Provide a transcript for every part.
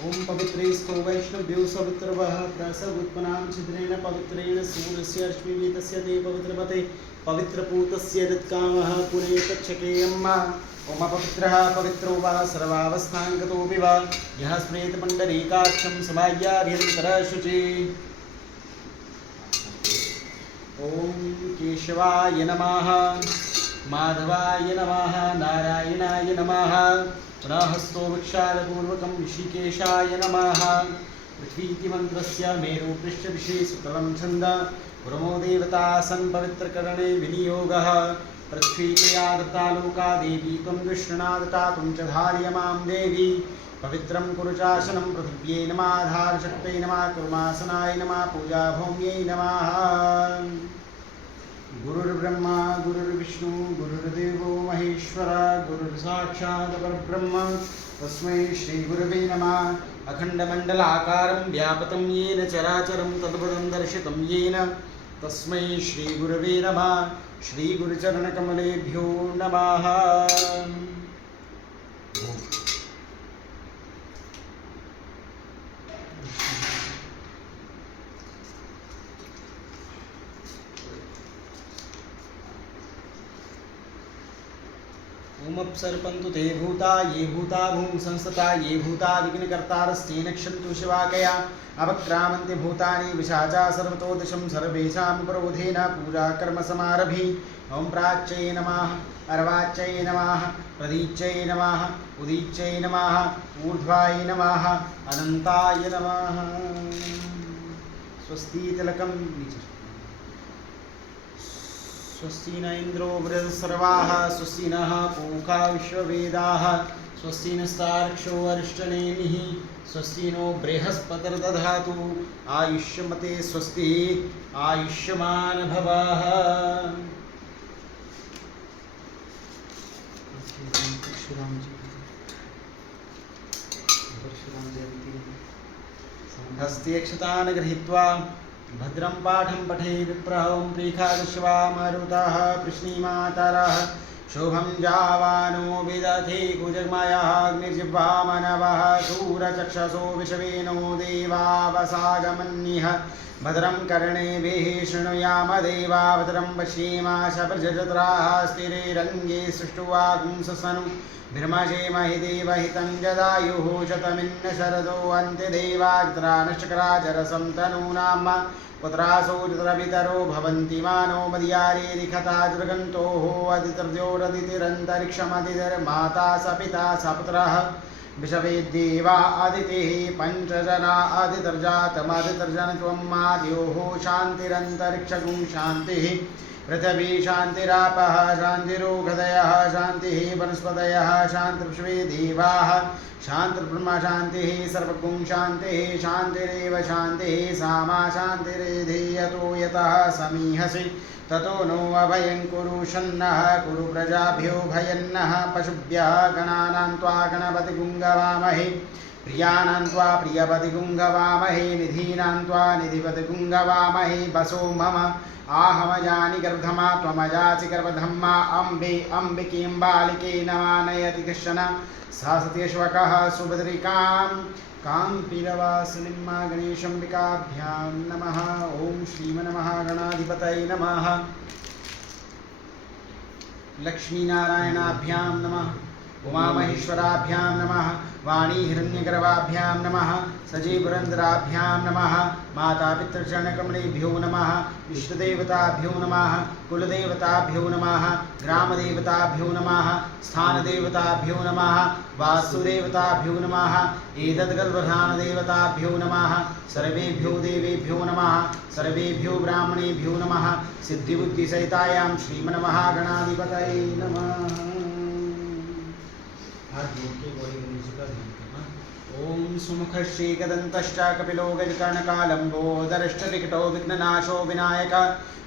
ओम पवित्रेस्तु वैष्णव्यो सवित्रवः प्रसवोत्पन्नां छिद्रेण पवित्रेण सूर्यस्य अश्विनीतस्य ते पवित्रपते पवित्रपूतस्य रत्कामः पुनेतच्छकेयम् ओम पवित्रः पवित्रो वा सर्वावस्थाङ्गतोऽपि वा यः स्मृतमण्डलीकाक्षं समाह्याभ्यन्तरशुचि ओम केशवाय नमः माधवाय नमः नारायणाय नमः पुनःस्तो वृक्षालपूर्वकं ऋषिकेशाय नमः पृथ्वीति मन्त्रस्य मेरुपृष्ठविशेषतलं छन्द गुरुमो देवता सन् पवित्रकरणे विनियोगः पृथ्वीतया लोका देवी त्वं विष्णुनादतातुं च धार्य मां देवी पवित्रं कुरु चासनं पृथिव्यै नमः आधारशक्त्यै नमः कुर्मासनाय नमः पूजा भौम्यै नमः गुरुर्ब्रह्मा गुरुर्विष्णु गुरुर्देवो महेश्वर गुरुर्साक्षात् परब्रह्म तस्मै श्रीगुरवे नमः अखण्डमण्डलाकारं व्यापतं येन चराचरं तद्पदं दर्शितं येन तस्मै श्रीगुरवे नमः श्रीगुरुचरणकमलेभ्यो नमः। ओम अपसर्पन्तु ते भूता ये भूता भूम संस्था ये भूता विघ्नकर्तारस्तेन क्षन्तु शिवाकया अपक्रामन्ति भूतानि विशाचा सर्वतो दिशं सर्वेषां प्रबोधेन पूजा कर्म समारभि ओम प्राच्यै नमः अर्वाच्यै नमः प्रदीच्यै नमः उदीच्यै नमः ऊर्ध्वाय नमः अनन्ताय नमः। स्वस्ति तिलकं स्वस्ति न इंद्रो बृहस्पतिर्वाः स्वस्ति नः पूषा विश्ववेदाः स्वस्ति नस्तार्क्ष्यो अरिष्टनेमिः स्वस्ति नो बृहस्पतिर्दधातु आयुष्यमते स्वस्ति आयुष्यमान् भवः। हस्त्यक्षतान् गृहीत्वा भद्रं पाठं पठे विप्रः ॐ प्रीखादश्वा मारुताः कृष्णीमातरः शुभं जावानो विदधे कुजगमयः अग्निर्जिह्वा मनवः शूरचक्षसो विषवेनो देवावसागमन्यः भद्रं कर्णेभिः शृणुयाम देवा भद्रं पश्येमाशप्रजत्राः स्थिरैरङ्गे सृष्टुवागुंससनु भीर्मषेमहि देवहितं जदायुः शतमिन्न शरदो अन्त्यदेवाग्रानश्चक्राजरसं तनूनां पुत्रासो पितरो भवन्ति मानो मदीयारेरिखता दुर्गन्तोः अदितिर्द्योरदितिरन्तरिक्षमदितिर्माता स पिता स पुत्रः विषवे देवा आदितेः पञ्चजना आदितिर्जातमादितिर्जनत्वम् आद्योः शान्तिरन्तरिक्षगुं शान्तिः पृथिवी शान्तिरापः शान्तिरोगदयः शान्तिः वनस्पतयः शान्तिर्विश्वे देवाः शान्तिर्ब्रह्म शान्तिः सर्वगुं शान्तिः शान्तिरेव शान्तिः सामा शान्तिरेधेयतो यतः समीहसि ततो नो अभयं कुरु शन्नः कुरु प्रजाभ्यो भयन्नः पशुभ्यः गणानां त्वा गणपतिगुं गवामहे प्रियाणां त्वा प्रियपतिगुं गवामहे निधीनां त्वा निधिपतिगुं गवामहे वसो मम आहमजानि गर्भमा त्वमजासि गर्भधम्मा अम्बे अम्बिकीं बालिके नमानयति कश्चन सा सत्यश्वकः सुभद्रिकां काम्पीरवासिनीं गणेशम्बिकाभ्यां नमः। ॐ श्रीमन्महागणाधिपतये नमः। लक्ष्मीनारायणाभ्यां नमः। उमामहेश्वराभ्यां नमः। वाणी हिरण्यगर्भाभ्यां नमः। सजीवपुरन्दराभ्यां नमः। मातापितृचरणकमलेभ्यो नमः। इष्टदेवताभ्यो नमः। कुलदेवताभ्यो नमः। ग्रामदेवताभ्यो नमः। स्थानदेवताभ्यो नमः। वास्तुदेवताभ्यो नमः। एतद्गर्भधानदेवताभ्यो नमः। सर्वेभ्यो देवेभ्यो नमः। सर्वेभ्यो ब्राह्मणेभ्यो नमः। सिद्धिबुद्धिसहितायां श्रीमन्महागणाधिपतये नमः। हाथ जोड़ के बॉडी गणेश का ध्यान करना। ओम सुमुखश्रीकदन्तश्च कपिलो गजकर्णकालम्बोदरष्टविकटो विघ्ननाशो विनायक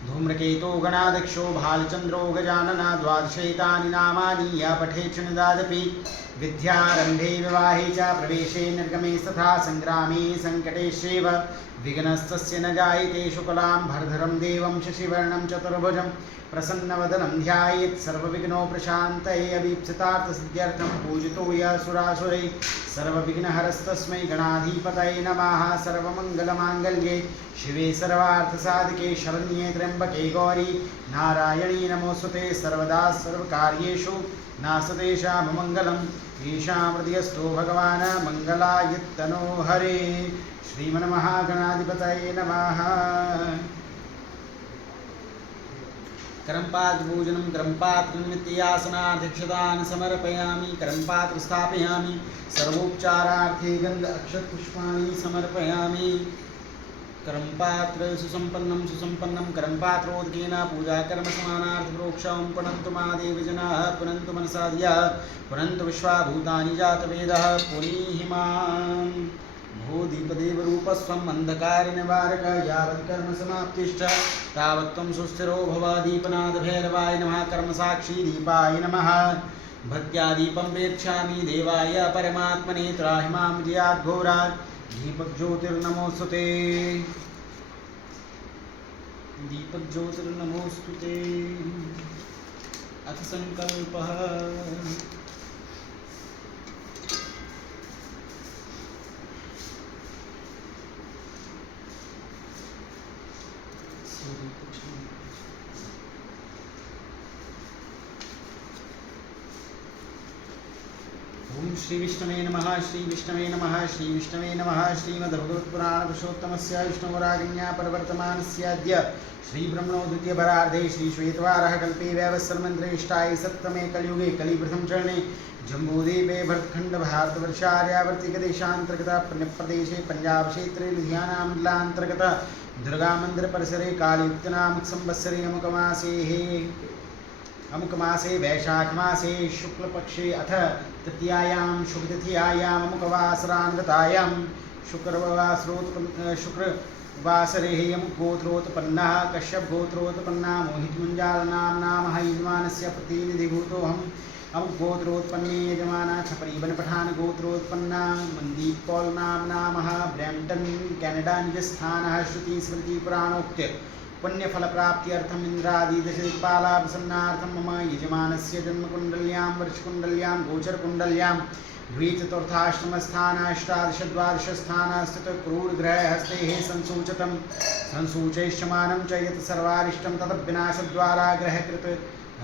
धूम्रकेतो गणाध्यक्षो भालचन्द्रो गजानन द्वादशैतानि नामानि य पठेत् निदादपि विद्यारंभे विवाहे च प्रवेशे निर्गमे तथा संग्रामे संकटेष्वेव विघ्नस्तस्य न जायते शुक्लां भरधरं देवं शशिवर्णं चतुर्भुजं प्रसन्नवदनं ध्यायेत् सर्वविघ्नोपशान्तये अभीप्सितार्थसिद्ध्यर्थं पूजितो यः सुरासुरैः सर्वविघ्नहरस्तस्मै गणाधिपतये नमः। सर्वमङ्गलमाङ्गल्ये शिवे सर्वार्थसाधिके शरण्ये त्र्यम्बके गौरी नारायणी नमोऽस्तुते। सर्वदा सर्वकार्येषु नास्ते शाममङ्गलं येषां हृदयस्थो भगवान् मङ्गलायत्तनो हरे। श्रीमन्महागणाधिपतये नमः। करम्पात्रपूजनं करम्पात्रनित्यासनाध्यक्षतान् समर्पयामि। करम्पात्र स्थापयामि। सर्वोपचारार्थे गन्ध अक्षतपुष्पाणि समर्पयामि। करम्पात्र सुसम्पन्नं करम्पात्रोदकेन पूजाकर्मसमानार्थप्रोक्षं पुनन्तु महादेवजनाः पुनन्तु मनसाद्यः पुनन्तु विश्वाभूतानि जातवेदः पुनीहि मां भूदीपदेवरूपस्वम् अन्धकारनिवारक यावत् कर्मसमाप्तिश्च तावत् त्वं सुस्थिरो भव। दीपनाथभैरवाय नमः। कर्मसाक्षी दीपाय नमः। भक्त्या दीपं वेत्स्यामि देवाय परमात्मने त्राहि मां विजयाद्घोरात्। दीपज्योतिर्नमोऽस्तुते। दीपज्योतिर्नमोऽस्तुते। अथ संकल्पः। ओम श्री विष्णवे नमः। श्री विष्णवे नमः। श्री विष्णवे नमः। श्रीमद्भगवत्पुराणपुरुषोत्तमस्य विष्णुराज्ञया प्रवर्तमानस्याद्य श्रीब्रह्मणो द्वितीयपरार्धे श्रीश्वेतवारः कल्पे वैवस्वतमन्त्रेष्ठाय सप्तमे कलियुगे कलिप्रथम चरणे जम्बूद्वीपे भरतखण्डभारतवर्षार्यावर्तिकदेशान्तर्गत पुण्यप्रदेशे पञ्जाबक्षेत्रे लुधियानामण्डलान्तर्गत दुर्गामन्दिरपरिसरे कालयुक्तनाम संवत्सरे अमुकमासे वैशाखमासे शुक्लपक्षे अथ तृतीयायां शुभतिथ्यायां अमुकवासरान्गतायां शुक्रवासरे यमुगोत्रोत्पन्नः कश्यपगोत्रोत्पन्ना मोहितमुञ्जालनाम्ना यजमानस्य प्रतिनिधिभूतोऽहम्। अमुगोत्रोत्पन्ने यजमाना छपरीबनपठानगोत्रोत्पन्ना मन्दीपकौल नाम्ना ब्रैम्पटन कैनेडा निजस्थानः। श्रुतिस्मृतिपुराणोक्त पुण्यफलप्राप्त्यर्थम इंद्रादिदशदिक्पाला प्रसन्नार्थम मम यजमानस्य जन्मकुण्डल्यां वर्षकुण्डल्यां गोचरकुण्डल्यां द्विचतुर्थाष्टमस्थानाष्टादशद्वादशस्थाना स्थित क्रूरग्रहहस्तेः संसूचयिष्यमानं च यत् सर्वारिष्टं तद्विनाशद्वारा ग्रहकृत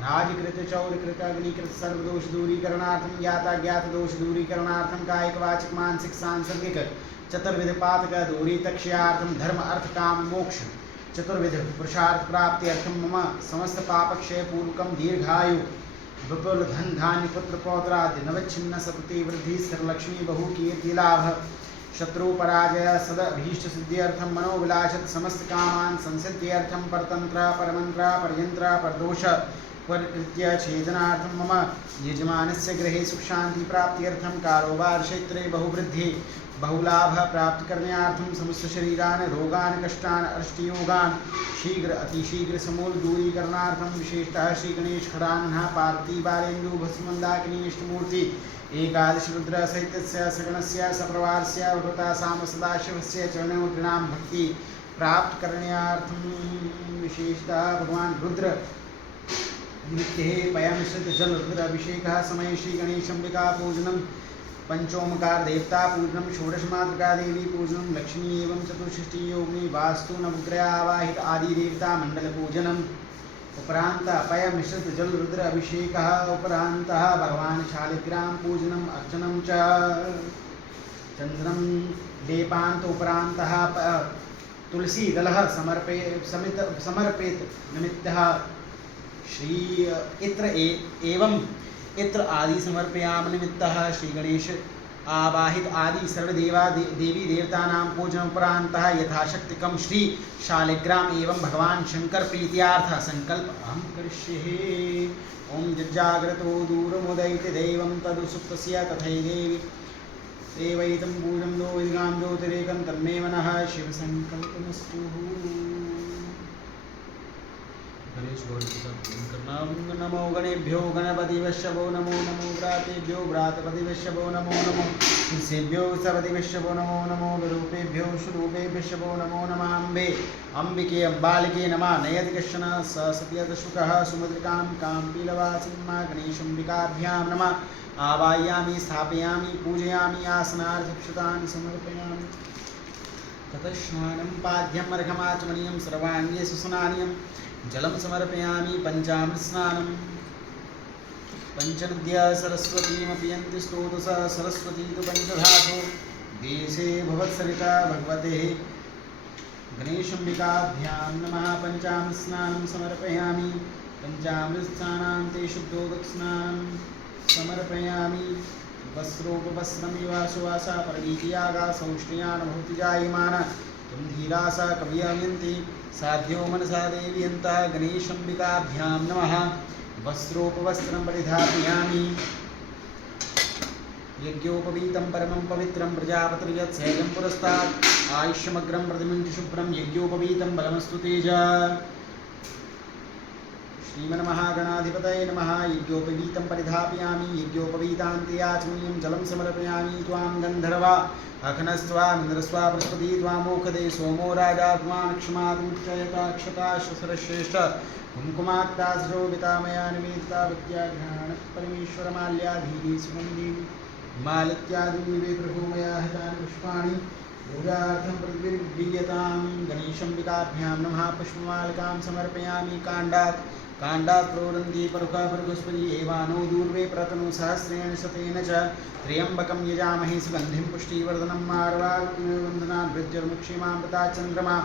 राजकृत चौरकृत अग्निकृत सर्वदोषदूरीकरणार्थं ज्ञाताज्ञातदोषदूरीकरणार्थं कायिकवाचिक मानसिक सांसर्गिक चतुर्विध पातक दूरीतक्ष्यार्थं धर्म अर्थ काम मोक्ष चतुर्विध पुरुषार्थ प्राप्त्यर्थम मम समस्त पापक्षय पूर्वकम दीर्घायु विपुल धन धान्य पुत्र पौत्रादि नवच्छिन्न सतति वृद्धि सर्वलक्ष्मी बहु कीर्ति लाभ शत्रु पराजय सद अभीष्ट सिद्ध्यर्थम मनोविलासत समस्त कामान संसिद्ध्यर्थम परतंत्र परमंत्र परयंत्र परदोष परिकृत्य छेदनार्थम मम यजमानस्य गृहे सुख शांति प्राप्त्यर्थम कारोबार क्षेत्रे बहुवृद्धि बहुलाभ प्राप्त करण्यार्थम समस्त शरीरान रोगान कष्टान अष्टयोगान शीघ्र अतिशीघ्र समूल दूरीकरणार्थम विशेषतः श्री गणेश खड़ानः पार्वती बालेन्दु भस्मंदाकिनी इष्टमूर्ति एकादश रुद्र सहितस्य सगणस्य सप्रवारस्य भगवता साम सदाशिवस्य चरणों तृणाम भक्ति प्राप्त करण्यार्थम विशेषतः भगवान रुद्र नित्य पयामिश्रित जल रुद्र अभिषेकः समय श्री गणेशंबिका पूजनम पंचोमकार देवता पूजनम षोडशमातृका देवी पूजनम लक्ष्मी एवं चतुष्षष्टि योगिनी वास्तु नवग्रह आवाहित आदि देवता मंडल पूजनम उपरांत अपय मिश्रित जल रुद्र अभिषेकः उपरांत भगवान शालिग्राम पूजनम अर्चनम च चंद्रम लेपांत उपरांत तुलसी दलः समर्पित निमित्तः श्री इत्र एवं इत्र आदि समर्पयाम निमित्तः श्री गणेश आवाहित आदि सर्वदेवा देवी देवतानां पूजनोपरान्तः यथाशक्तिकं श्री शालिग्राम एवं भगवान शंकर प्रीत्यार्थ संकल्प अहं करिष्ये। ओम जज्जाग्रतो दूरमुदयति दैवं तदुसुप्तस्य तथैदेवि देवैतं पूजं नो विद्गां ज्योतिरेकं तन्मे मनः शिवसङ्कल्पमस्तु। गणेश गौरी पूजा पूर्ण करना। नमो गणेभ्यो गणपतिवश्यवो नमो नमो व्रातेभ्यो व्रातपतिवश्यवो नमो नमो ऋषेभ्यो सपतिवश्यवो नमो नमो विरूपेभ्यो स्वरूपेभ्यश्यवो नमो नमः अम्बे अम्बिके अम्बालिके नमः नयति कश्चन स सत्यदशुकः सुमद्रिकां कां पीलवासिन्मा गणेशम्बिकाभ्यां नमः आवाहयामि स्थापयामि पूजयामि आसनार्थक्षतानि समर्पयामि। ततः स्नानं पाद्यम् अर्घमाचमनीयं सर्वाङ्गे सुस्नानीयं जलं समर्पयामि पञ्चामृतस्नानं पञ्चनद्या सरस्वतीमपि यन्ति स्तोत्रः सरस्वती तु पञ्चधातु देशे भवत्सरिता भगवते गणेशम्बिकाभ्यां नमः पञ्चामृतस्नानं समर्पयामि पञ्चामृतस्नानान्ते शुद्धोदकस्नानं समर्पयामि। वस्त्रोपवस्त्रमिव सुवासा परवीतियागा सौष्ठयानुभूति जायमान तुम धीरासा कवियन्ति साध्यो मनसा देवीयन्तः गणेशम्बिकाभ्यां नमः वस्त्रोपवस्त्रं परिधापयामि। यज्ञोपवीतं परमं पवित्रं प्रजापतिर्यत्सेजं पुरस्तात् आयुष्यमग्रं प्रतिमुञ्च शुभ्रं यज्ञोपवीतं बलमस्तु तेज। श्रीमन्महागणाधिपतये नमः। यज्ञोपवीतं परिधापयामि यज्ञोपवीतान्ते आचमनीयं जलं समर्पयामि। त्वां गन्धर्वा अखनस्त्वामिन्द्रस्वा बृहस्पति त्वामोखदे सोमो राजा त्वामक्षमादमुच्चयता क्षताश्वसरश्रेष्ठ कुङ्कुमाक्तासरोपिता मया निवेदिता विद्याघ्राण परमेश्वरमाल्याधीनि सुगन्धिं मालित्यादिं निवे प्रभो मया हतानि पुष्पाणि पूजार्थं प्रतिगृह्यतां। गणेशम्बिकाभ्यां नमः पुष्पमालिकां समर्पयामि। काण्डात् प्रोरन्ति परुखा परुगस्पति एवानो दूर्वे प्रतनु सहस्रेण शतेन च त्र्यम्बकं यजामहे सुगन्धिं पुष्टिवर्धनं मार्वाग्निवन्दनान् वृद्धिर्मुक्षीमामृता चन्द्रमा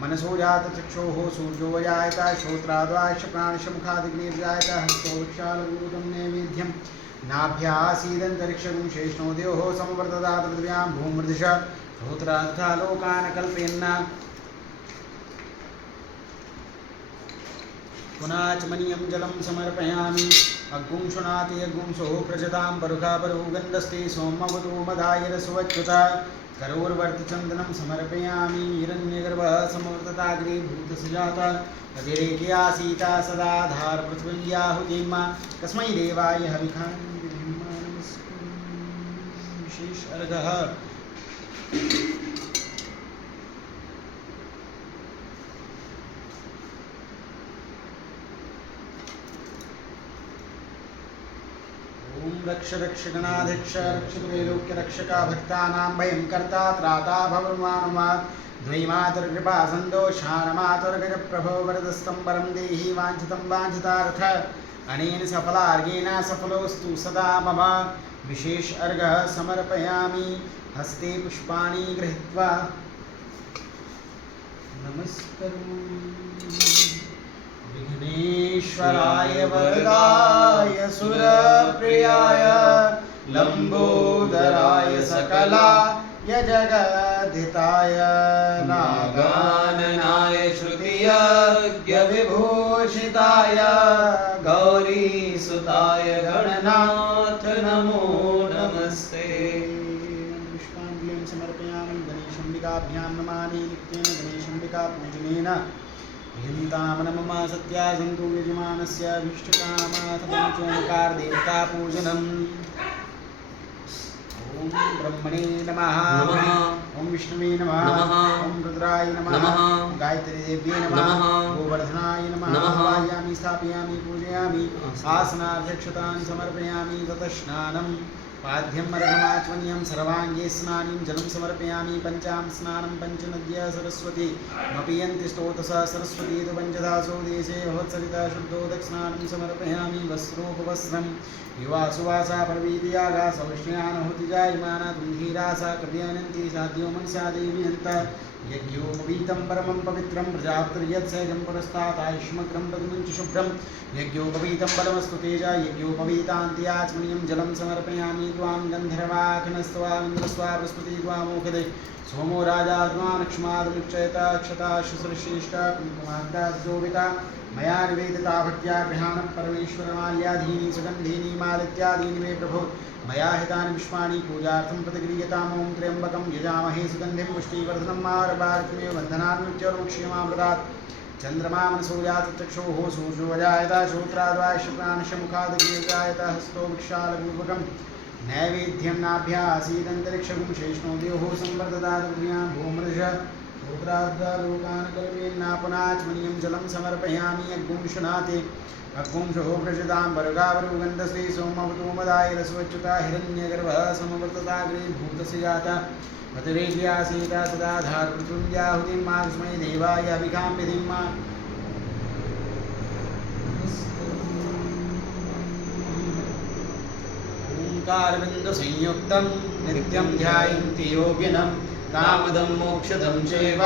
मनसो जातचक्षोः सूर्यो जायत श्रोत्राद्वाश्च प्राणशमुखादिग्निर्जायत हस्तो वृक्षालभूतं नैवेद्यं नाभ्यासीदन्तरिक्षगुं शेषणो द्योः समवर्तदात पृथिव्यां भूमृदिश श्रोत्रान्था लोकान् कल्पयन्। पुनाचमनीयं जलं समर्पयामि। अग्गुं शुणाति अग्गुंसो प्रजतां परुखा परुगन्धस्ते सोमवतु मदाय सुवच्युत करोर्वर्तचन्दनं समर्पयामि। हिरण्यगर्भः समवर्तताग्रे भूतसुजात तदिरेके आसीता सदा धार पृथ्वीं याहुतिं कस्मै देवाय हविखां विशेष अर्घः। रक्ष रक्षगणाध्यक्ष रक्षतुमेलोक्य रक्षका भक्तानां भयं कर्ता त्राता भवमानुमात् द्वैमातुर्कृपा सन्दोषानमातुर्गजप्रभो वरदस्तं वरं देहि वाञ्छितं वाञ्छितार्थ अनेन सफलार्घेण सफलोऽस्तु सदा मम। विशेष अर्घः समर्पयामि। हस्ते पुष्पाणि गृहीत्वा नमस्करोमि। विघ्नेश्वराय वरदाय सुरप्रियाय लंबोदराय सकलाय जगद्धिताय नागाननाय श्रुतियज्ञ विभूषिताय गौरीसुताय गणनाथ नमो नमस्ते। पुष्पाञ्जलिं समर्पयामि। गणेशम्बिकाभ्यां नमामि नित्येन गणेशम्बिका पूजनेन हिन्तामनमम सत्या सन्तु यजमानस्य अभीष्टकामाथ पञ्चोंकार देवता पूजनम्। ओम ब्रह्मणे नमः ओम विष्णुवे नमः ओम रुद्राय नमः गायत्री देव्यै नमः गोवर्धनाय नमः वाहयामि स्थापयामि पूजयामि आसनाध्यक्षतां समर्पयामि। ततः स्नानं पाद्यम् अर्घमाचमनीयं सर्वाङ्गे स्नानीं जलं समर्पयामि। पञ्चां स्नानं पञ्चनद्या सरस्वती मपीयन्ति स्तोत्रः सरस्वती तु पञ्चधासो देशे भवत्सरिता शुद्धोदकस्नानं समर्पयामि। वस्त्रोपवस्त्रं युवा सुवासा परवीतियागा सौष्ण्यानुभूति जायमाना तुन्धीरासा कव्यानन्ति साध्यो मनसा देवीयन्त यज्ञोपवीतं परमं पवित्रं प्रजापतिर्यत्सेजं पुरस्तात् आयुष्मग्रं प्रतिमुञ्च शुभ्रं यज्ञोपवीतं बलमस्तु तेज। यज्ञोपवीतान्त्याचमनीयं जलं समर्पयामि। त्वां गन्धर्वाखनस्त्वामिन्द्रस्वा बृहस्पति त्वामोखदे सोमो राजा त्वामक्षमादमुच्चयता क्षताश्वसरश्रेष्ठा कुङ्कुमाक्तासरोपिता मया निवेदिता भक्त्या गृहाणं परमेश्वरमाल्याधीनि सुगन्धीनि मालित्यादीनि मे प्रभो मया हितानि पुष्पाणि पूजार्थं प्रतिगृह्यताम्। ॐ त्र्यम्बकं यजामहे सुगन्धिं पुष्टिवर्धनं मार्वार्कमेव बन्धनान् मृत्योर्मुक्षीयमामृतात् चंद्रमा मनसूर्यात् चक्षुः सूर्योजायत श्रोत्राद्वाश्रप्राणशमुखादग्निर्जायत हस्तो वृक्षालपूर्वकं नैवेद्यं नाभ्यासीदन्तरिक्षगुं शेषणो देवो संवर्धदात् पृथिव्यां भूमृष श्रोत्राद्वालोकान् कल्पेन्नापुनाच्मनीयं जलं समर्पयामि अग्गुंशनाते अग्गुंशो वृषदां वर्गावरुगन्धसे सोमवतु मदाय रसवच्युता हिरण्यगर्भः समवर्तताग्रे भूतस्य जाता अतिरेक्यासीता सदा धारपृथुञ्जाहुतिं मास्मै देवाय अभिकां विधिं मा ओंकारबिन्दुसंयुक्तं नित्यं ध्यायन्ति योगिनं कामदं मोक्षदं चैव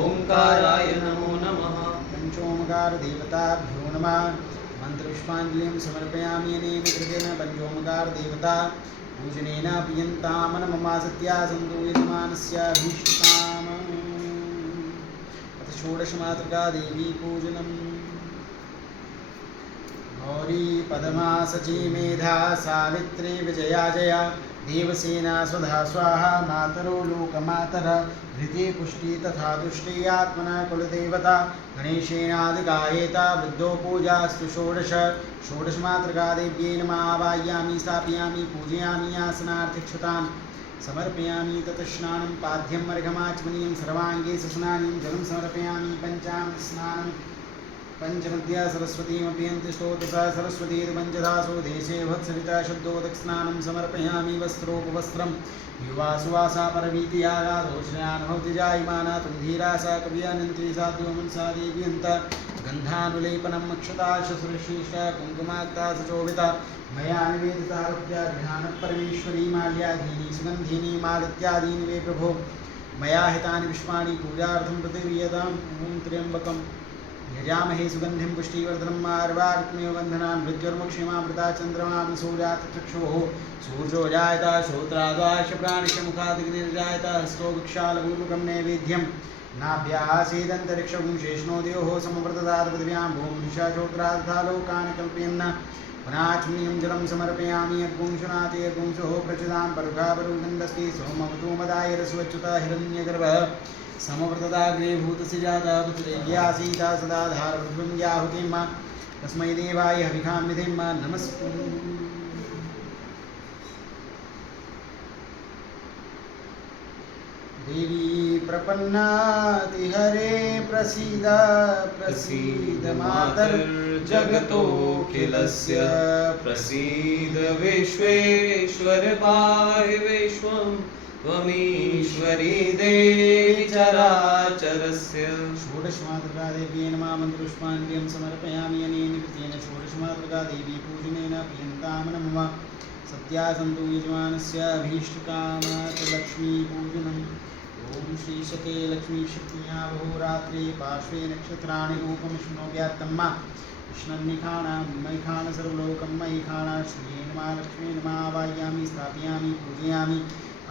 ओंकाराय नमो नमः। पंचोमकारदेवताभ्यो नमः। मंत्रपुष्पाञ्जलिं समर्पयामि अनेन कृतेन पंचोमकारदेवता पूजनेन प्रियन्तामनममा सत्या सन्तु यजमानस्याभीष्टकाम। अथ षोडशमातृका देवी पूजनम्। गौरी पदमा सची मेधा सावित्री विजया जया देवसेना स्वधा स्वाहा मातरो लोकमातर धृति पुष्टि तथा तुष्टि आत्मना कुलदेवता गणेशेनादिगायेता वृद्धो पूजास्तु षोडश। षोडशमातृका देव्यै नमः। आवाहयामि स्थापयामि पूजयामि आसनार्थिक्षतान् समर्पयामि ततस्नानं पाद्यं अर्घमाचमनीयं सर्वाङ्गे स्नानं जलं समर्पयामि पञ्चामृतस्नानं पंचमद्या सरस्वतीमपि स्तोत्रसा सरस्वती पञ्चदासो देशे वत्सरिता शब्दोदक स्नानं समर्पयामि वस्त्रोपवस्त्रं युवा सुवासा परवीतियागादोषयान् भवति जायमाना तुन्धीरासा कव्यानन्त्री साध्यो मनसा देव्यन्त गन्धानुलेपनम् अक्षता शस्त्रश्रेष्ठा कुङ्कुमाक्ता सचोभिता मया निवेदिता गृहाणपरमेश्वरी माल्यादीनि सुगन्धीनि मालित्यादीनि वे प्रभो मया हितानि पुष्पाणि पूजार्थं प्रतिक्रियताम् ॐ त्र्यम्बकम् यजामहे सुगंधिं पुष्टिवर्धनं मार्वाग्नियो बन्धनान् मृत्युर्मुक्षीमामृता चन्द्रमा सूर्यात् चक्षुः सूर्यो जायत श्रोत्राद्वाश्रप्राणशमुखादग्निर्जायत हस्तो वृक्षालपूर्वकं नैवेद्यं नाभ्यासीदन्तरिक्षगुं शेषणो देवो समवर्तदात् पृथिव्यां भूमिषा श्रोत्राद्धालोकान् कल्पयन् पुनाच्मनीयं जलं समर्पयामि अग्गुंशनाते अग्गुंशो प्रचुदां परुघापरुगन्धस्ति सोमवतु मदाय रसवच्युता हिरण्यगर्भः समवर्तदाग्रे भूतस्य जाता पुत्रेयासीता सदा धारपृथुञ्जाहुतिं मा तस्मै देवाय हविखां विधिं मा नमस्कुरु। देवी प्रपन्नातिहरे प्रसीद प्रसीद मातर्जगतोऽखिलस्य प्रसीद विश्वेश्वर पाहि विश्वं त्वमीश्वरी देवी चराचरस्य। षोडशमातृका देव्यै नमः। मन्त्रपुष्पाञ्जलिं समर्पयामि अनेन कृतेन षोडशमातृका देवी पूजनेन प्रियन्तां नमः। सत्या सन्तु यजमानस्य अभीष्टकामात् लक्ष्मीपूजनम्। ॐ श्रीशते लक्ष्मीशक्त्या बहुरात्रे पार्श्वे नक्षत्राणि रूपमिष्णोव्यात्तं मा कृष्णन्निखाणां मैखान सर्वलोकं मैखाना श्रिये नमः लक्ष्मी नमः। आवाहयामि स्थापयामि पूजयामि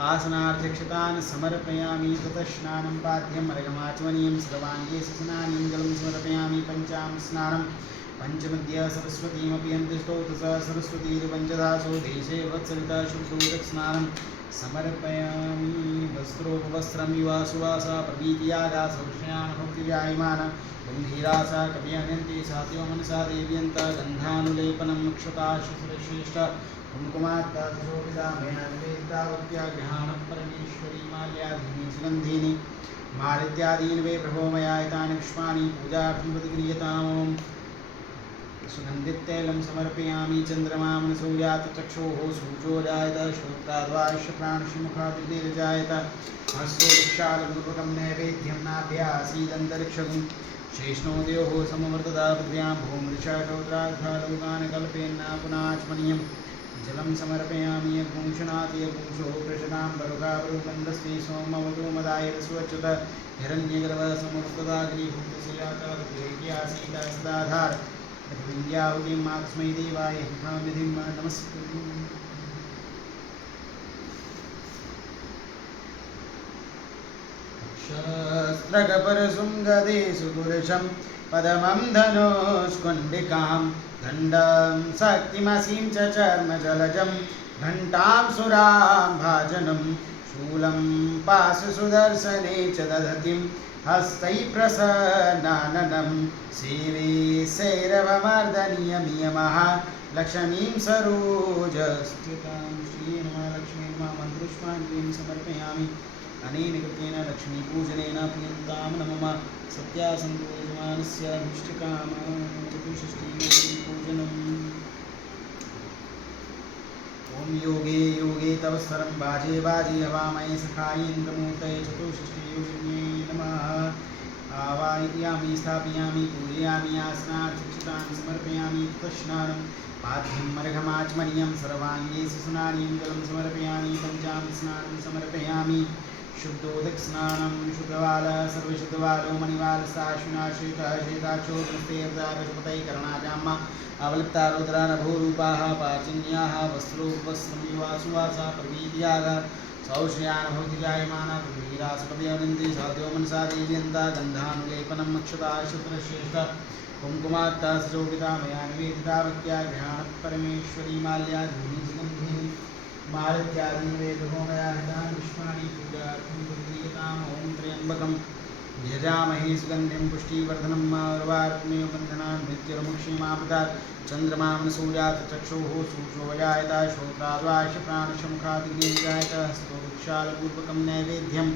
आसनार्थक्षतान् समर्पयामि ततस्नानं पाद्यं अर्घमाचमनीयं सर्वाङ्गे स्नानं जलं समर्पयामि पञ्चामृतस्नानं पंचमद्या सरस्वतीमपि स्तोत्रसा सरस्वती पञ्चदासो देशे वत्सरिता शुद्धोदक स्नानं समर्पयामि वस्त्रोपवस्त्रं युवा सुवासा प्रवीतियागा सौष्यान् भक्ति जायमाना गन्धीरासा कव्यानन्ति सात्यो मनसा देव्यन्त गन्धानुलेपनम् अक्षता शुश्रेष्ठ कुङ्कुमात्ता सुशोभिता मया निवेदिता भक्त्या गृहाणपरमेश्वरी माल्यादीनि सुगन्धीनि मालित्यादीनि वे प्रभो मया हितानि पुष्पाणि पूजार्थं प्रतिक्रियताम्। सुगन्धितैलं समर्पयामि चन्द्रमां सूर्यात् चक्षुः सूर्यो जायत श्रोत्राद्वाश्रप्राणशमुखादग्निर्जायत हस्तो वृक्षालपूर्वकं नैवेद्यं नाभ्यासीदन्तरिक्षगुं शेषणो देवो समवर्तदा पृथिव्यां भूमृषा श्रोत्राद्धालोकान् कल्पेन्नापुनाच्मनीयं जलं समर्पयामि अग्गुंशनाति अग्गुंशो प्रशनां बरुघापरुगन्धस्मै सोमवतु मदाय रसवच्युत हिरण्यगर्भः समवर्तदाग्रीभूतस्य जाता पुत्रेक्यासीता सदाधार विद्याहुतिं मास्मै देवाय हितां विधिं मा नमस्कुरु। शस्त्रकपरशुं सुदुर्शं पदमं धनुष्कुण्डिकां दण्डं शक्तिमसीं च चर्मजलजं घण्टां सुरां भाजनं शूलं पाशुसुदर्शने च दधतिं हस्तैः प्रसन्नाननं सेवे सैरवमर्दनीयमियमः लक्ष्मीं सरोजस्थितां श्रीमहालक्ष्मीं मन्त्रपुष्पाञ्जलिं समर्पयामि। अनेन कृतेन लक्ष्मीपूजनेन प्रियन्तां नमः। सत्यासन्तो यजमानस्य अभीष्टकामः चतुष्षष्टिपूजनम्। ॐ योगे योगे तव स्तरं बाजे बाजे हवामहे सखायेन्द्रमूर्तये चतुष्षष्टियोगिन्ये नमः। आवाहयामि स्थापयामि पूजयामि आसनात् चिक्षितान् समर्पयामि तस्नानं पाद्यं मर्घमाचमनीयं सर्वाङ्गे सुस्नानीं जलं समर्पयामि पञ्चामृतस्नानं समर्पयामि। शुद्धोदकस्नानं शुद्धवाल सर्वशुद्धवालो मणिवालसाश्विनाश्रितः श्वेताक्षो नमस्ते कर्णाजाम्मा अवलिप्तारुद्रानभूरूपाः पाचिन्याः वस्त्रोपवस्त्रं युवासुवासा प्रवीर्याः सौश्रियानुभवति जायमाना वीरासपदयनन्ति साध्यो मनसा देव्यन्ता गन्धानुलेपनम् अक्षता शुक्रश्रेष्ठ कुङ्कुमात्ता सजोपिता मया निवेदिता भक्त्या घ्राणपरमेश्वरी माल्याधूनि सुगन्धिनी मालत्यादीनि वेदहोमया हितानि पुष्पाणि पूजार्थं कुर्वीयताम्। ॐ त्र्यम्बकं यजामहे सुगन्धिं पुष्टिवर्धनं उर्वारुकमेव बन्धनान् मृत्युर्मुक्षीमापदात् चन्द्रमां सूर्यात् चक्षुः सूर्योऽजायत श्रोत्राद्वाश्य प्राणशमुखादिग्नेजायत हस्तो वृक्षालपूर्वकं नैवेद्यं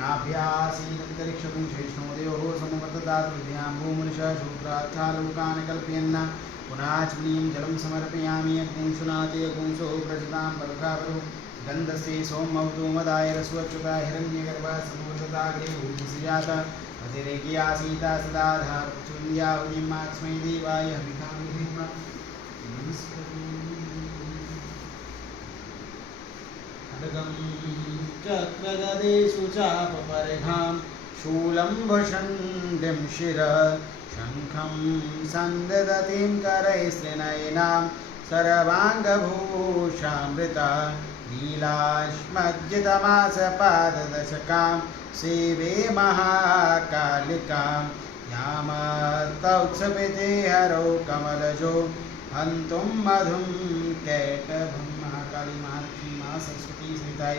नाभ्यासीदन्तरिक्षं श्रेष्ठोदयोः समवर्ततात् हृदयां भूमनुषः शूद्रार्थालोकान् कल्पयन् पुनाचमनीयं जलं समर्पयामि। अग्निंशुनाते अग्निंशो प्रजतां परखावरो गन्धस्ते सोमवतु मदाय रस्वच्युता हिरण्यगर्भः समवर्तताग्रे भूतिसुजात अतिरेकी आसीता सदा धारचुन्द्याहुतिमास्मै देवाय हविकां विधिर्मा खड्गं चक्रगदेषु चापपरिघां शूलं भषण्डिं शिरः शङ्खं सन्ददतिं करैस्त्रिनयनां सर्वाङ्गभूषामृता नीलाश्मज्जितमासपाददशकां सेवे महाकालिकां यामतौत्सपिते हरौ कमलजो हन्तुं मधुं कैटभं। महाकाली महालक्ष्मी महासरस्वती सहिताय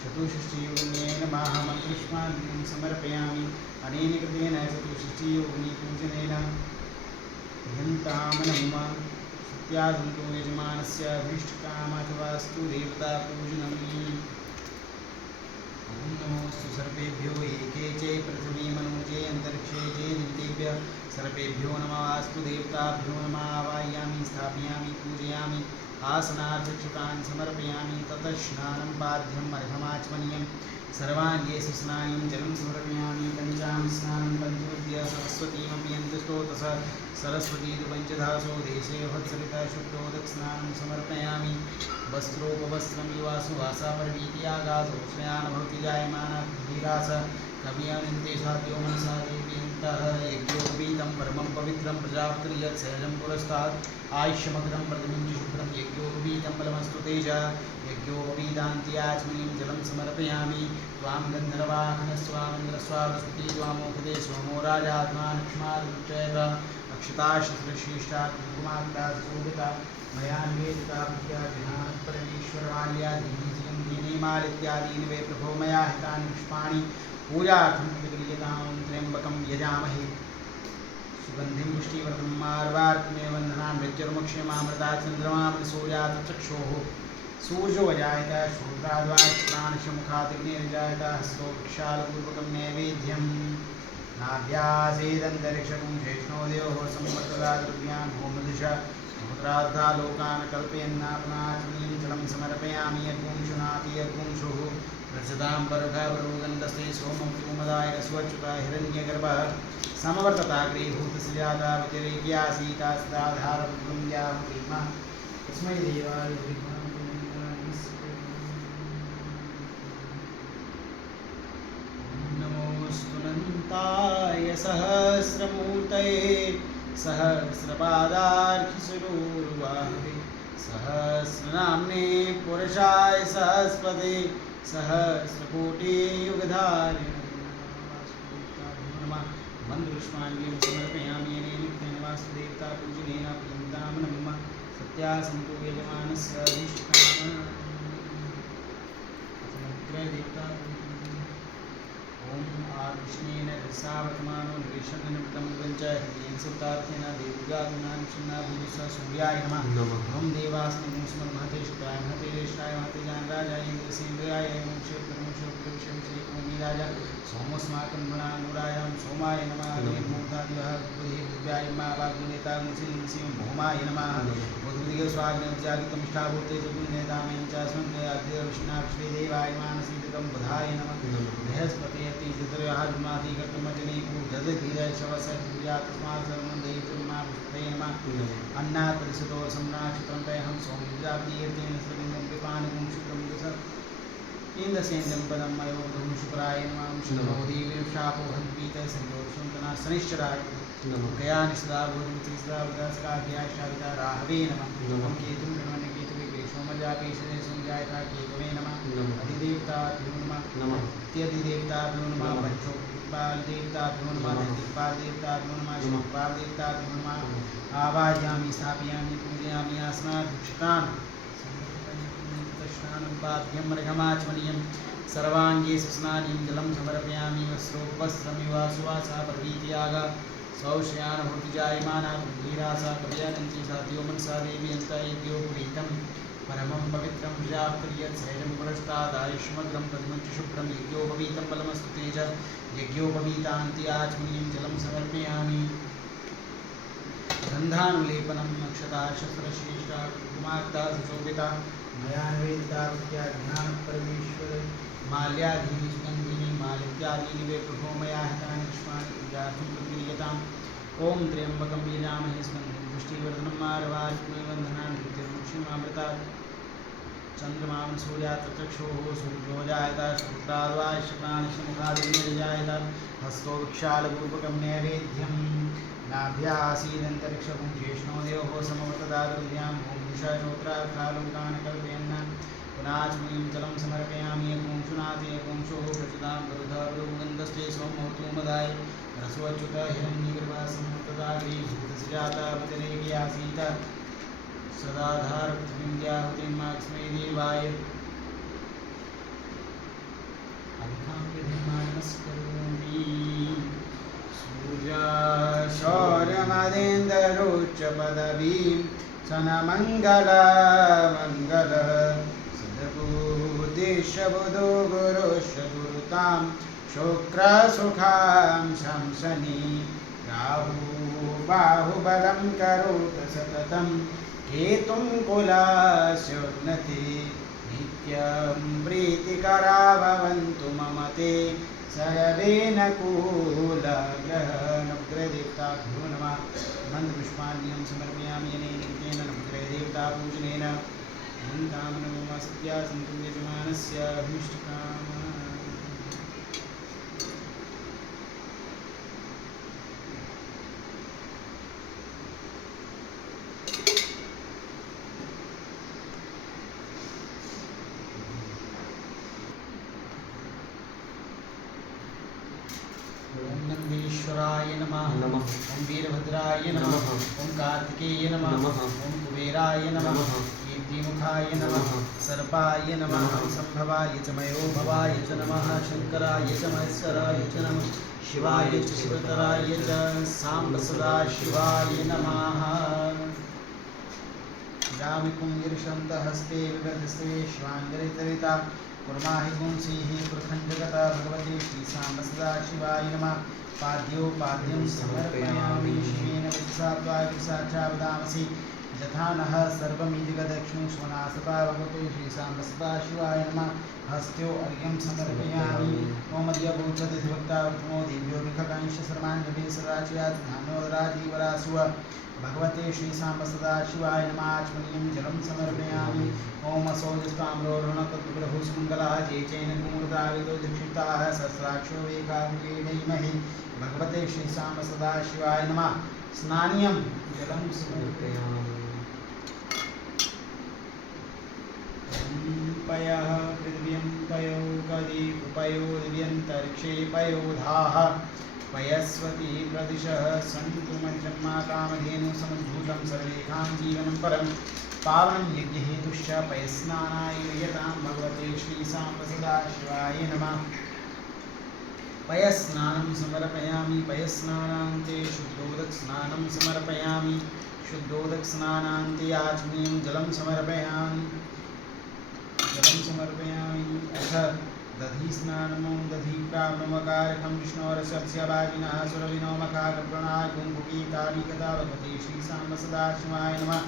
चतुष्षष्टियोगिन्ये नमः। मन्त्रपुष्पाञ्जलिं समर्पयामि। अनेन कृतेन चतुष्षष्टियोगिनी पूजनेन प्रियन्तां नमः। सत्यासन्तो यजमानस्य अभीष्टकामथवास्तु देवतापूजनम्। ॐ नमोऽस्तु सर्वेभ्यो एके च पृथिवी मनोजे अन्तरिक्षे चे दिव्येभ्यः सर्वेभ्यो नमस्ते देवताभ्यो नमः। आवाहयामि स्थापयामि पूजयामि आसनार्थक्षतान् समर्पयामि। ततः स्नानं पाद्यं अर्घमाचमनीयं सर्वाङ्गे सुस्नानं जलं समर्पयामि। पञ्चामृतस्नानं पञ्चविद्या सरस्वतीमपि यन्तस्तोतसः सरस्वती पञ्चधासो देशे वत्सरिता शुद्धोदकस्नानं समर्पयामि। वस्त्रोपवस्त्रं युवासुवासा परवीत्यागासो श्रेयानुभवति जायमाना धीरास कवियानन्ते साध्यो मनसा देव्यन्तः यज्ञोपवीतं परमं पवित्रं प्रजापतिर्यत् सहजं पुरस्तात् आयुष्यमग्रं प्रतिमं च शुभ्रं यज्ञोपवीतं बलमस्तु तेज यज्ञोपवीतान्त्याचमनीं जलं समर्पयामि। त्वां गन्धर्वाहनस्वामिन्द्रस्वावस्पति त्वामोखदे सोमो राजात्मा लक्ष्मारुच्चैव अक्षताशस्त्रश्रेष्ठा कुङ्कुमाक्ता सुशोभिता मया निवेदिता भक्त्या गृहाणपरमेश्वरमाल्यादीनि सुगन्धीनि मालित्यादीनि वे प्रभो मया हितानि पुष्पाणि पूजार्थं विक्रियतां। त्र्यम्बकं यजामहे सुगन्धिं पुष्टिवर्धनं मार्वार्कमेव बन्धनान् मृत्युर्मुक्षीमामृतात् चन्द्रमां सूर्यात् चक्षोः सूर्यो अजायत श्रोत्राद्वाक्प्राणशमुखादिग्निर्जायत हस्तो वृक्षालपूर्वकं नैवेद्यं नाभ्यासेदन्तरिक्षं ज्येष्ठोदयोः संवर्तदाद्रव्यां भूमदिशा समुद्राद्धालोकान् कल्पयन्नापनाचमनीं जलं समर्पयामि। अग्निंशुनाति अग्निंशुः प्रजतां परखावरो गन्धस्ते सोमवतुमदाय स्वच्युता हिरण्यगर्भः समवर्तताग्रे भूतसुजाता व्यतिरेक्यासीता सदा धारपुत्रं याहुतिमा तस्मै देवाय नमोऽस्तु अनन्ताय सहस्रमूर्तये सहस्रपादार्घ्यशिरोरुबाहवे सहस्रनाम्ने पुरुषाय सहस्रपदे सहस्रकोटियुगधारिणे नमः। मन्त्रपुष्पाञ्जलिं समर्पयामि। अनेन कृतेन वासुदेवतापूजनेन प्रियन्तां नमः। सत्यासन्तो यजमानस्य अभीष्टकामः कृष्णेन रसावतमानो निवेशननिमित्तं गञ्चायतेन सिद्धार्थेन देवगातुनानुषन्ना भूतिस्व सूर्याय नमः ओम देवास्मि महते शुक्राय महते रेष्ठाय महते जानराजाय इन्द्रसेन्द्राय वंशोत्तरवंशोत्तरविषं श्रीकुमीराजा सोमस्माकं गणानुरायां सोमाय नमः निर्मूर्धादिवः बुद्धिभुव्याय मा वाग्नेता मुंसिं भौमाय नमः बुद्धियो स्वाग्निजागितमिष्ठाभूते चतुर्नेतामें च स्मृत्याद्यविष्णाक्षरे देवाय मानसीदकं बुधाय नमः बृहस्पतियति चतुर्याहाजुमाति कर्तुमजने पूर्धधीरय शवसर्या तस्मात् सर्वं देहितुर्मा पुष्पते नमः अन्नात् परिसुतो सम्राक्षितं तयहं सौम्यजातीयतेन सर्वं कृपानुगुं शुक्रं दश इंद्रसेन्द्रं पदं मयोधुं शुक्राय नमः शुभमोदी विशापो हन्वीतः संयोषं तना शनिश्चराय नमः गयानिसदा भूतिसदा वदस्काभ्याय शाविता राहवे नमः ओम केतुं गणवने केतुवे पेशोमजापेशने संजायता केतवे नमः अधिदेवताभ्यो नमः त्यधिदेवताभ्यो नमः पंचोपाल देवताभ्यो नमः दिक्पाल देवताभ्यो नमः शिवपाल देवताभ्यो नमः आवाहयामि स्थापयामि पूजयामि आसनाधिष्ठान् पाद्यं मृगमाचमनीयं सर्वांगे सुस्नानीं जलं समर्पयामि वस्त्रोपवस्त्रमिव सुवासा प्रवीत्यागा सौशयान जायमाना धीरासा कव्यानन्ति साध्यो मनसा देवी अन्ता यज्ञोपवीतं परमं पवित्रं प्रजापतिर्यत् शैलं पुरस्तादायुष्मग्रं पद्मं च शुभ्रं यज्ञोपवीतं बलमस्तु तेज यज्ञोपवीतान्ति आचमनीं जलं समर्पयामि गन्धानुलेपनं नक्षता शस्त्रश्रेष्ठा कुमार्ता सुशोभिता मया निवेदिता ज्ञानपरमेश्वर माल्यादीनि सुगन्धिनि मालित्यादीनि वे प्रभो मया हितानि पुष्पाणि पूजार्थं प्रक्रियताम् ॐ त्र्यम्बकं यजामहे स्कन्धं पुष्टिवर्धनं मारवारिपुण्यवन्धनान् नित्यमुक्षिमामृतात् चन्द्रमां सूर्यात् चक्षुः सूर्यो जायता शुक्राद्वायशप्राणिशमुखादिनिर्जायत हस्तो विक्षालरूपकं नैवेद्यं नाभ्यासीदन्तरिक्षं ज्येष्णो देवो समवर्तदादुर्यां भूमिषाचोत्रालोकान् कल्पयन् पुनाचमनीं जलं समर्पयामि पुंशुनाथे पुंशोः प्रचुतां गन्धस्ते सोमोर्तुमदाय रसोच्युत हिरण्यगर्भासमर्तदाग्रे भूतसजाता पतिरेकयासीत सदाधार पृथ्वीन्द्याहुतिमाक्ष्मै देवाय अभिखां विधिमानस्करोमि शौर्यमदेन्दरोच्च पदवीं सनमङ्गल सद्बुद्धिशबुधो गुरुश्च गुरुतां शुक्रसुखां शंसनि राहु बाहुबलं करोत सततं केतुं कुलास्योन्नति नित्यं प्रीतिकरा भवन्तु मम ते सर्वेन कूलग्रहणग्रहदेवताभ्यो नमः मन्त्रपुष्पाण्यं समर्पयामि अनेन कृतेन नवग्रहदेवतापूजनेन कामनो सत्या सन्तु यजमानस्य अभीष्टकामः ओम नंदीश्वराय नमः ओम वीरभद्राय नमः ओम कार्तिकेय नमः ओम कुबेराय नमः कीर्तिमुखाय नमः सर्पाय नमः संभवाय च मयोभवाय च नमः शंकराय च महेश्वराय च नमः शिवाय च शिवतराय च सांब सदा शिवाय नमः जामिकुं गिरिशन्तहस्ते विगतस्ते श्वाङ्गरितरिता कुर्माहि पुंसीः पुरखण्डगता भगवती श्रीसाम्ब सदा शिवाय नमः पाद्योपाद्यं समर्पयामि शिवेन वचसा त्वागिरिसाक्षा वदामसि यथा नः सर्वमिदिगदक्षिणुष्मनासता भगवते श्रीसाम्ब सदा शिवाय नमः हस्त्यो अर्घ्यं समर्पयामि ओम अद्यभूचतिभक्ता प्रथमो दिव्यो विखकांश सर्वाण्यभि सदाचियात् धान्योदराजीवरासुव भगवते श्रीसाम्ब सदा शिवाय नमः आचमनीयं जलं समर्पयामि ओम असौजस्ताम्रोहण तद्विग्रहुसुमङ्गलः जयचैन कुमुदावितो दीक्षिताः सहस्राक्षो वेगाभिधीमहि भगवते श्रीसाम्ब सदा शिवाय नमः स्नानीयं जलं समर्पयामि पयः पृथिव्यं पयो गदीपयो दिव्यन्तरिक्षे पयोधाः पयस्वती प्रदिशः सन्तु मज्जन्मा कामधेनु समुद्भूतं सर्वेषां जीवनं परं पावनं यज्ञहेतुश्च पयस्नानाय यतां भगवते श्रीसाम्ब सदा शिवाय नमः पयस्नानं समर्पयामि पयस्नानान्ते शुद्धोदकस्नानं समर्पयामि शुद्धोदकस्नानान्ते आचमनीयं जलं समर्पयामि अथ दधिस्नानमो दधिप्राप्नमकारकं विष्णोरसस्यभाजिनः सुरविनोमकारप्रणाय कुङ्कुकीतालिकदा भगवते श्रीसाम्ब सदाशिवाय नमः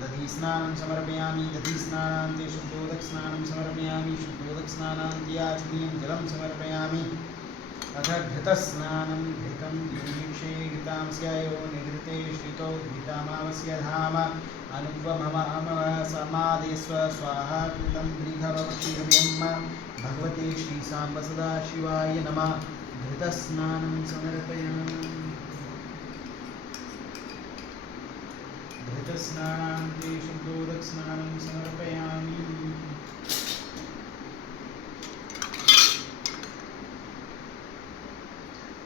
दधिस्नानं समर्पयामि दधिस्नानान्ते शुद्धोदकस्नानं समर्पयामि शुद्धोदकस्नानान्ते आचमनीयं जलं समर्पयामि अथ घृतस्नानं घृतं युयुक्षे घृतांस्यायो निघृते श्रितो घृतामावस्य धाम अनुपममामव समादेस्व स्वाहा कृतं गृहभवतिर्यं भगवते श्रीसाम्ब सदाशिवाय नमः घृतस्नानं समर्पयामि घृतस्नानान्ते शुद्धोदकस्नानं समर्पयामि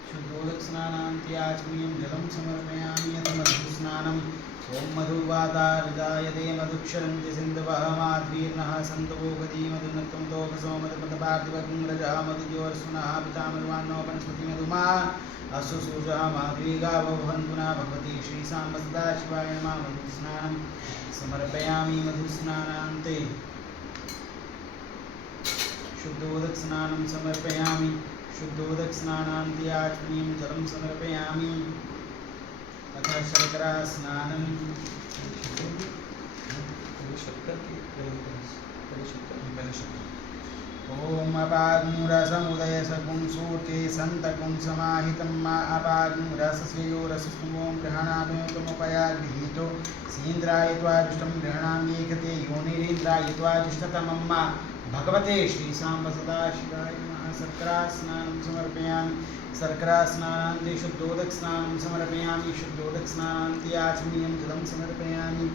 शुद्धोदकस्नानान्ते आचमनीयं जलं समर्पयामि अथ मधुस्नानम् ॐ मधुवातारिदायते मधुक्षरन्ति सिन्धवः माध्वीर्नः सन्तवोगती मधुनक्तमुदोकसो मधुपतपार्थिवकुङ्ग्रजः मधुजोर्सुनः पितामरुवान्नोपनिस्मृति मधुमा अश्वसूजः माध्वीगावो भवन्तुना भगवती श्रीसाम्ब सदाशिवाय नमः मधुस्नानं समर्पयामि मधुस्नानान्ते शुद्धोदकस्नानं समर्पयामि शुद्धोदकस्नानान्ते आचमनीयं जलं समर्पयामि अथ शर्करा स्नानं ॐ अपाग्मुरसमुदयसकुं सूर्ये सन्तकुं समाहितं मा अपाग्मुरसस्यो रसस्तुमों ग्रहणामयोतमुपयागृहीतो सीन्द्रायत्वाजुष्टं गृह्णामि कृते योनिरीन्द्रायत्वाजुष्टतमं मा भगवते श्रीसाम्ब सदाशिवाय नमः शर्करास्नानं समर्पयामि शर्करास्नानान्ते शुद्धोदकस्नानं समर्पयामि शुद्धोदकस्नानान्ते आचमनीयं जलं समर्पयामि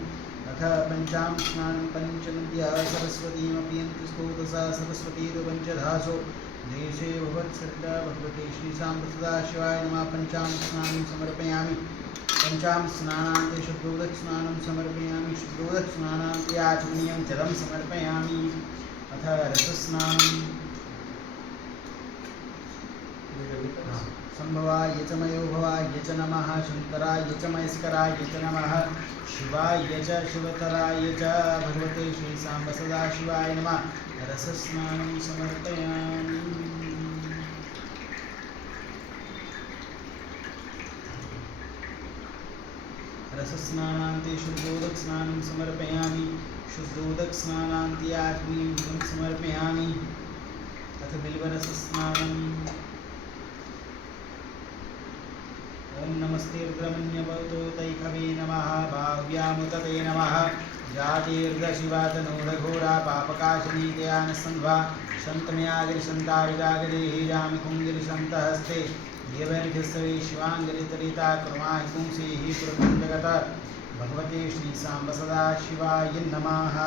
अथ पञ्चामृतस्नानं पञ्चनद्यः सरस्वतीमपि यन्तिस्तोतसा सरस्वतीतु पञ्चधासो देशे भवत्सर्गा भगवते श्रीसाम्ब सदाशिवाय नमः पञ्चामृतस्नानं समर्पयामि पञ्चामृतस्नानान्ते शुद्धोदकस्नानं समर्पयामि शुद्धोदकस्नानान्ते आचमनीयं जलं समर्पयामि अथ रसस्नानं संभवाय च मयोभवाय च नमः शंकराय च महेश्वराय च नमः शिवाय च शिवतराय च भगवते श्रीसाम्ब सदाशिवाय नमः रसस्नानं समर्पयामि रसस्नानान्ते शुद्धोदकस्नानं समर्पयामि शुद्धोदकस्नानान्ते आचमनीयं जलं समर्पयामि अथ बिल्वरसस्नानम् ओम नमस्ते रुद्रमन्यवतो तैखवे नमः भाव्यामुतते नमः जातिर्दशिवातनूरघोरा पापकाशिनी दयानसन्ध्वा शन्तमयागिरिशन्तारिजागरे हेजामि कुङ्गिरिशन्तहस्ते देवैर्घस्वे शिवाङ्गिरितरिता कुर्माहि पुंसीः पुरकुण्डगत भगवते श्रीसाम्ब सदाशिवाय नमः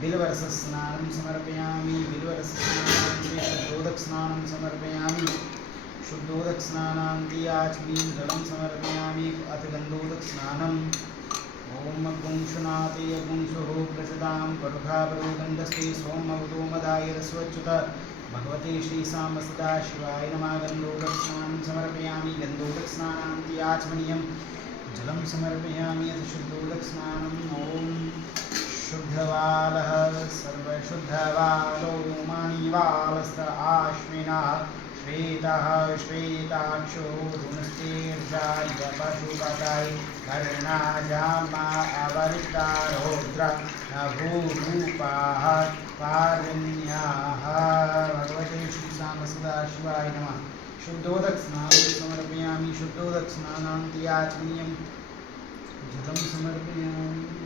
बिल्वरसस्नानं समर्पयामि बिल्वरसस्नानान्ते शुद्धोदकस्नानं समर्पयामि शुद्धोदकस्नानान्ते आचमनीयं जलं समर्पयामि अथ गन्धोदकस्नानम् ॐ पुंशुनाते पुंसुः प्रसदां परुखापरोगन्धस्ते सोमवतो मदाय रस्वच्युत भगवते श्रीसाम्ब सदाशिवाय नमः गन्धोदकस्नानं समर्पयामि गन्धोदकस्नानान्ते आचमनीयं जलं समर्पयामि अथ शुद्धोदकस्नानम् ॐ शुद्धवालः सर्वशुद्धवालो माणिवालस्त आश्विनः श्वेतः श्वेताक्षो रुणस्तेर्जाय पशुपतये कर्णाजामा अवरितारौद्र नभूरूपाः पारण्याः भगवते श्रीसाम्ब सदाशिवाय नमः शुद्धोदकस्नानं समर्पयामि शुद्धोदकस्नानान्ते आचमनीयं जलं समर्पयामि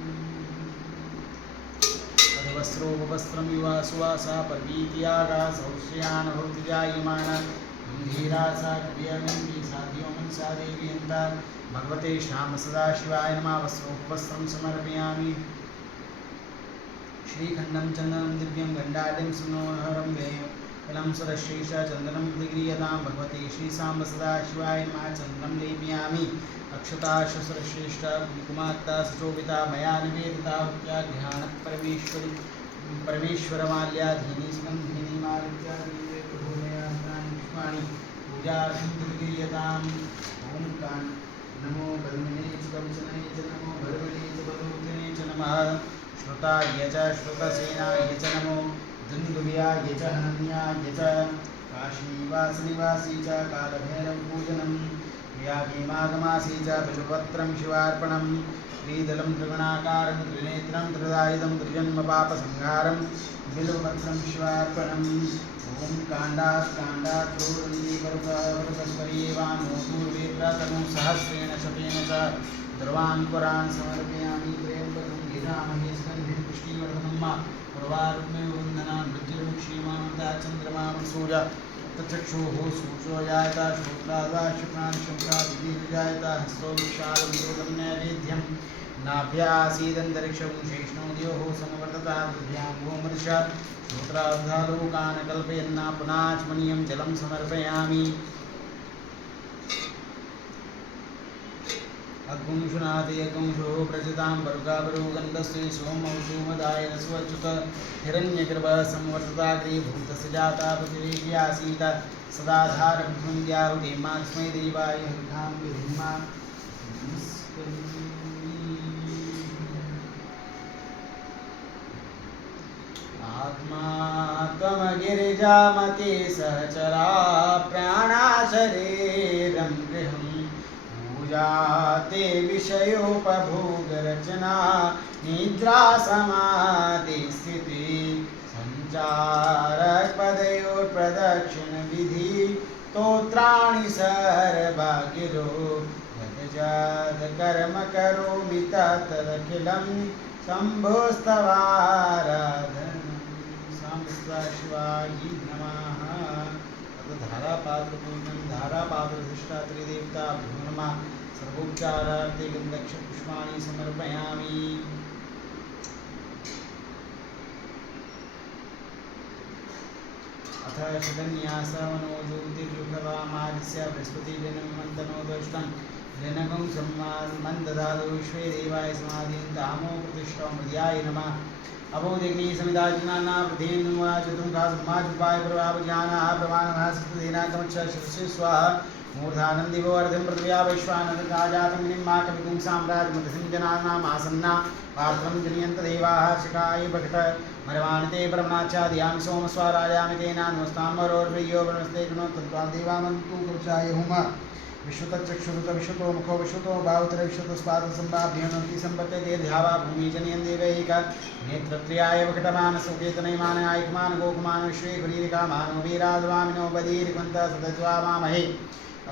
वस्त्रोपवस्त्रं युवा सुवासा पर्वीत्यागा सौश्रियान् भवति जायमाना गम्भीरा सा कवियनन्ति साध्यो मनसा देवी अन्ता भगवते श्याम सदाशिवाय नमः वस्त्रोपवस्त्रं समर्पयामि श्रीखण्डं चन्दनं दिव्यं गण्डाढ्यं सुमनोहरं वेयं सुरश्रेष्ठ चन्दनं प्रतिगृह्यतां भगवते श्रीसाम्ब सदाशिवाय नमः चन्दनं लेपयामि अक्षताशुसुरश्रेष्ठ कुङ्कुमात्ता सुशोभिता मया निवेदिता हुत्याघ्राणपरमेश्वरी परमेश्वरमाल्याधीनि सुगन्धिनी मालित्यादीनि पुष्पाणि पूजार्थं क्रियताम् ॐ कान् नमो बलमिने च वंशने च नमो बलमिने च बलोत्तने च नमः श्रुताय च श्रुतसेनाय च नमो दुन्दुभ्याय च हनन्याय च काशीवासनिवासी च कालभैरवपूजनं व्याघ्यमागमासी च बिल्वपत्रं शिवार्पणं त्रिदलं त्रिगुणाकारं त्रिनेत्रं त्रिदायुधं त्रिजन्मपापसंहारं बिल्वपत्रं शिवार्पणम् ॐ काण्डात् चूर्णीपर्वतस्परीवानो दूर्वेत्रतनु सहस्रेण शतेन च ध्रुवाङ्कुरान् समर्पयामि त्र्यम्बकं गीतामहे स्कन्धिं पुष्टिवर्धनं मा पूर्वारुग्मे वन्दनान् वज्रमुक्षीमान्ता चन्द्रमा सूर्य तचक्षुः सूर्यो जायता श्रोत्राद्वा शुक्रान् शुक्रादिजायता हस्तो विक्षालं नैवेद्यं नाभ्यासीदन्तरिक्षं शेष्णो द्योः समवर्तता बुद्ध्यां गोमर्ष श्रोत्राब्धालोकान् कल्पयन्ना पुनाच्मनीयं जलं समर्पयामि अग्गुंशुनाथे अग्गुंशो प्रजतां वर्गावरो गन्धस्ते सोमौषोमदाय रस्वच्युत हिरण्यगर्भः संवर्तताग्रे भूतस्य जाता पतिरेक्यासीत सदाधारं ध्वन्द्याहुतिमास्मै देवाय हरिकां विधिमा आत्मा त्वमगिरिजामते सहचरा प्राणा शरीरं गृहम् पूजाते विषयोपभोगरचना निद्रा समाधि स्थिति सञ्चारपदयोर्प्रदक्षिणविधि स्तोत्राणि सर्वगिरो कर्म करोमि तत्तदखिलं शम्भोस्तवाराधनं शिवाय नमः धारापात्रपूर्णं धारापात्रधिष्ठा त्रिदेवता भ्यो नमः सर्वोपचारार्थे गन्धक्षपुष्पाणि समर्पयामि अथ शतन्यासवनो ज्योतिर्युगवामादिस्य बृहस्पतिदिनं मन्तनोदष्टं जनकं सम्मन्ददातु विश्वे देवाय समाधिं दामो प्रतिष्ठा मृद्याय नमः अबोधिग्नि समिदाजनाना प्रधेनुवा चतुर्मुखा समाजुपाय प्रभावज्ञानः प्रमाणः सस्तदेनाकमच्छ शिरसि स्वाहा मूर्धानं दिवो अर्धं पृथिव्या वैश्वानरकाजातं निम्माकविकुं साम्राज्यमतसिं जनानाम् आसन्ना पात्रं जनयन्त देवाः शिखाय भक्त मरवाणते ब्रह्मणाचार्यामि सोमस्वारायामि तेनान्वस्ताम्बरोर्प्रियो ब्रह्मस्ते गुणो तत्त्वा देवामन्तु कुरुचाय हुम विश्वतचक्षुरुत विश्वतो मुखो विश्वतो बाहुतर विश्वतस्पादसम्भाभ्योन्नति सम्पत्ते ध्यावा भूमि जनयन् देवैक नेत्रत्र्याय वकटमानसौकेतनैमानयायकमान गोकुमान विश्वे गुरीरिकामानो वीराद्वामिनो बधीरिकवन्तः सदज्वामामहे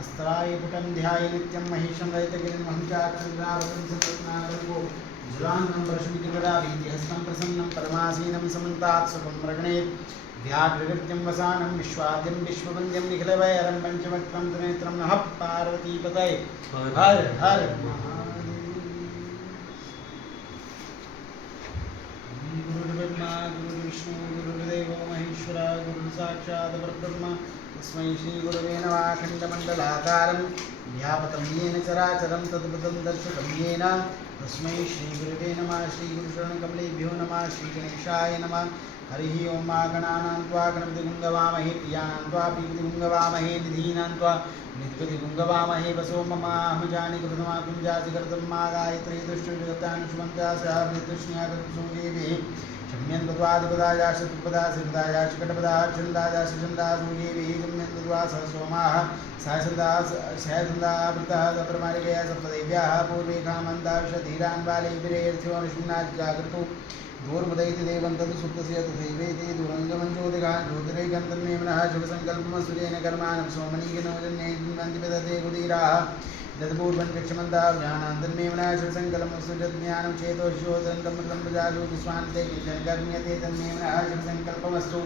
अस्त्राय पुटं ध्याय नित्यं महेशं रहितगिरिमहं चाक्षुद्रावतं सतत्नागर्भो जुलान्नं वर्षमितिवदाभीतिहस्तं प्रसन्नं परमासीनं समन्तात् सुखं रगणेत् व्याघ्रकृत्यं वसानं विश्वाद्यं विश्ववन्द्यं निखिलवैरं पञ्चवक्त्रं त्रिनेत्रं नः पार्वतीपतये हर हर गुरुर्ब्रह्मा गुरुर्विष्णु गुरुर्देवो महेश्वरा गुरुर्साक्षात् परब्रह्म तस्मै श्रीगुरवे नमः अखण्डमण्डलाकारं व्यापतं येन चराचरं तद्भुतं दर्शितं येन तस्मै श्रीगुरवे नमः श्रीगुरुशरणकमलेभ्यो नमः श्रीगणेशाय नमः हरिः ओं मा गणानां त्वा गणपतिगुङ्गवामहे प्रियाणां त्वा प्रीतिगुङ्गवामहे निधीनां त्वा नित्यतिगुङ्गवामहे वसो ममाहमजानि कृतमा कुञ्जासि कर्तुं मा गायत्री दुष्टजगतानुष्मन्ता सह वृद्धुष्ण्यागतसूर्येभिः शम्यन्तत्वादिपदायाश्चतुर्पदा सिद्धायाश्चकटपदाच्छन्दायाश्चन्दासूर्येभिः शम्यन्तत्वा सह सोमाः सहसन्दावृतः तत्र मार्गया सप्तदेव्याः पूर्वे कामन्दाविषधीरान् बालैभिरेर्थ्यो अनुष्णाजागृतो दूर्मदयति देवं तद् सुप्तस्य तथैवेति दूरङ्गमं ज्योतिगान् ज्योतिरेकं तन्मेमनः शुभसङ्कल्पमसुरेण कर्माणं सोमनीकनोजन्यैन्वन्तिपदते कुदीराः तत्पूर्वं चक्षमन्ता ज्ञानां तन्मेमनः शुभसङ्कल्पमस्तु यज्ञानं चेतोश्योतन्तं प्रजाज्योतिस्वान्ते किञ्चनकर्म्यते तन्मेमनः शुभसङ्कल्पमस्तु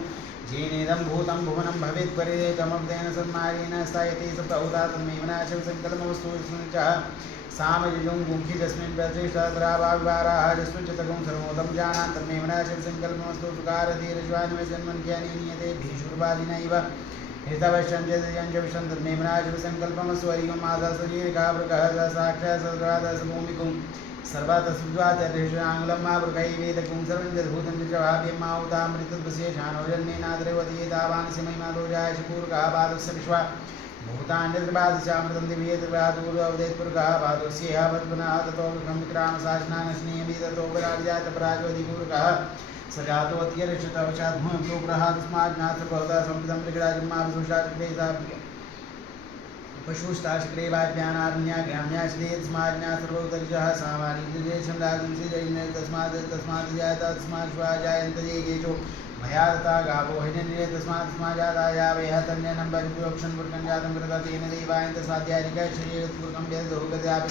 येनेदं भूतं भुवनं भवेत् परिदेतमब्देन सन्मार्गेण स्थायते सप्तहुता तन्मेमनः शुभसङ्कल्पमस्तु च सामयुजं गुंखि तस्मिन् प्रतिष्ठात्राभाविवाराः जस्मिञ्चतगुं सर्वोदं जानान् तन्मेमनः शिवसङ्कल्पमस्तु सुकारधीरज्वानिवजन्मन्त्यानीयते भीषुर्वादिनैव हृतवश्यं चेतयञ्च तन्मेमनः शिवसङ्कल्पमस्तु हरिगं मासासरीरकावृकः साक्षात् सद्रादसभूमिकुं सर्वातसुद्वाचर्षाङ्गलं मा वृकैवेदकुं सर्वं यद्भूतं च भाव्यं माहुतामृतद्विशेषानोजन्येनाद्रेवतीतावान् सिमैमादोजाय शिपूर्कः पादस्य विश्वा भूतान्यत्रिपादस्यामृतं दिव्येत्रिपादूर्वदेत्पुरुषः पादोस्येह पद्मनः ततो विक्रमविक्रामसाशनानश्नीयमि ततो विराजजातपराजोदिपुरुषः स जातोऽत्यरिषतवशाद्भूमिं तस्माज्ञातभवतः संविदं विग्राजन्माभिषुषाचक्रे पशुस्ताशक्रे वाद्यानारण्या ग्राम्याश्रेयस्माज्ञा सर्वोत्तरिषः सामान्यजयछन्दागुंसिजयिने तस्मात् जाता तस्मात् श्वा जायन्त ये केचो भयादता गावो हिरण्ये तस्मात् जाता यावयः तन्यनं परिप्रोक्षन् पुर्कं जातं कृता तेन देवायन्त साध्यारिकक्षयेत्पुर्कं यदोगत्यापि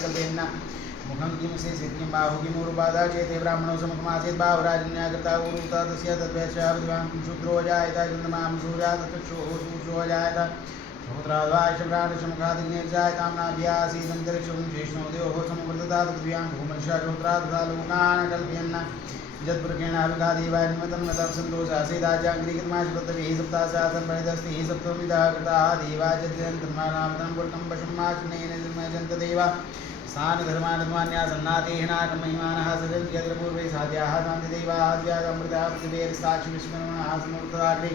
मुखं किं किं बाहु किमुरुपादा चेते ब्राह्मणो समुखमासीत् बाहुराजन्या कृता उरुता तस्य तद्वैश्यः विद्वान् शूद्रो जायत चन्द्रमां सूर्या तक्षुः सूर्यो जायत श्रोत्राद्वायशब्राणशमुखादिग्निर्जायतां नाभ्यासीदन्तरिक्षं शेष्णो देवो समवर्तता पृथिव्यां भूमर्षा श्रोत्रा तथा लोकान् कल्पयन् यत्पुरुषेणाभिघादेवान्मतं सन्तोषासीदाजाङ्ग्रीकृतमाशुपृथभिः सप्तासासन् परितस्ति सप्तमिदः कृताः देवाजन्मानामतं पुरुषं पशुमाचनेन जन्तदेवा स्थान धर्मान्यासन्नातेहनाकमहिमानः सजन्त्यपूर्वे साध्याः शान्तिदेवाः द्व्यादमृताः पृथिवेर्साक्षि विस्मरणः समृद्धदाग्रे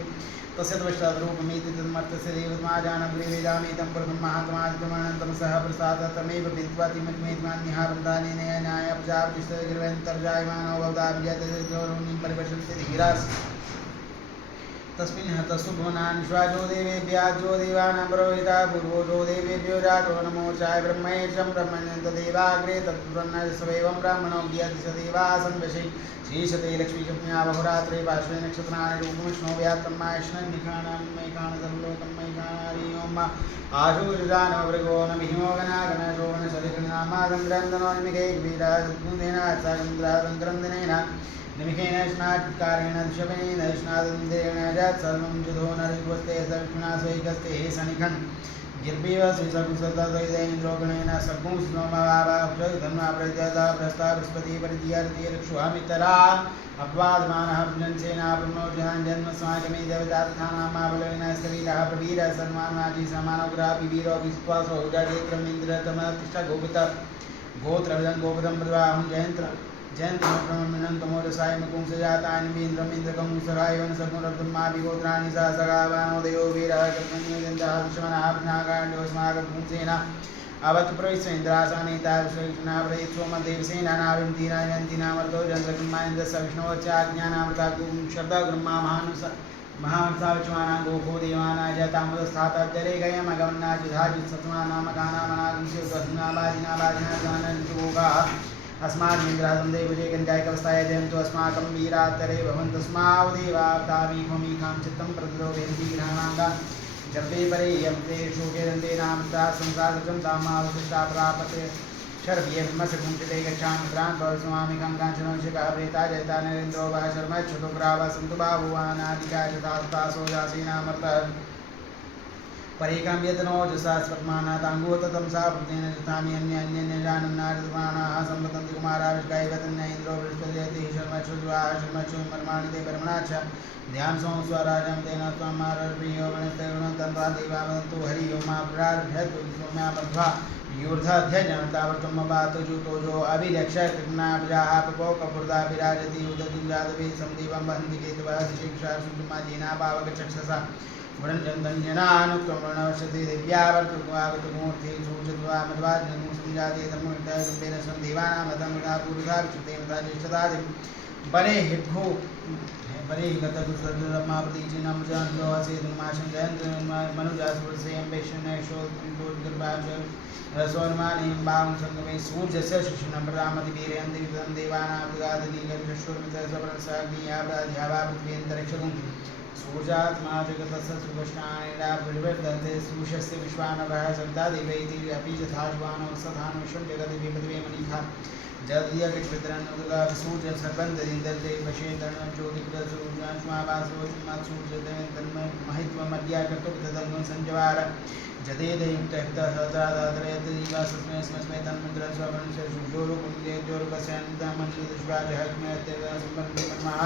तस्य द्वष्टाद्रूपमेति तन्मर्तस्य देवमाजानग्रे वेदामि तं पुरुषं महात्मादिप्रमाणन्तं सह प्रसादतमेव विद्वा तिमत्मेत्मान्यः वृन्दानेन न्याय प्रजापतिस्तगिर्वन्तर्जायमानो भवदाभिजातगौरवणीं परिपश्यन्ति धीरास् तस्मिन् हतस्तु भुवनानि श्वाजो देवेभ्याजो देवानां पुरोहिता पूर्वोजो देवेभ्यो जातो नमोचाय ब्रह्मेशं ब्रह्मण्यन्तदेवाग्रे तत्पुरन्नस्वैवं ब्राह्मणो व्याधिशदेवासन् वशे शीर्षते लक्ष्मीशप्न्या बहुरात्रे पार्श्वे नक्षत्राणि रूपमिष्णो व्यात्तं मायष्णन् निखाणां मैखाणसर्वलोकं मैखाणारियों मा आशुजानो मृगो न भीमो गणागणशोभनशलिकनामादङ्ग्रन्दनो निमिखे वीराजत्कुन्देन सागन्द्रादङ्ग्रन्दनेन निमिखेन स्नात्कारेण शपनेन स्नादन्देन जात् सर्वं जुधो नरिवस्ते सर्वक्षुणा स्वैकस्ते सनिखन् गिर्भिव श्रीसकुसतदैन्द्रोगणेन सर्वंस्नोमवाक्षधर्मा प्रजता बृहस्पति परिधियर्तिरक्षुहामितरा अपवादमानः पुनञ्चेना ब्रह्मोजनान् जन्मस्माकमे देवतार्थानामाबलेन स्थवीरः प्रवीरः सन्मानाजी समानोग्रापि वीरो विश्वासो जाजेत्रमिन्द्रतमतिष्ठ गोपित गोत्रविदं गोपदं प्रवाहं जयन्तमोरसाय मुकुंसजातानिन्द्रमिन्द्रकं सरायवन सगुणब्रह्माभिगोत्राणि सहसगावानोदयो वीरः कर्मण्योजन्तः विश्वमनः पुनाकाण्डोऽस्माकं अवतु प्रविश्वेन्द्रासानीता विश्वेक्षणा प्रयत्सोमदेवसेनानाविन्तीनायन्तीनामर्तो जन्द्रब्रह्मायन्द्रस्य विष्णोच्चाज्ञानामृताकुं शब्दब्रह्मा महांसाविच्वानां गोपो देवानाजतामुदस्थातजरे गयमगमनाजुधाजित्सत्मानामकानामनागुंस्योगनाबाजिनाबाजिनागानन्तुगोगाः अस्माकमिन्द्रादं देवजे गञ्जायकवस्थाय जयन्तु अस्माकं वीरातरे भवन्तस्मावदेवावतामीखमीखां चित्तं प्रतिरोधयन्ति ग्रहाणाङ्गा जपे परे यमते शोके दन्ते नामता संसारजं तामावशिष्टा प्रापते शर्व्येर्मसकुंसिते गच्छामि प्रान् भवस्वामिकं काञ्चनं शिखः प्रेता जयता नरेन्द्रो वा शर्म क्षुतुग्रावा सन्तु बाहुवानादिका यथास्तासो जासीनामर्तः परेकां यतनोजसा स्वर्मानाताङ्गोततं सा वृतेन जतामि अन्यन्यजानन्नारदमानाः सम्पतन्ति कुमाराविष्कायवतन्य इन्द्रो बृहस्पतिजयति शर्मक्षुद्वाः शर्मक्षुमर्माणि ते परमणाच्छ ध्यान स्वराजं तेन त्वमारप्रियो गणस्तैर्गुणन्तन्त्वा देवा वदन्तु हरि ओमा प्रारभ्यतु सौम्या मध्वा यूर्धध्यजनतावर्तमबातु जुतोजो अभिलक्ष्य कृष्णाभ्याः पपोकपुर्दा विराजति उदतिं जातवे संदेवं वहन्ति केतवः शिक्षा सुषुमाजीना पावकचक्षसा वृणचन्दन्यनानुत्वमणवशति दिव्यावर्तुवागतमूर्ति सूचत्वा मध्वाजनमुसंजाते धर्मविद्यासम्पेन संदेवानामतमृता पुरुषा विश्रुतेमता ज्येष्ठतादिं बले हिभो बले गतदुसर्गमापदीचिनं जानोऽसेतुमाशं जयन्त मनुजास्पुरसेयं वैष्णवेशोद्गर्भाच रसोन्मानीं बां सङ्गमे सूर्यस्य शिशुनं प्रदामतिवीर्यन्ति विदं देवानाब्दिगादिलीगर्भशोर्मितसवरसाग्नियाप्राध्यावा पृथ्वीन्तरिक्षगुं सूर्यात्मा जगतस्य सुपष्टानिरा परिवर्तन्ते सूर्यस्य विश्वानवः सविता देवैति अपि यथाश्वानो सधानो विश्वं जगति विपदवे मनीखा जगदीयकृतरनुगा सूर्य सर्वन्तरिन्दर्ते वशेतनं ज्योतिकृतसूर्याश्वावासूर्यसूर्याश्वावासूर्यमात्सूर्यदयन्तन्महित्वमद्या कर्तुकृतधर्मं सञ्जवार जदेदयुक्तहितसहस्रादातरयति दिवासस्मै तन्मन्त्रस्ववर्णस्य शुद्धोरुपुण्येद्योरुपस्यान्तमन्त्रदुष्वाजहत्म्यत्यसुपन्नमः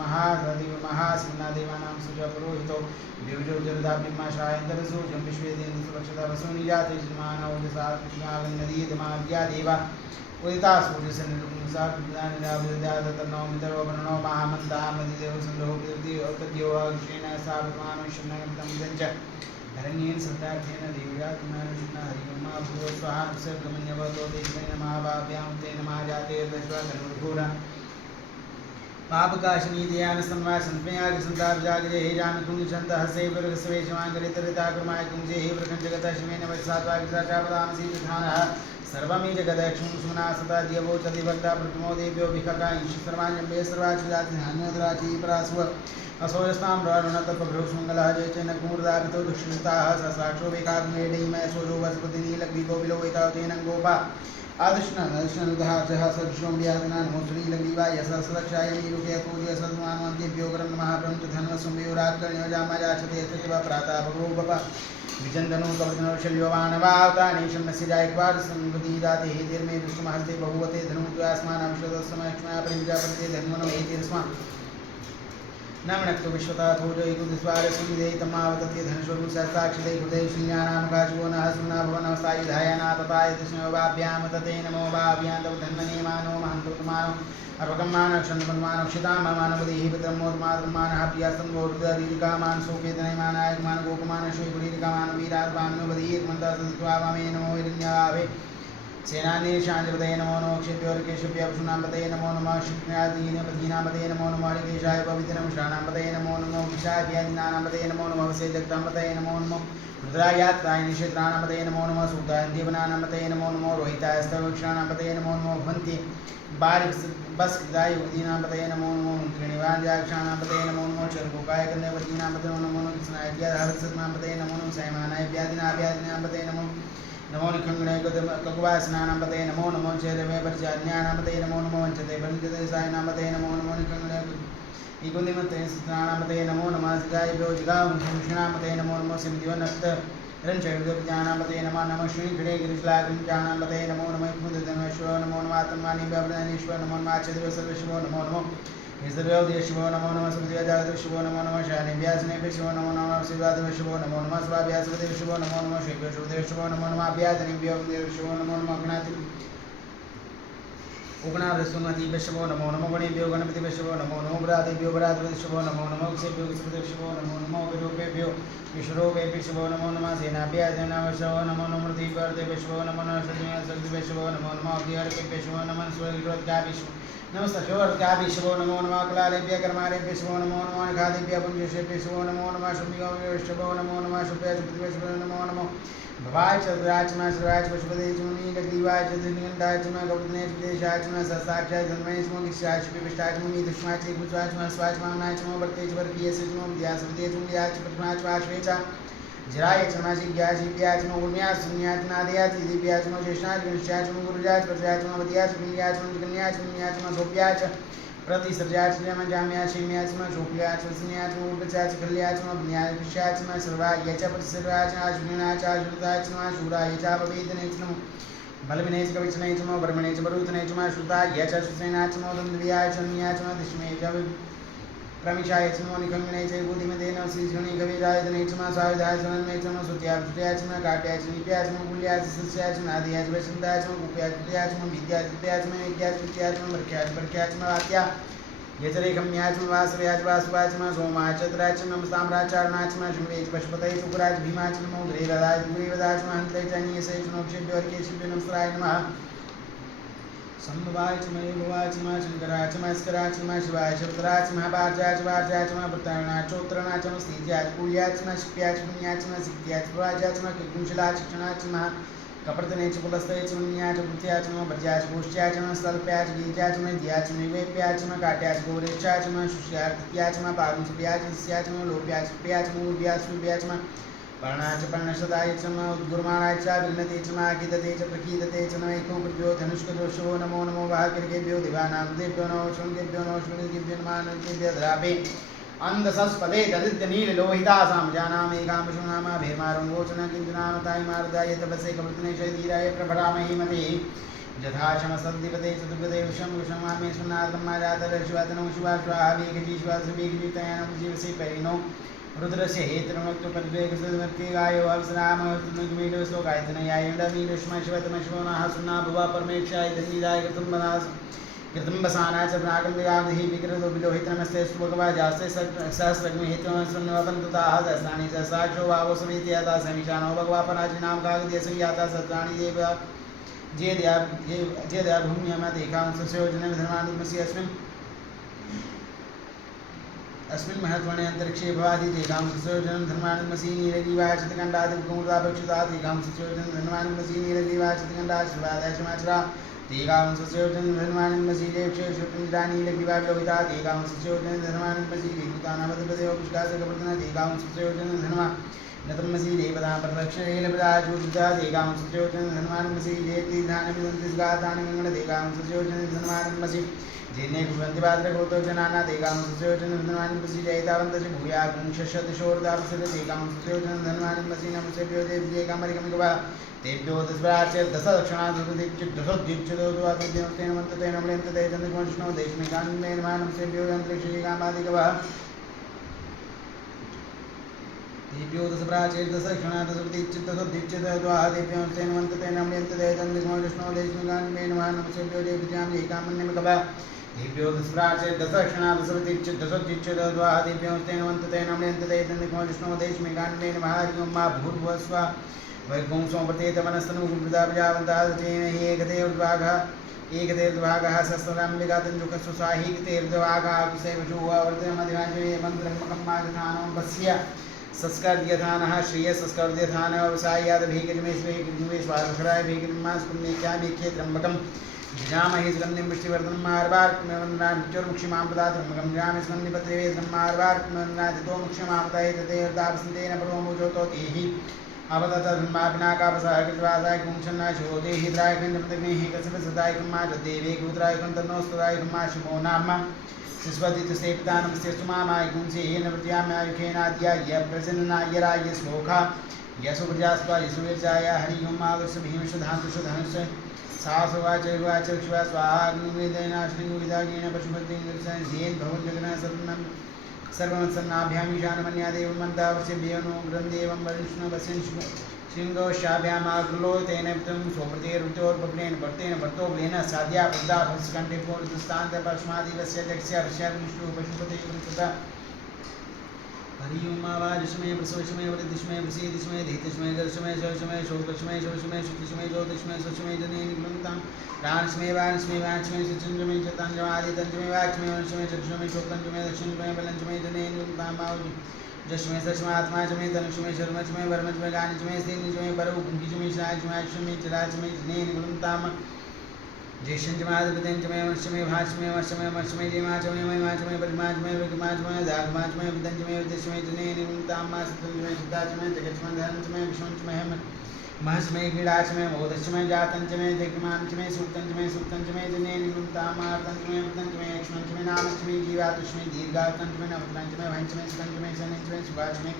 महादेवानां सूर्यपुरोहितो विश्वेदेन्द्रसुरक्षता वसूनि जाते श्रीमानवदसात्मनदीयमाद्या देवा उदिता सूर्यसन्निर्गुणसाक्षिदानिराविद्यातन्नो मितरोपरणो महामन्दामदिदेव सन्दो कृत्यो अक्षेण स्थापितमानुष्यन्नगतं च धरण्येन सदार्थेन देव्यात्मानुष्णा हरिमा भूव स्वाहा सर्गमन्यवतो देवेन महाभाव्यां तेन महाजाते दशवाधनुर्घोरा पापकाशिनी दयान संवाद संपयाग संताप जागरे हे जान कुंज छंद हसे वर्गस्वे शिवांगरे तरिता कुमाय कुंजे हे प्रकंज गत शिवेन वैसात्वाग साचापदाम सीधानः सर्वमी जगदक्षुं सुना सदा देवो चदिवर्ता प्रथमो देव्यो विखका ईश सर्वाण्यम्बे सर्वाचिदाति हन्यद्राची परास्व असोयस्तां रारुणतपभ्रुष्मङ्गलः जय चैन कुमुरदापितो दुष्कृताः स साक्षो विकाग्नेडीमय सोजो वसपति नीलग्रीको विलोहिता तेन गोपा आदर्शनदहाजः सदृशं व्याधनान् श्रीलग्रीवाय सहस्रक्षाय नीरुके पूज्य सद्मान्वन्तेभ्यो परं नमः ब्रह्मचधन्वसंयुरात्कर्ण्योजामाजाक्षते सचिव प्रातः भगवोपप विचन्दनो कवचनौशल्यवानवावतानेशं नस्य जायक्वादसंवदीदाते हेतिर्मे विष्णुमहस्ते बहुवते धनुमुद्वास्मानंशदस्समयक्ष्मया परिजापते धन्वनो हेतिर्स्मा नमनक्तु विश्वताथोजयितु दिस्वारसंविधेयतमावतते धनस्वरूप सहस्राक्षते हृदय शून्यानामकाशो नः सुना भवनवस्तायुधायनातताय दशनोभाभ्यां तते नमो भाभ्यां तव धन्वने मानो महन्तोत्मानो अर्पकं मानक्षन्मन्मानक्षितां मानवदेहि पितरमोदमातर्मानः प्रियास्तन्वोर्दरीरिकामान सोकेतनयमानाय मान गोपमान श्रीपुरीरिकामान वीरार्पान्नोबधीर्मन्तसत्त्वाममे नमो हिरण्यावे सेनाने शांतिपतये नमो नमः क्षेप्योर्केशभ्य अप्सुनापतये नमो नमः शुक्रादीनपदीनापतये नमो नमः हरिकेशाय पवित्रं श्राणापतये नमो नमः विशाभ्यादिनानापतये नमो नमः वसे जगदापतये नमो नमः रुद्रायात्राय निषेत्राणापतये नमो नमः सूतायन्देवनानापतये नमो नमः रोहितायस्तवक्षाणापतये नमो नमः भवन्ति बारिकबस्कृताय युवतीनापतये नमो नमः त्रिणिवाजाक्षाणापतये नमो नमः चरगोपाय कन्यावतीनापतये नमो नमः कृष्णायज्ञाधारसत्नापतये नमो नमः सैमानाय व्याधिनाभ्यादिनापतये नमो नमो निखंगणे ककुवासनानापतये नमो नमो चैरवे वर्ज्याज्ञानापतये नमो नमो वंचते वंचते सायनापतये नमो नमो निखंगणे इकुन्दिमते सत्नानापतये नमो नमः सिगायभ्यो जिगावंशनापतये नमो नमो सिंधिवनक्त रंचैर्गज्ञानापतये नमः नमः श्रीखडे गिरिश्लाग्निजानापतये नमो नमः कुमुदधनश्व नमो नमः आत्मानि व्यवधानेश्वर नमो नमः आचदेव सर्वशिवो नमो नमो ईश्वरदेव शिवो नमो नमः सुदेवजागदेव शिवो नमो नमः शाने व्यासनेभ्य शिवो नमो नमः शिवादेव शिवो नमो नमः स्वाभ्यासदेव शिवो नमो नमः शिवदेव शिवदेव शिवो नमो नमः अभ्यासनेभ्यो शिवो नमो नमः गणाति उगणारसुमतीभ्य शिवो नमो नमः गणेभ्यो गणपतिभ्य शिवो नमो नमः ब्रातेभ्यो ब्रातभ्यो शिवो नमो नमः उक्षेभ्यो उक्षेभ्यो शिवो नमो नमः विरूपेभ्यो विश्वरूपेभ्यो शिवो नमो नमः सेनाभ्यः सेनाभ्यो शिवो नमो नमः मृतिभ्यो शिवो नमो नमः सद्भ्यो शिवो नमो नमः अग्निहर्केभ्यो शिवो नमः स्वर्गलोकाभ्यो शिवो नमस्ते शिवोर्गाभ्य शिवो नमो नमः कुलालेभ्य कर्मालेभ्य शिवो नमो नमः खादेभ्य पुंजेभ्य शिवो नमो नमः शुभ्यो शिवो नमो नमः शुभ्य शुभ्य शिवो नमो नमः भवाय च राजमा श्रवाय च पशुपते च मुनिलग्रीवाय च धन्यन्ताय च गौतमे च विदेशाय च ससाक्षाय धन्मये च गिष्याय च विष्टाय च मीदुष्माय च गुज्वाय च स्वाय च मामनाय च वर्ते च वर्गीय च विद्यासवते च विद्याय च पठनाय च आश्वे च जराय च मासिज्ञाय च व्याय च उर्म्याय च सुन्याय च नादयाय च दिव्याय च ज्येष्ठाय च गणेशाय च गुरुजाय च प्रजाय च वद्याय च विद्याय च कन्याय च मुन्याय च सोप्याय च प्रतिसर्जाय च जाम्याय च शिम्याय च शोक्ल्याय च स्न्याय च उर्वचाय च कल्याय च ज्ञाय विषयाय च सर्वाय च प्रतिसर्वाय च आश्विनाय च आश्रुताय च शूराय च वेदने च नमो बलविने च कविचने च ब्रह्मणे च बरूतने च श्रुताय च सुसेनाय च दंद्वियाय च न्याय च दिश्मे च प्रमिषाय च निखंगणे च बुद्धिमते न श्रीशनि कविराय च सायुधाय च नन्मे च सुत्याय च काट्याय च निप्याय च गुल्याय च सस्याय च नादयाय च वसंताय च कुप्याय च विद्याय च विद्याय च विद्याय च विद्याय च वर्क्याय च वात्या यजरेखम्याय च वासव्याय च वासुवाय च सोमाय च द्राय च नमस्ताम्राचारणाय च शुभे च पशुपतये च उग्राय च भीमाय च नमो ग्रीवदाय च ग्रीवदाय च हन्तये च नीयसे च नोक्षेभ्यो अर्केशेभ्यो नमस्काराय नमः संभवाय च मयूरवाय च शंकराय च मस्कराय च शिवाय च उत्तराय च महाभार्याय च वार्याय च प्रतारणाय च उत्तरणाय च स्थित्याय च कुल्याय च शिप्याय च पुण्याय च सिद्ध्याय च प्रवाज्याय च कुंशलाय च क्षणाय च कपर्तने च कुलस्थये च मुन्याय च कृत्याय च भर्याय च गोष्ठ्याय च स्थलप्याय च गीत्याय च दियाय च नैवेप्याय च काट्याय च गौरेक्षाय च शुष्याय च तृतीयाय च पागुंसप्याय च स्याय च लोप्याय च प्याय च मूर्व्याय च सूर्याय च पर्णाय च पर्णशदाय च उद्गुर्माणाय च विघ्नते च माकीदते च प्रकीदते च नैको प्रभ्यो धनुष्करो शिवो नमो नमो वाहकिर्गेभ्यो दिवानां देभ्यो नमो शृङ्गेभ्यो नमो शृङ्गेभ्यो नमानुभ्यो धरापे अंधसस्पदे ददित्य नील लोहितासां जानामेकां पशुनामा भेमारं गोचन किन्तु नाम ताई मार्दाय तपसे कवर्तने शरीराय प्रभरामहि मते जथाशमसद्धिपते चतुर्पदे विषम विषमामे सुनादमाजातर शिवातनो शिवा स्वाहा वेगजी शिवा वेगजी तयानं जीवसे परिणो रुद्रस्य हेतनमक्तु परिवेगसमर्ति गायो अवसराम तुनुगमीडो श्लोकायतनयायन्दमीडुष्म शिवतमशिवनः सुना भुवा परमेक्षाय धन्यदाय कृतंबसाना च प्रागं विगामहि विकृतो विलोहितनमस्ते सुभगवा जास्ते सहस्रग्नि हेतुमस्वन्वपन्तुताः सहस्राणि सहस्राक्षो वावो समेति यथा समीशानो भगवा पराजिनां कागदीय संज्ञाता सहस्राणि देव जे दया भूम्यमतेकांशस्योजनं धर्मानुमसि अस्मिन् महत्वणे अन्तरिक्षे भवादितेकांशस्योजनं धर्मानुमसि नीलजीवाचितकण्डादिकुमुदापक्षितादिकांशस्योजनं धर्मानुमसि नीलजीवाचितकण्डाश्रवादशमाचरा तेकांशस्योजनं धर्मानुमसि देवक्षेषुपिञ्जरानीलग्रीवालोहिता तेकांशस्योजनं धर्मानुमसि विभूतानामधिपदेवपुष्कासकवर्धन तेकांशस्योजनं धर्मा नतमसि देवता परलक्षणेलपदा चूर्जिता तेकांशस्योजनं धर्मानुमसि जेतीर्धानमिदन्तिस्गातानि तेकांशस्योजनं धर्मानुमसि जिन्ने कुर्वन्ति पात्रकोतो जनाना तेकांशस्योजनं धर्मानुमसि जयितावन्तस्य भूयागुंशशतशोर्दापसते तेकांशस्योजनं धर्मानुमसि नमसेभ्यो देव्ये कामरिकमिकवा तेभ्यो दशप्राच्य दशदक्षिणादुदिच्युतोद्वातुद्यमस्तेन मन्ततेन मृन्तते चन्द्रकोष्णो देशमिकान्मेन मानसेभ्यो अन्तरिक्षकामादिकवः तेभ्यो दशप्राच्य दशदक्षिणादुदिच्युतोद्वाह तेभ्यो स्तेन मन्ततेन मृन्तते चन्द्रकोष्णो देशमिकान्मेन मानसेभ्यो देव्यां एकामन्यमिकवः तेभ्यो दशप्राच्य दशदक्षिणादुदिच्युतोद्वाह तेभ्यो स्तेन मन्ततेन मृन्तते चन्द्रकोष्णो देशमिकान्मेन हरिओं मा भूर्भुवस्व वैपुंसों प्रत्येत मनस्तनु प्रजापजावन्ताजेन हि एकदेवभागः सहस्रम्बिकातञ्जुकस्वसाहीकतेर्द्वागः कुशैवशुवर्तमधिवाञ्जये मन्त्रमकम्मागथानो वस्य संस्कर्द्यथानः श्रियसंस्कर्द्यथानः व्यवसायादभिगजमे स्वाधराय भेगिर्मास्कुन्मेक्यामेख्ये त्र्यम्बकं जामहि सुगन्धिं पुष्टिवर्धनं मार्वार्कमेवन्नाचोर्मुक्षिमां प्रदात्रम्बकं जामि सुगन्धिपत्रे ब्रह्मार्वार्कमेवन्नादितो मुक्षमापताय ततेर्दापसन्तेन परमोजोतोतिः अवततन्मापिनाकापसः कृतवासाय कुंशन्नाय शोधे हिद्राय कण्डमदग्नेः कसपसदाय कम्मा देवे कुत्राय कन्तनोस्तदाय कम्मा शिवो नाम शिस्वदितस्ते पिता नमस्ते सुमामाय कुंसे नवत्याम्यायुखेनाद्याय प्रजननायराय श्लोका यशुप्रजास्वा यशुवीर्जाय हरि ओं आगुष भीमशुधान्तुषधनुष साहसवाच वाच शिवा स्वाहा अग्निवेदनाश्रीविदागेन पशुपतिर्जेन भवजगनः सर्वमत्सन्नाभ्याम् ईशानमन्यादेवं मन्तावस्यभ्यनो ग्रन्थेवं वरिष्णवस्यं शृङ्गोशाभ्यामाग्लो तेन वितं स्वप्रतेरुतोर्पग्नेन भर्तेन भर्तोग्लेन साध्या प्रदा भस्कण्ठे पूर्वदुस्तान्तपश्मादिवस्य दक्ष्य ऋष्याविष्णु पशुपते तथा हरि ओं आवाजस्मय प्रसवस्मय वृद्धिस्मय प्रसीदिस्मय धीतस्मय गर्षमय शौषमय शोकस्मय शौषमय शुद्धिस्मय ज्योतिस्मय स्वस्मय जनेन ग्रन्थां प्राणस्मय वाणस्मय वाचमय सुचन्द्रमय चताञ्जमादितञ्जमय वाचमय वंशमय चक्षुमय शोकञ्जमय दक्षिणमय बलञ्जमय जनेन ग्रन्थां जस्मय सचमात्माचमय तनुषमय शर्मचमय वर्मचमय गानिचमय स्त्रीनिचमय परौ कुङ्किचमय शाचमय चराचमय जनेन ग्रन्थां ज्येष्ठंचमादिपत्यंचमय वंशमय भाषमय वर्षमय वर्षमय जयमाचमय महिमाचमय परिमाचमय विगमाचमय दागमाचमय विदंचमय विदेशमय जनेन ग्रन्थां सप्तमय सिद्धाचमय जगच्मय धर्मचमय विष्णुचमय महस्मय क्रीडाचमय मोदश्चमय जातंचमय जगमांचमय सूक्तंचमय सुक्तंचमय जनेन ग्रन्थां मार्तंचमय विदंचमय यक्ष्मंचमय नामंचमय जीवातुष्मय दीर्घातंचमय नवतंचमय भंचमय सुतंचमय शनंचमय सुभाचमय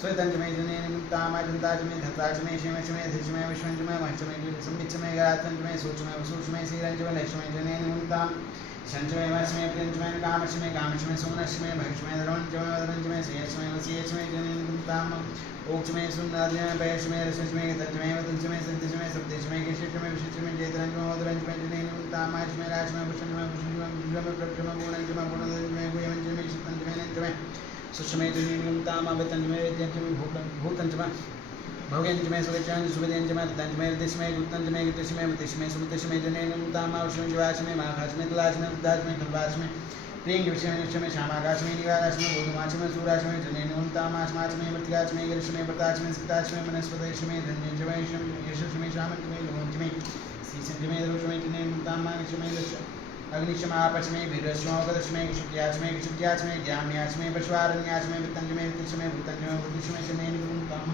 स्वतंचमय जनेन ग्रन्थां अजंताचमय धत्राचमय शिवचमय धृचमय विश्वंचमय महचमय संबिचमय गातंचमय सूक्ष्मय सूक्ष्मय श्रीरंचमय लक्ष्मय जनेन ग्रन्थां शंचमय वर्षमय प्रियंचमय कामचमय कामचमय सोमनश्चमय भक्षमय धर्मचमय वदनचमय श्रेयचमय वसीयचमय जनेन ग्रन्थां ओक्षमय सुन्नादिमय पयश्मय रसचमय गतंचमय वदनचमय संतिचमय सप्तचमय केशचमय विशेषचमय जयतरंचमय वदरंचमय जनेन ग्रन्थां माचमय राचमय पुष्पचमय पुष्पचमय पुष्पचमय प्रक्षमय गुणंचमय गुणधंचमय गुयमंचमय चित्तंचमय नंचमय सुषमय जनेन ग्रन्थां अभितंचमय विद्यंचमय भूतंचमय भव्यंचमय सुगचमय सुविद्यंचमय तंचमय हृदयचमय गुप्तंचमय गतचमय मतिचमय सुमतिचमय जनेन ग्रन्थां मावश्मय जीवाचमय महाकाचमय तुलाचमय बुद्धाचमय खल्वाचमय प्रियंग विषमय निश्चमय श्यामाकाचमय निवाराचमय बोधमाचमय सूराचमय जनेन ग्रन्थां माचमाचमय मृतिकाचमय गिरिशमय व्रताचमय स्थिताचमय मनस्पतयश्मय धन्यंचमय यशस्मय शामंचमय लोहंचमय सीसंचमय दरोषमय जनेन ग्रन्थां मानिचमय अग्निशमापचमय वीरश्मोगदश्मय क्षुत्याचमय क्षुत्याचमय ज्ञाम्याचमय पशुवारण्याचमय वित्तंचमय वित्तचमय भूतंचमय बुद्धिचमय जनेन ग्रन्थां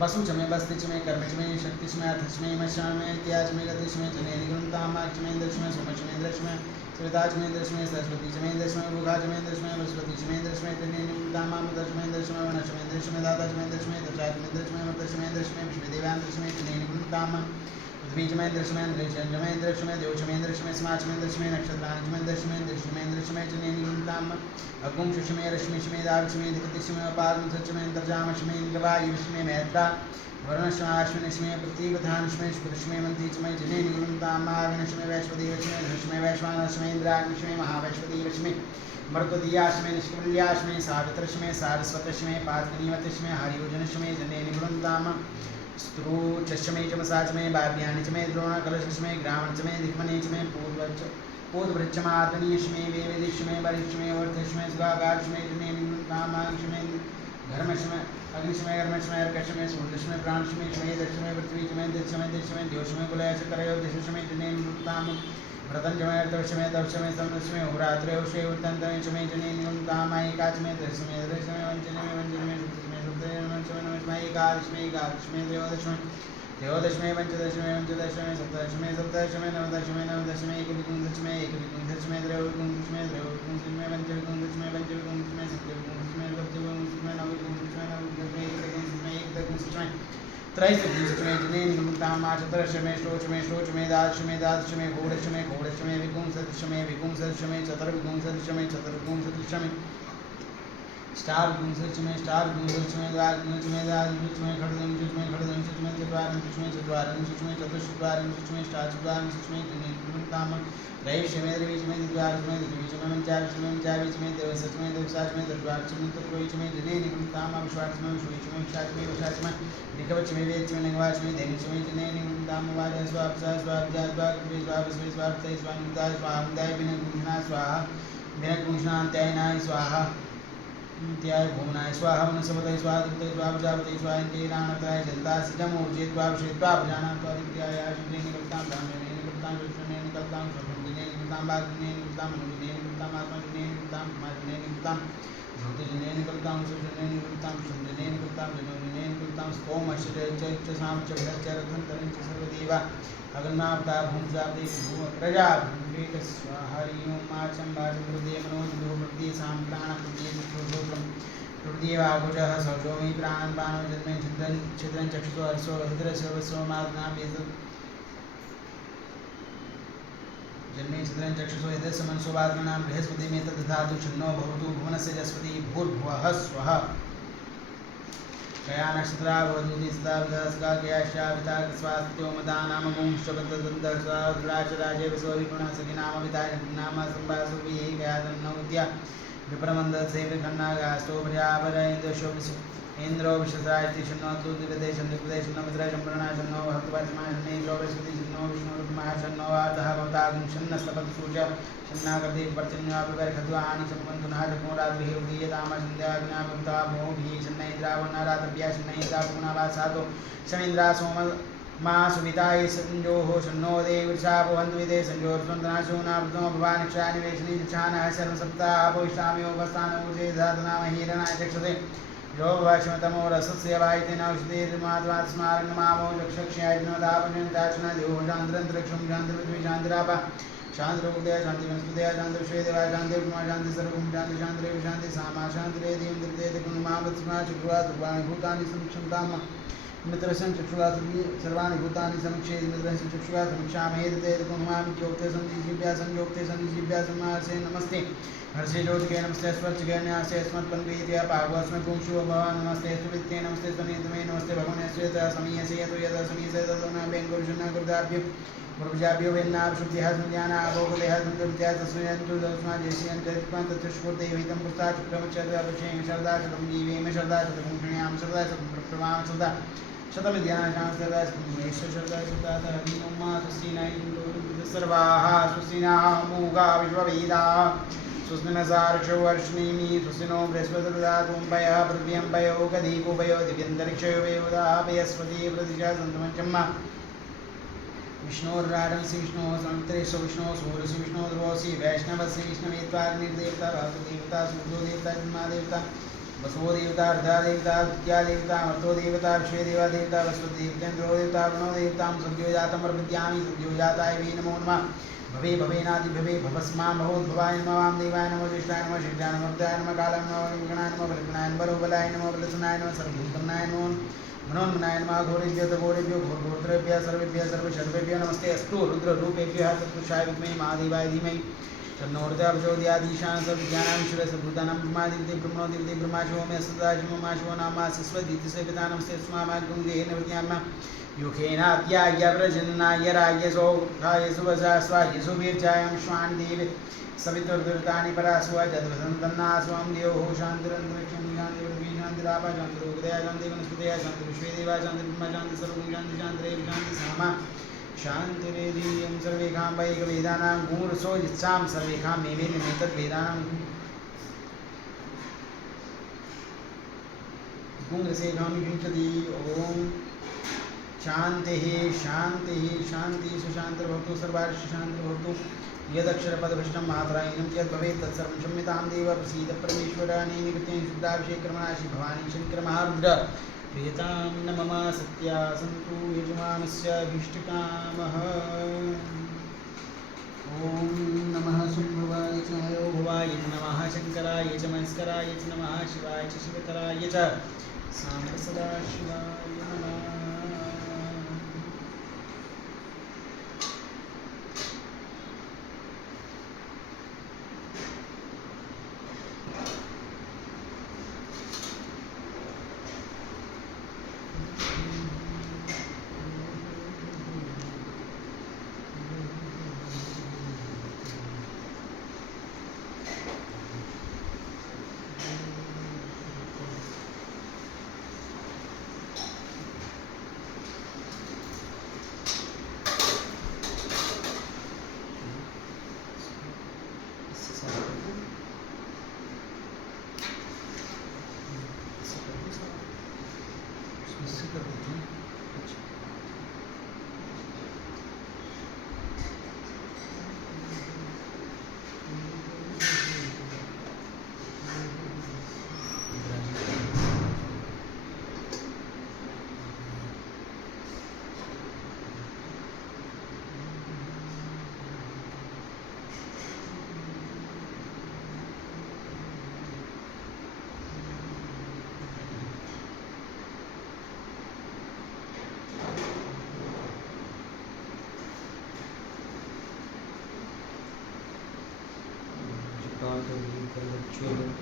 वसुचमय बस्तिचमय कर्मचमय शक्तिचमय अर्थचमय मशामय त्याचमय गतिचमय जनेन ग्रन्थां माचमय दर्शमय सोमचमय दर्शमय सविताचमय दर्शमय सरस्वतीचमय दर्शमय भूखाचमय दर्शमय वसुपतिचमय दर्शमय जनेन ग्रन्थां मामदर्शमय दर्शमय वनचमय दर्शमय दाताचमय दर्शमय दशाचमय दर्शमय मर्तचमय दर्शमय विश्वदेवान् दर्शमय जनेन ग्रन्थां द्विजमेन्द्रशमेन्द्रशमेन्द्रशमे देवशमेन्द्रशमे समाचमेन्द्रशमे नक्षत्रांशमेन्द्रशमेन्द्रशमेन्द्रशमे जनेनिगुंताम अगुंशमे रश्मिशमे दाविशमे दिक्तिशमे अपादमसचमे अंतर्जामशमे निगवायुशमे मैत्रा वरुणशमाश्विनशमे प्रतिपधानशमे शुक्रशमे मंत्रीचमे जनेनिगुंताम आविनशमे वैश्वदेवशमे धनुषमे वैश्वानशमे इंद्राग्निशमे महावैश्वदेवशमे मर्कदीयाशमे निष्कमल्याशमे सावित्रशमे सारस्वतशमे पार्थिनीवतशमे हरियोजनशमे जनेनिगुंताम स्त्रोचशमे चमसाचमे बाभ्यानिचमे द्रोणकलशमे ग्रामणचमे दिक्मनेचमे पूर्वभृच्छमात्मनीयशमे वेवेदिशमे वरिष्ठमे वर्धशमे सुगागाशमे जनेनिगुंतामांशमे धर्मशमे अग्निशमे कर्मशमे अर्कशमे सूर्यशमे प्राणशमे शमे दक्षमे पृथ्वीशमे दिशमे दिशमे द्योशमे कुलयशकरयो दिशमे जनेनिगुंताम व्रतंजमे अर्धशमे तवशमे समनशमे होरात्रेवशे उत्तंतमेशमे जनेनिगुंतामायिकाचमे दशमे दशमे वंचनमे वंचनमे एकादशमे एकादशमे त्रयोदशमे पंचदशमे पंचदशमे सप्तदशमे सप्तदशमे नवदशमे नवदशमे एकविंशतिमे एकविंशतिमे त्रयोविंशतिमे त्रयोविंशतिमे पंचविंशतिमे पंचविंशतिमे सप्तविंशतिमे सप्तविंशतिमे नवविंशतिमे नवविंशतिमे एकविंशतिमे एकविंशतिमे त्रैविंशतिमे जनेनिगुंतामा चतुर्दशमे षोडशमे षोडशमे द्वादशमे द्वादशमे षोडशमे षोडशमे विंशतिशमे विंशतिशमे चतुर्विंशतिशमे चतुर्विंशतिशमे स्टार विंशतिशमे स्टार विंशतिशमे द्वाविंशतिशमे द्वाविंशतिशमे खड्गविंशतिशमे खड्गविंशतिशमे चत्वारिंशतिशमे चत्वारिंशतिशमे चतुश्चत्वारिंशतिशमे षट्चत्वारिंशतिशमे जनेनिगुंताम त्रैविंशतिशमे त्रैविंशतिशमे द्वादशमे द्वादशमे पंचविंशतिशमे पंचविंशतिशमे त्रिविंशतिशमे त्रिविंशतिशमे चतुर्विंशतिशमे चतुर्विंशतिशमे जनेनिगुंताम विश्वात्मने विश्वेशमे विशात्मने विशात्मने निकवचमे वेच्चमे निगवाचमे दैनिकमे जनेनिगुंताम वाजः स्वापसा स्वापजा स्वापस्वे स्वापस्वे स्वापते स्वामुदाय स्वामुदाय विनगुंशना स्वाहा विनगुंशनान्त्यायनाय स्वाहा नित्याय भुवनाय स्वाहा वनस्पतये स्वाहा दुग्धये स्वाहा प्रजापतये स्वाहा इंद्रियाणाय जलदासिजम् ऊर्जयित्वा विषयित्वा प्रजानां शुक्लेनिकल्तां ब्राह्मणेनिकल्तां विष्णुनेनिकल्तां स्वप्नेनिकल्तां वाग्नेनिकल्तां मनुजनेनिकल्तां आत्मजनेनिकल्तां ब्रह्मजनेनिकल्तां ज्योतिजनेनिकल्तां सुजनेनिकल्तां शुद्धनेनिकल्तां जनोजनेनिकल्तां स्तोमश्चसां च भरचरथन्तरं च सर्वदेवा अगन्नावता भूंजाते प्रजा भूमिक स्वाहा हरि ओम माचं वाचं हृदय मनोजगुरुवृद्धि साम्प्राणप्रत्येक हृदयवागुजः सौजोमि प्राणं पानो जन्मे छिद्रं चक्षुषो हर्षो हृदयसर्वस्वमात्नाभेद जन्मे छिद्रं चक्षुषो हृदयसमनसोवात्मनां बृहस्पति मे तद्धातु छन्नो भवतु भुवनस्य जस्पति भूर्भुवः स्वः कया नक्षत्रा भवति सदा विदस्का कयाश्याविता स्वास्थ्यो मदानाममुंश्चबद्धदन्तराजराजे विश्वविपुणसखिनामविताय नाम संवासुभि कयादन्नौत्या विप्रमन्दसेविखन्नागास्तो प्रजापरैन्द्रशो इन्द्रो विश्वराजति शन्नोतु दिगदेशं दिग्देशं नमस्राजं प्रणा शन्नो भक्तवाचमाशन्नेन्द्रो बृहस्पति शन्नो विष्णुरुक्मः शन्नो वातः भवतागुं शन्नस्तपत्सूर्य शन्नाकृति पर्जन्यापिबर्खद्वानि सम्पन्थुनः जग्मोरात्रिः उदीयतामसन्ध्याग्ना भक्ता भोभिः शन्नैन्द्रावन्नरातभ्या शन्नैन्द्रापुनावासातो शमीन्द्रा सोम मा सुविताय संजोः शन्नो देवृषा भवन्तु विदे संजोर्स्वन्तनाशूनावृतमो भवानिक्षानिवेशनी दक्षानः सर्वसप्तापोषाम्योपस्थानमुचे धातनामहीरणाय चक्षते यो वाचमतमो रसस्य वायतेनावश्यतेर्मात्मात्स्मारणमामो चक्षक्षयाज्ञोदापन्यन्ताचना देवो शान्तिरन्तरिक्षं शान्तिपृथ्वी शान्तिरापा शान्तिरुदय शान्तिवनस्पतय शान्तिविश्वेदेवा शान्तिर्ब्रह्मा शान्ति सर्वं शान्ति शान्तिरेव शान्ति सामा शान्तिरेधिं दृतेति पुण्यमावत्स्मा चक्रुवा सर्वाणि भूतानि समीक्षन्ताम् मित्रस्य चक्षुषा सर्वाणि भूतानि समीक्षे मित्रस्य चक्षुषा समीक्षामहे पुण्यमामित्योक्ते सन्धिजीव्या संयोक्ते सन्धिजीव्या सम्मासे नमस्ते हर्षे ज्योतिके नमस्ते स्वर्चके न्यासे अस्मत्पन्वीत्या पावस्मै पुंशु भवान् नमस्ते सुवित्ते नमस्ते स्वनीतमे नमस्ते भगवने समीयसे यतो यदा समीयसे ततो न बेङ्गुरुषुना कृताभ्यो गुरुजाभ्यो वेन्नाभशुद्ध्यः संज्ञाना भोगदेः सन्दुर्त्या तस्मयन्तु तस्मा जेष्यन् चरित्वान् तत्स्फूर्ते विहितं पुस्ताचक्रमचर्याभिषेम शरदा शतं जीवेम शरदा शतं पुण्यां शरदा शतं प्रमां शरदा शतमिध्यानाशां शरदा शतमेश्वर शरदा शरदा हरि ओम स्वस्तिनाय सर्वाः स्वस्तिनाः मूगा विश्ववेदाः स्वस्तिनसार्षो वर्ष्णीमि स्वस्तिनो बृहस्पतिर्दधातु पयः पृथिव्यं पयो गदीको पयो दिव्यन्तरिक्षयो वेदाः पयस्पति प्रतिशा सन्तमचम् विष्णोर्राडंसि विष्णोः समित्रेश विष्णोः सूर्यसि विष्णोः ध्रुवसि वैष्णवस्य विष्णवेत्वाग्निर्देवता वासुदेवता सूर्योदेवता जन्मादेवता वसुदेवता अर्धादेवता विद्यादेवता मर्तोदेवता विश्वेदेवादेवता वसुदेवतेन्द्रोदेवता वरुणोदेवतां सद्योजातं प्रपद्यामि सद्योजाताय वै नमो नमः भवे भवेनादिभवे भवस्मां भवोद्भवाय नमः वां देवाय नमः ज्येष्ठाय नमः शिष्टाय नमः मर्त्याय नमः कालाय नमः विगणाय नमः बलगणाय नमः बलोबलाय नमः बलसनाय नमः सर्वभूतनाय नमः मनोन्मनाय नमः घोरेभ्यो घोरेभ्यो घोरघोत्रेभ्यः सर्वेभ्यः सर्वशर्वेभ्यो नमस्ते अस्तु रुद्ररूपेभ्यः तत्पुरुषाय विद्महे महादेवाय धीमहि तन्नोर्जा प्रचोदयादीशान् सर्वविज्ञानामीश्वरः सर्वभूतानां ब्रह्मादिपते ब्रह्मणोदिपते ब्रह्माशोमे सदाशिवमाशो नामा सस्वतीतिसेविता नमस्ते स्मामागुङ्गेन विज्ञानमा युखेनाद्याय प्रजन्नाय रायसोखाय सुवसा स्वाय सुवीर्जायां श्वान् देवे सवितुर्दुर्तानि परासुवा जद्वसन्तन्नास्वां देवो शान्तिरन्तरिक्षं शान्तिपृथ्वी शान्तिरापा शान्तिरोगदया शान्तिवनस्पतया शान्तिविश्वेदेवा शान्तिब्रह्म शान्ति सर्वं शान्ति शान्तिरेव शान्ति सामा शान्तिरेदीयं सर्वेषां वैकवेदानां गुणरसो यत्सां सर्वेषां मेवेन्यमेतद्वेदानां गुणरसेखामि विंशति ॐ शान्तिः शान्तिः शान्तिः सुशान्तिर्भवतु सर्वार्ष शान्तिर्भवतु यदक्षरपदभ्रष्टं मात्राहीनं यद्भवेत् तत्सर्वं क्षम्यतां देव प्रसीद परमेश्वराणि कृतेन शुद्धाभिषेकर्मणाशि भवानी शङ्करमहारुद्र प्रियतां न मम सत्या सन्तु यजमानस्य भीष्टकामः ॐ नमः शुम्भवाय च हयोभवाय नमः शङ्कराय च मस्कराय च नमः शिवाय च शिवतराय च साम्ब सदाशिवाय नमः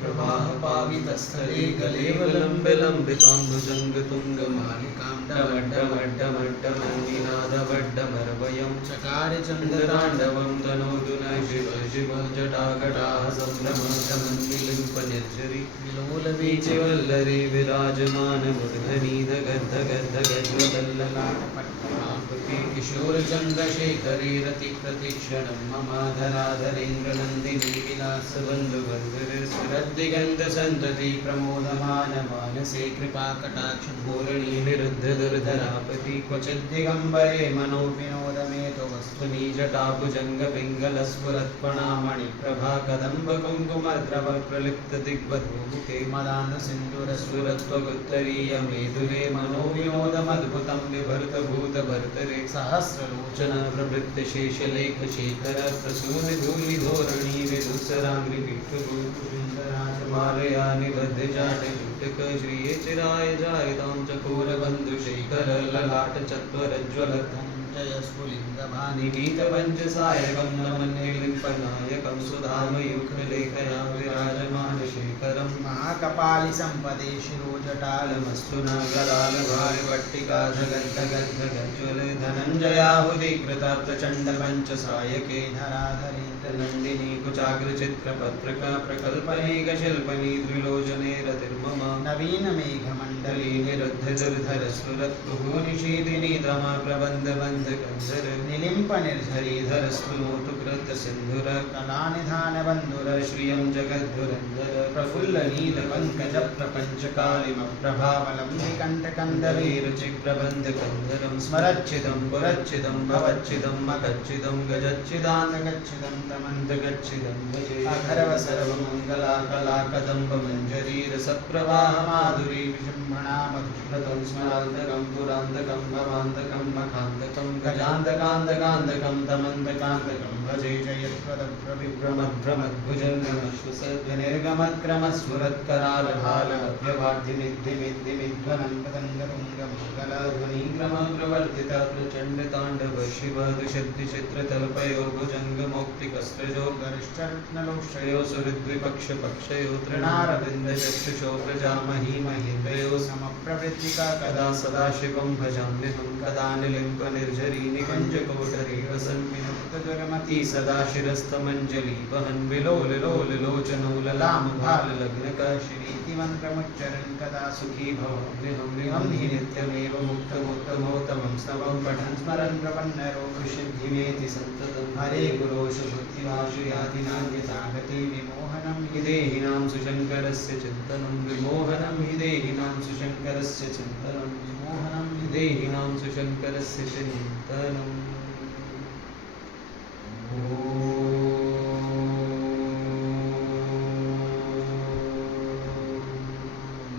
प्रवाहपावितस्थले गलेवलम्बिलम्बिताम्बुजङ्गतुङ्गमालिकां डमड्डमड्डमड्डमन्निनादवड्डमरवयं चकार चन्द्रताण्डवं तनोदुना शिव शिव जटाकटाः सम्भ्रमकमन्निलिम्पनिर्झरि विलोलवीचिवल्लरी विराजमानमुद्गनीदगद्धगद्धगज्वदल्ललाटपट्टमापति किशोरचन्द्रशेखरे रतिप्रतिक्षणं ममाधराधरेन्द्रनन्दिनी विलासबन्धुबन्धुरे स्फुरद्दिगन्धसन्तति प्रमोदमान मानसे कृपाकटाक्षधोरणी निरुद्धदुर्धरापति क्वचिद्दिगम्बरे मनोविनोदमेतो वस्तुनि जटाभुजङ्गपिङ्गलस्फुरत्पणामणिप्रभा कदम्बकुङ्कुमद्रवप्रलिप्तदिग्वधूमुखे मदान्तसिन्दूरस्फुरत्वगुत्तरीयमेधुरे मनोविनोदमद्भुतं विभर्तभूतभर्तरे सहस्रलोचन प्रवृत्तशेषलेखशेखर प्रसूनिधूलिधोरणी विदुसराङ्घ्रिपीठभूतुसुन्दराजमालया निबद्धजाटजुटक श्रिये चिराय जायतां चकोरबन्धुशेखर ललाटचत्वरज्वलद्धञ्जयस्फुलिङ्गभानिगीतपञ्चसायकं नमन्निलिम्पनायकं सुधामयूखलेखया विराजमानशेखरं महाकपालिसम्पदे शिरोजटालमस्तु न गलालभारिपट्टिका जगद्धगद्धगज्ज्वल धनञ्जयाहुतिकृतप्रचण्डपञ्चसायके धराधरेन्द्रनन्दिनी कुचाग्रचित्रपत्रका प्रकल्पनेकशिल्पनी त्रिलोचने रतिर्मम नवीनमेघमण्डली निरुद्धदुर्धरस्फुरत्कुहूनिशीदिनी तमा प्रबन्धबन्धकन्धर निलिम्पनिर्झरीधरस्तु नोतु कृतसिन्धुर कलानिधानबन्धुर श्रियं जगद्धुरन्धर प्रफुल्लनीलपङ्कजप्रपञ्चकालिमप्रभावलं निकण्ठकन्दवीरुचिप्रबन्धकन्धरं स्मरच्चिदं पुरच्चिदं भवच्चिदं मकच्चिदं गजच्चिदान्तगच्चिदं तमन्तगच्चिदं भजे अखरवसर्वमङ्गलाकलाकदम्बमञ्जरीरसप्रवाहमाधुरी विजृम्भणा मधुप्रतं स्मरान्तकं पुरान्तकं भवान्तकं मखान्तकं गजान्तकान्तकान्तकं तमन्तकान्तकं भजे जयत्प्रदप्रविभ्रमभ्रमद्भुजङ्गमश्वसद्विनिर्गमत्क्रमस्फुरत्करालभालभ्यवाद्यमिद्धिमिद्धिमिध्वनन्पतङ्गतुङ्गमङ्गलध्वनिं क्रमप्रवर्तितत्रचण्डतैर्भुजङ्गमौक्तिकस्त्रजोर्गरिष्ठरत्नलोक्षयो सुहृद्विपक्षपक्षयो तृणारविन्दचक्षुषो प्रजामहि महेन्द्रयो समप्रवृत्तिका कदा सदाशिवं भजाम्यहं कदानिलिम्पनिर्झरी निकुञ्जकोटरी वसन्मिनुक्तदुर्मती सदा शिरस्तमञ्जलि वहन् विलोललोललोचनो ललामभाललग्नकाशिनीतिमन्त्रमुच्चरन् कदा सुखी भवाम्यहं विहं हि नित्यमेव मुक्तमुत्तमोत्तमं स्तवं पठन् स्मरन् प्रपन्नरोगसिद्धिमेति सन्ततं हरे गुरो शुभक्तिवाशुयातिनान्यतागति विमोहनं हि देहिनां सुशङ्करस्य चिन्तनं विमोहनं हि देहिनां सुशङ्करस्य चिन्तनं विमोहनं हि देहिनां सुशङ्करस्य चिन्तनम्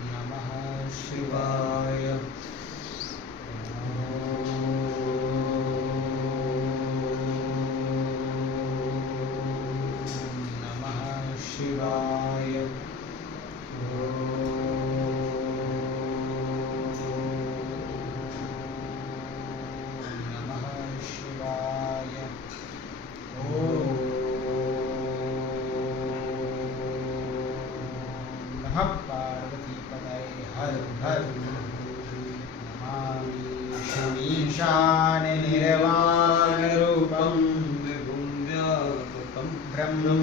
नमः शिवाय नमः शिवाय नमः शिवाय नमः पार्वतीपतये हर हर नमामि शमीशान निर्वाणरूपं विभुं व्यापकं ब्रह्मवेदस्वरूपं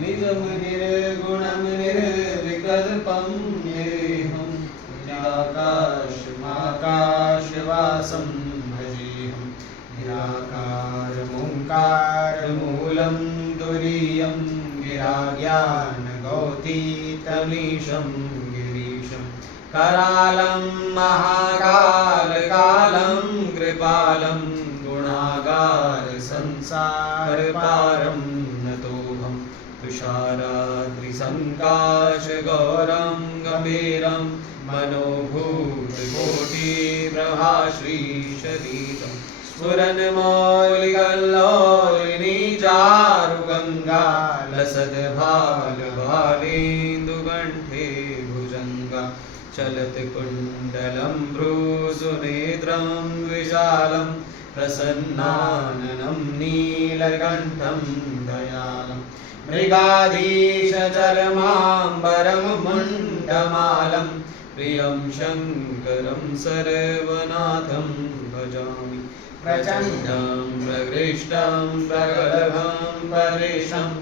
निजं निर्गुणं निर्विकल्पं निरेहं निराकाशमाकाशवासं भजेऽहं निराकारमोङ्कारमूलं तुरीयं गिराज्ञानगौतीतमीशं गिरीशं करालं महाकालकालं कृपालं गुणागारसंसारपारं नतोऽहं तुषाराद्रिसङ्काशगौरं गम्भीरं मनोभूतकोटिप्रभाश्रीशरीरं स्फुरन्मौलिकल्लोलिनी चारुगङ्गा लसद्भालभालेन्दुकण्ठे भुजङ्गा चलत्कुण्डलं भ्रूसुनेत्रं विशालं प्रसन्नाननं नीलकण्ठं दयालं मृगाधीशचरमाम्बरं मुण्डमालं प्रियं शङ्करं सर्वनाथं भजामि प्रचण्डं प्रकृष्टं प्रगल्भं परेशम्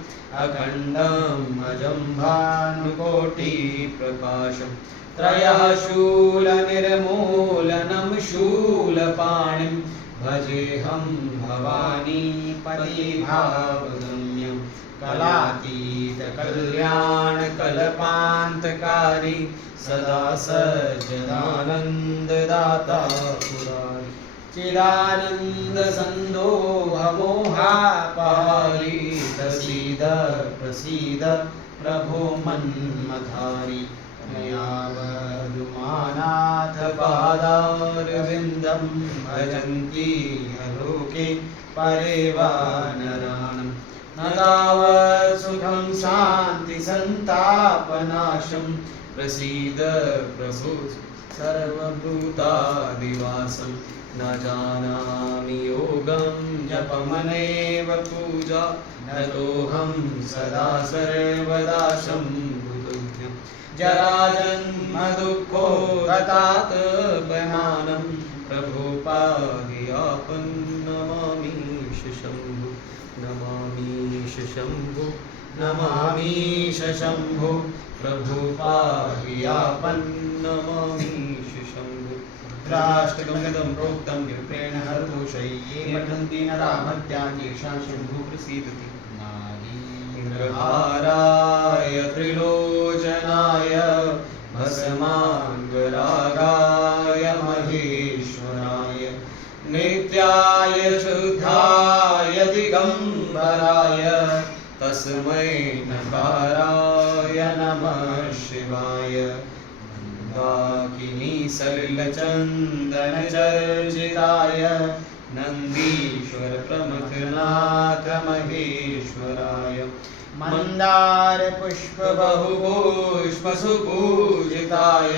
अखण्डम् अजं भानुकोटिप्रकाशं त्रयः शूलनिर्मूलनं शूलपाणिं भजेऽहं भवानीपतिभावगम्यं कलातीतकल्याणकल्पान्तकारी सदा सज्जनानन्ददाता पुरारी चिदानन्दसन्दोहमोहापहारी प्रसीद प्रसीद प्रभो मन्मथारी मयावदुमानाथ पादारविन्दं भजन्ति लोके परेवानराणं न तावत् सुखं शान्तिसन्तापनाशं प्रसीद प्रभो सर्वभूतादिवासं न जानामि योगं जपमनेव पूजा नतोऽहं सदा सर्वदा शम्भुतुभ्यं जराजन्मदुःखो गतातपमानं प्रभो पाहि आपन्नमामीश शम्भो नमामीश शम्भो नमामीश शम्भो प्रभो पाहि आपन्नमामीश शम्भो राष्ट्रगतं प्रोक्तं विप्रेण हरतोषये पठन्ति नरामत्यान्येषां शम्भो प्रसीदति नागीन्द्रहाराय त्रिलोचनाय भस्माङ्गरागाय महेश्वराय नित्याय शुद्धाय दिगम्बराय तस्मै नकाराय नमः शिवाय मंदाकिनी सलिलचन्दनचर्चिताय नन्दीश्वर प्रमथनाथ महेश्वराय मंदार पुष्प बहुपुष्प सुपूजिताय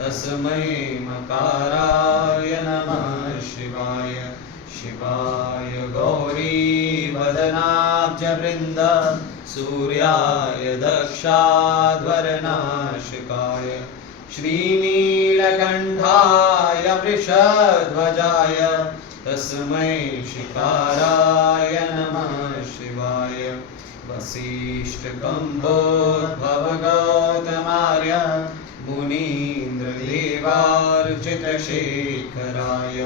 तस्मै मकाराय नमः शिवाय शिवाय गौरी वदनाब्जवृन्द सूर्याय दक्षाध्वरनाशकाय श्रीनीलकण्ठाय वृषध्वजाय तस्मै शिकाराय नमः शिवाय वसिष्ठकम्भोद्भवगौतमार्य मुनीन्द्रदेवार्चितशेखराय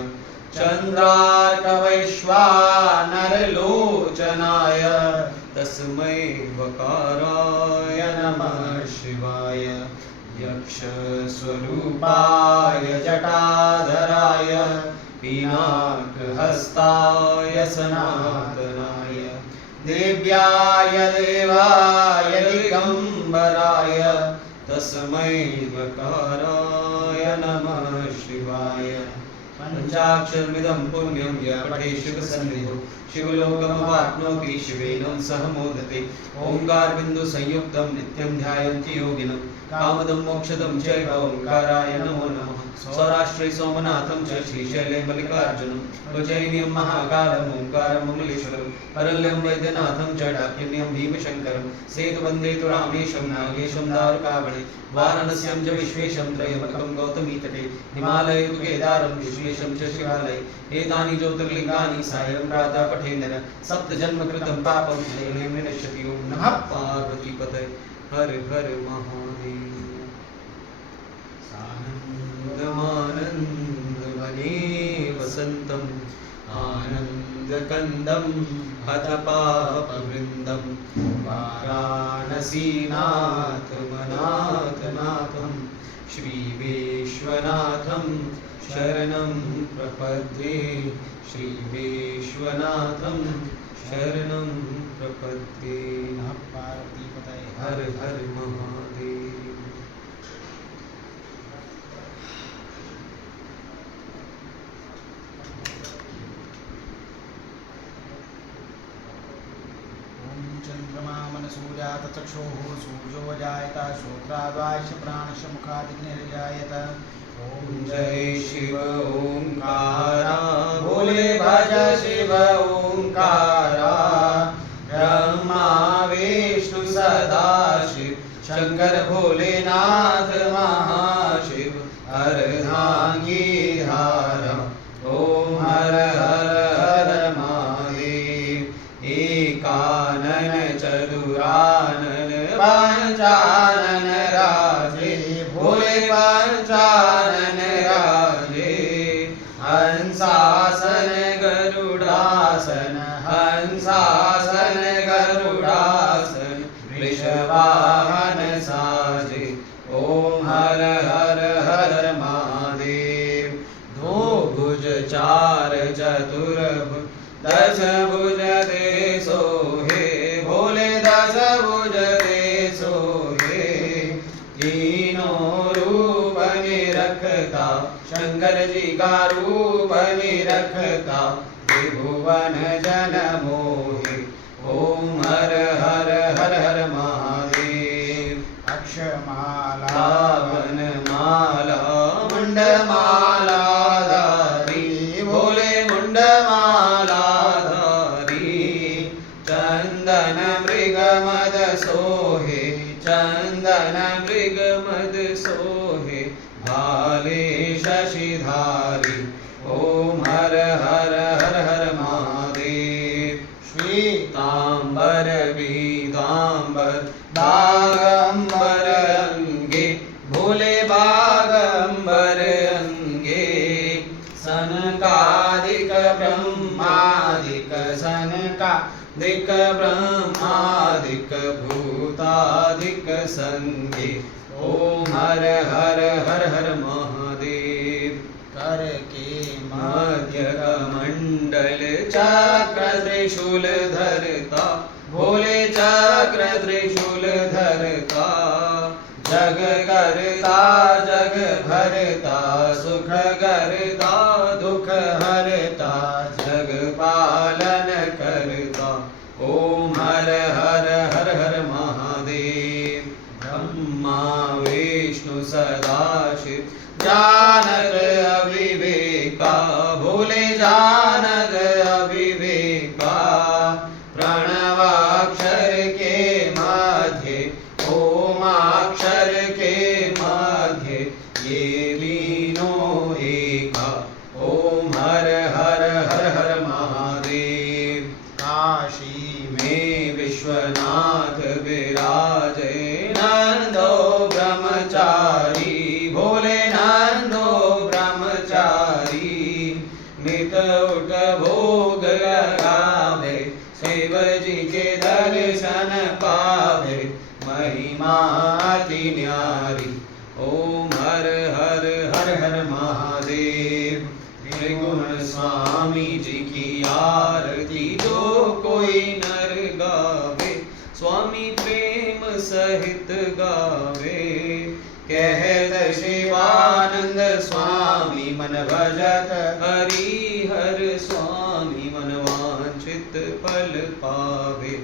चन्द्रार्कवैश्वानरलोचनाय तस्मै वकाराय नमः शिवाय यक्षस्वरूपाय जटाधराय पिनाकहस्ताय सनातनाय देव्याय देवाय दिगम्बराय तस्मै वकाराय नमः शिवाय पञ्चाक्षरमिदं पुण्यं य पठे शिवसन्निधौ शिवलोकमवाप्नोति शिवेन सह मोदते ओङ्कारबिन्दुसंयुक्तं नित्यं ध्यायन्ति योगिनं कामदं मोक्षदं चैव ओङ्काराय नमो नमः सौराष्ट्रे सोमनाथं च श्रीशैले मल्लिकार्जुनं उज्जयिन्यं महाकालं ओङ्कारमङ्गलेश्वरं परल्यं वैद्यनाथं च डाकिन्यं भीमशङ्करं सेतुवन्दे तु रामेशं नागेशं दारुकावणे वाराणस्यां च विश्वेशं त्रयम्बकं गौतमीतटे हिमालये तु केदारं विश्वेशं च शिवालये एतानि ज्योतिर्लिङ्गानि सायं प्रातः पठेन्न सप्तजन्मकृतं पापं क्षयेन विनश्यति ओं नमः पार्वतीपतये हर हर महादेव सानन्दमानन्दवने वसन्तम् आनन्दकन्दं हत पापवृन्दं वाराणसीनाथमनाथनाथं श्रीविश्वनाथं शरणं प्रपद्ये श्रीविश्वनाथं शरणं प्रपद्ये नमः पार्वतीपतये हर हर महादेव चंद्रमा मनसूर्यात चक्षुः सूर्यो जायत श्रोत्राद्वाश्च प्राणश मुखादिग्निर्जायत ओम जय शिव ओंकारा बोले भज शिव ओंकारा ब्रह्मा विष्णु सदाशिव शंकर भोलेनाथ महाशिव अर्धांगी धारा ओम हर हर हर महादेव एकानन चतुरानन पंचानन राजे भोले पंचानन राजे हंसासन गरुडासन हंसासन गरुडासन वृषवाहन साजे ओम हर हर हर महादेव दो भुज चार चतुर्भुज दश भुज दे सोहे भोले दश भुज दे सोहे तीनों रूप निरखता शंकर जी का रूप निरखता त्रिभुवन जन मोहे ओम हर हर हर हर महादेव अक्षमाला वन माला मुंडमाला धारी भोले मुंडमाला धारी चंदन मृगमद सोहे चंदन मृगमद सोहे भाले शशिधारी ओम हर हर हर हर महादेव श्वेतांबर पीतांबर बागंबर अंगे भोले बागंबर अंगे सनकादिक ब्रह्मादिक सनकादिक ब्रह्मादिक भूतादिक संगे ओम हर हर हर हर महादेव कर के मध्य कमंडल चक्र त्रिशूल धरता भोले चक्र त्रिशूल धरता जग करता जग भरता सुख करता दुख हरता नवाक्षर के मध्य ओमाक्षर के मध्य ये तीनों एका ओम हर हर हर हर महादेव। काशी में विश्वनाथ विराजे नंदो ब्रह्मचारी भोले नंदो ब्रह्मचारी नित उठ भोग लगावे शिव जी के दर्शन पावे महिमा अति न्यारी ओम हर हर हर हर महादेव। त्रिगुण स्वामी जी की आरती जो कोई नर गावे स्वामी प्रेम सहित गावे कहत शिवानंद स्वामी मन भजत हरि हर स्वामी मन वांछित फल पावे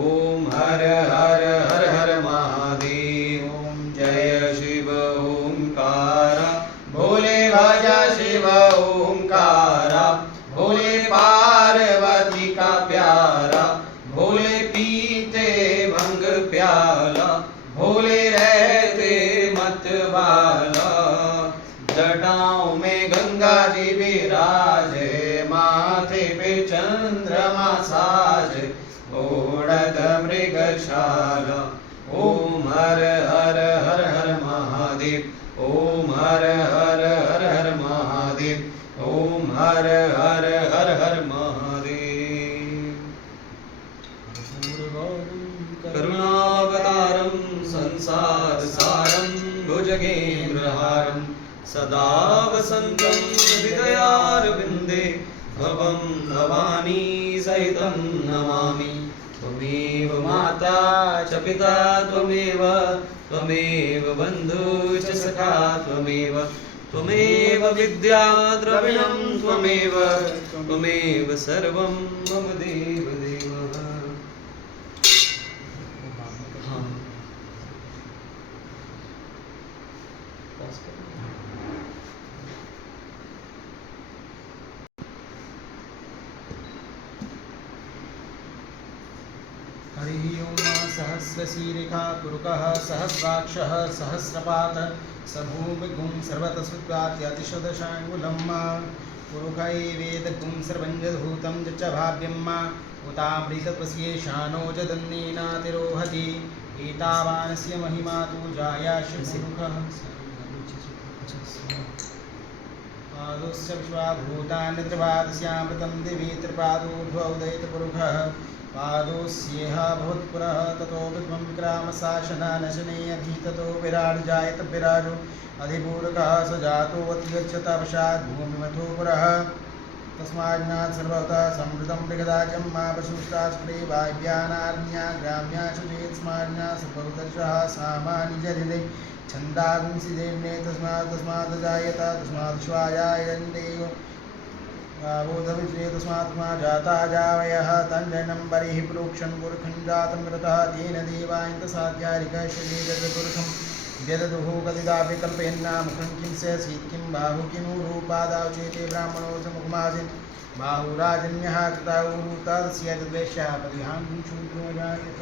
ओम हर हर हर हर महादेव। ओम जय शिव ओंकारा भोले भजा शिव ओंकारा भोले पार्वती का प्यारा भोले पीते भंग प्याला भोले रहते मत वाला जटाओं में गंगा जी विराजे माथे पे चंद्रमा साजे ओढ़त मृगशाला ओम हर हर हर हर महादेव ओम हर हर हर हर महादेव ओम हर हर हर हर महादेव। करुणावतारं संसार सारं भुजगेन्द्रहारं सदा वसन्तं हृदयारविन्दे भवं भवानी सहितं नमामि। त्वमेव माता च पिता त्वमेव त्वमेव बन्धु च सखा त्वमेव त्वमेव विद्या द्रविणं त्वमेव त्वमेव सर्वं मम देव देव। हाँ हरि ओम सहस्रशीरिका पुरुकः सहस्राक्षः सहस्रपात सभूमिगुं सर्वतस्विद्वात्यतिशदशाङ्गुलं पुरुखैवेदगुं सर्वञ्जभूतं च भाव्यं उतामृतत्वस्येषानो जदन्नेनातिरोहति एतावानस्य महिमा तु जायास्य पुरुखः पादोस्य विश्वाभूतानि त्रिपादस्यामृतं दिवि त्रिपादोर्ध्वोदयितपुरुखः पादोस्येह भवत्पुरः ततो विद्वं विक्रामशासनानशने अधीततो विराट् जायत विराजो अधिपूरकः स जातोऽतिगच्छत वशात् भूमिमथो पुरः तस्माज्ञात् सर्वतः समृद्धं मृगदाजं मा पशुष्टास्फुटे वायव्यानारण्या ग्राम्या शुचेत्स्माज्ञा सर्वोदर्शः सामानि जरिरे छन्दागुंसि देव्ने तस्मात् जायत तस्मात् श्वायायन्देव बोधविश्वे तस्मात् मा जाता जावयः तञ्जनं बलिः प्रोक्षन् पुरुखं जातं कृतः तेन देवायन्तसाध्यारिकशरीरपुरुषं व्यददुः कतिदापि कल्पयन्नामुखं किं स्यासीत् किं बाहु किमुरूपादावचेते ब्राह्मणो च मुखमासीत् बाहुराजन्यः कृताऊरु तस्य तद्वेश्यः परिहां शूद्रो जायत।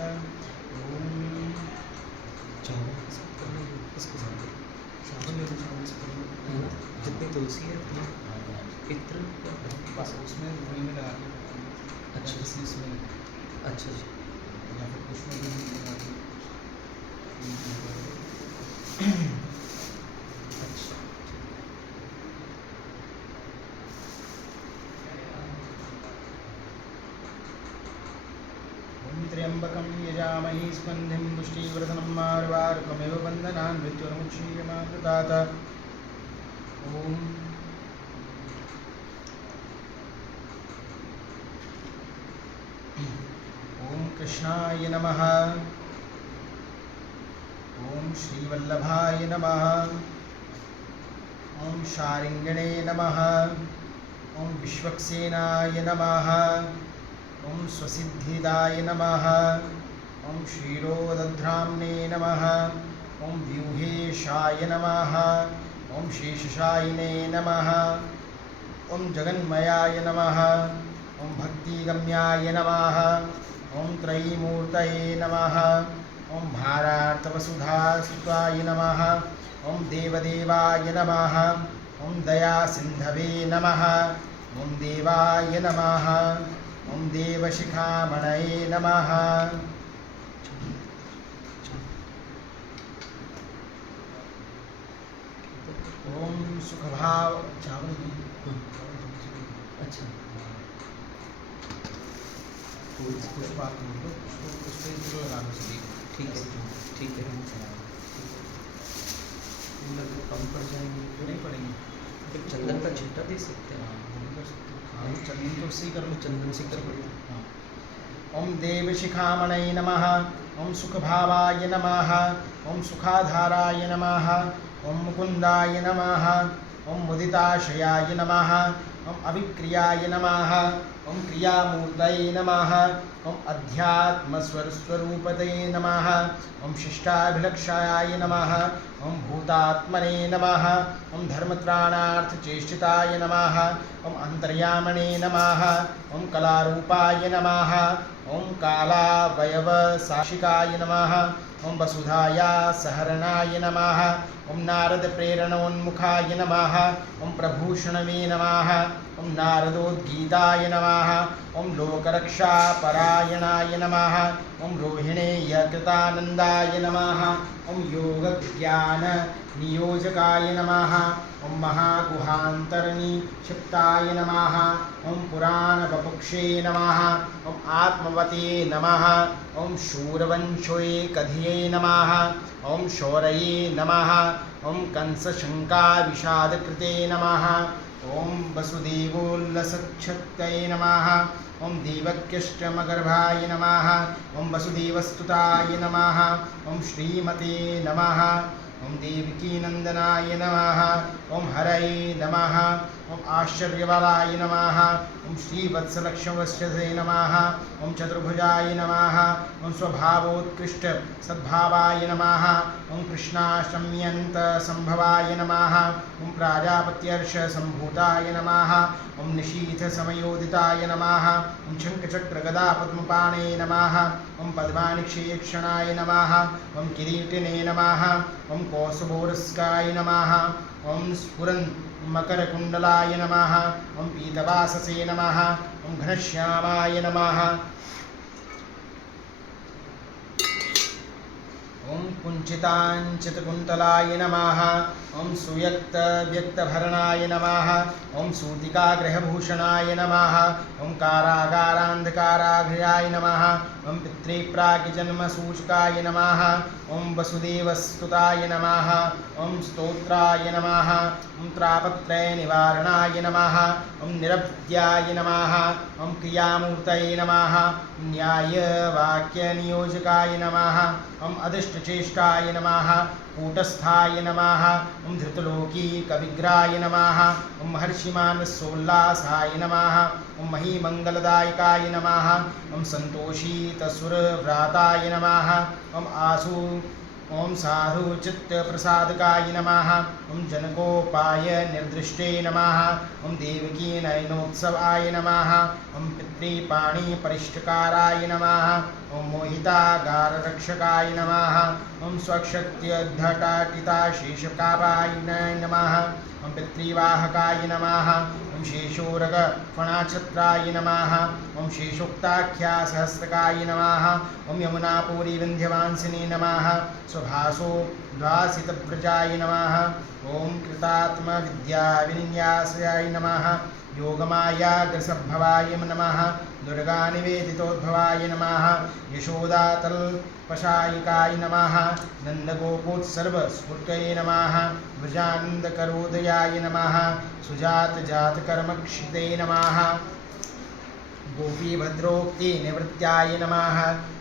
जितनी तुलसी है इत्र बस उसमें वही में लगा के अच्छा इसमें अच्छा जी या फिर उसमें भी लगा के अच्छा ओम त्र्यंबकं यजामहे स्कन्धिं पुष्टिवर्धनं मार्वारुकमिव बन्धनान् मृत्युर्मुक्षीयमामृतात्। ओम ओम कृष्णाय नमः। ओम श्रीवल्लभाय नमः। ओम शारिंगणे नमः। ओम विश्वक्सेनाय नमः। ओम स्वसिद्धिदाय नमः। ओम क्षीरोदध्राम्ने नमः। ओम व्यूहेशाय नमः। ओम शेषशायिने नमः। ओम जगन्मयाय नमः। ओम भक्तिगम्याय नमः। ॐ त्रयीमूर्तये नमः ॐ भारार्थवसुधासुताय नमः ॐ देवदेवाय नमः ॐ दयासिन्धवे नमः ॐ देवाय नमः ॐ देवशिखामणये नमः ॐ सुखभाव चावल अच्छा पुष्पात्मक ठीक है ठीक है कम पड़ जाएंगे तो नहीं पड़ेंगे फिर चंदन का छिट्टा दे सकते हैं हाँ चंदन तो उससे ही कर लो चंदन से कर लो हाँ। ॐ देवशिखामणये नमः ॐ सुखभावाय नमः ॐ सुखाधाराय नमः ॐ मुकुन्दाय नमः ॐ मुदिताशयाय नमः ॐ अविक्रियाय नमः ॐ क्रियामूर्तये नमः ॐ अध्यात्मस्वरूपतये नमः ॐ शिष्टाभिलक्षाय नमः ॐ भूतात्मने नमः ॐ धर्मत्राणार्थचेष्टिताय नमः ॐ अन्तर्यामणे नमः ॐ कलारूपाय नमः ॐ कालावयवसाक्षिकाय नमः ॐ वसुधाया सहरणाय नमः ॐ नारदप्रेरणोन्मुखाय नमः ॐ प्रभूषणवे नमः ॐ नारदोद्गीताय नमः ॐ लोकरक्षापरायणाय नमः ॐ रोहिणेयकृतानन्दाय नमः ॐ योगज्ञाननियोजकाय नमः ॐ महागुहान्तरनिक्षिप्ताय नमः ॐ पुराणवपुक्षे नमः ॐ आत्मवते नमः ॐ शूरवंशोऽकधिये नमः ॐ शौरये नमः ॐ कंसशङ्काविषादकृते नमः ॐ वसुदेवोल्लसच्छक्तये नमः ॐ देवक्यष्टमगर्भाय नमः ॐ वसुदेवस्तुताय नमः ॐ श्रीमते नमः ॐ देवकीनन्दनाय नमः ॐ हरये नमः ॐ आश्चर्यबलाय नमः ॐ श्रीवत्सलक्ष्मवश्यसे नमः ॐ चतुर्भुजाय नमः ॐ स्वभावोत्कृष्ट सद्भावाय नमः ॐ कृष्णाशम्यन्तसम्भवाय नमः ॐ प्राजापत्यर्षसम्भूताय नमः ॐ निशीथसमयोदिताय नमः ॐ शङ्खचक्रगदापद्मपाणे नमः ॐ पद्मानिक्षेक्षणाय नमः ॐ किरीटिने नमः ॐ कौसुभोरस्काय नमः ॐ स्फुरन् मकरकुण्डलाय नमः ॐ पीतवाससे नमः ॐ घनश्यामाय नमः ॐ कुञ्चिताञ्चितकुन्तलाय नमः ॐ सुव्यक्तव्यक्तभरणाय नमः ॐ सूतिकाग्रहभूषणाय नमः ॐ कारागारान्धकाराघ्र्याय नमः ॐ पितृप्राग्जन्मसूचकाय नमः ॐ वसुदेवस्तुताय नमः ॐ स्तोत्राय नमः ॐ त्रापत्रयनिवारणाय नमः ॐ निरवध्याय नमः ॐ क्रियामूर्तये नमः न्यायवाक्यनियोजकाय नमः ॐ अदिष्टचेष्टाय नमः कूटस्थाय नमः ॐ धृतलोकी कविग्राय नमः ॐ महर्षिमानसोल्लासाय नमः ॐ महीमङ्गलदायकाय नमः ॐ सन्तोषितसुरव्राताय नमः ॐ आसु ॐ साधुचित्तप्रसादकाय नमः ॐ जनकोपाय निर्दृष्टे नमः ॐ देवकीनयनोत्सवाय नमः ॐ पितृपाणिपरिष्टकाराय नमः ॐ मोहितागाररक्षकाय नमः ॐ स्वक्षत्यद्धटाटिताशेषकापाय नमः ॐ पितृवाहकाय नमः ॐ शेषोरगफणाछत्राय नमः ॐ शेषोक्ताख्यासहस्रकाय नमः ॐ यमुनापूरीविन्ध्यवांसिनी नमः स्वभासो द्वासितव्रजाय नमः ॐ कृतात्मविद्याविन्यासाय नमः योगमायाग्रसद्भवाय नमः दुर्गानिवेदितोद्भवाय नमः यशोदातल्पशायिकाय नमः नन्दगोपोत्सर्वस्फुटये नमः व्रजानन्दकरोदयाय नमः सुजातजातकर्मक्षिते नमः गोपीभद्रोक्तिनिवृत्त्याय नमः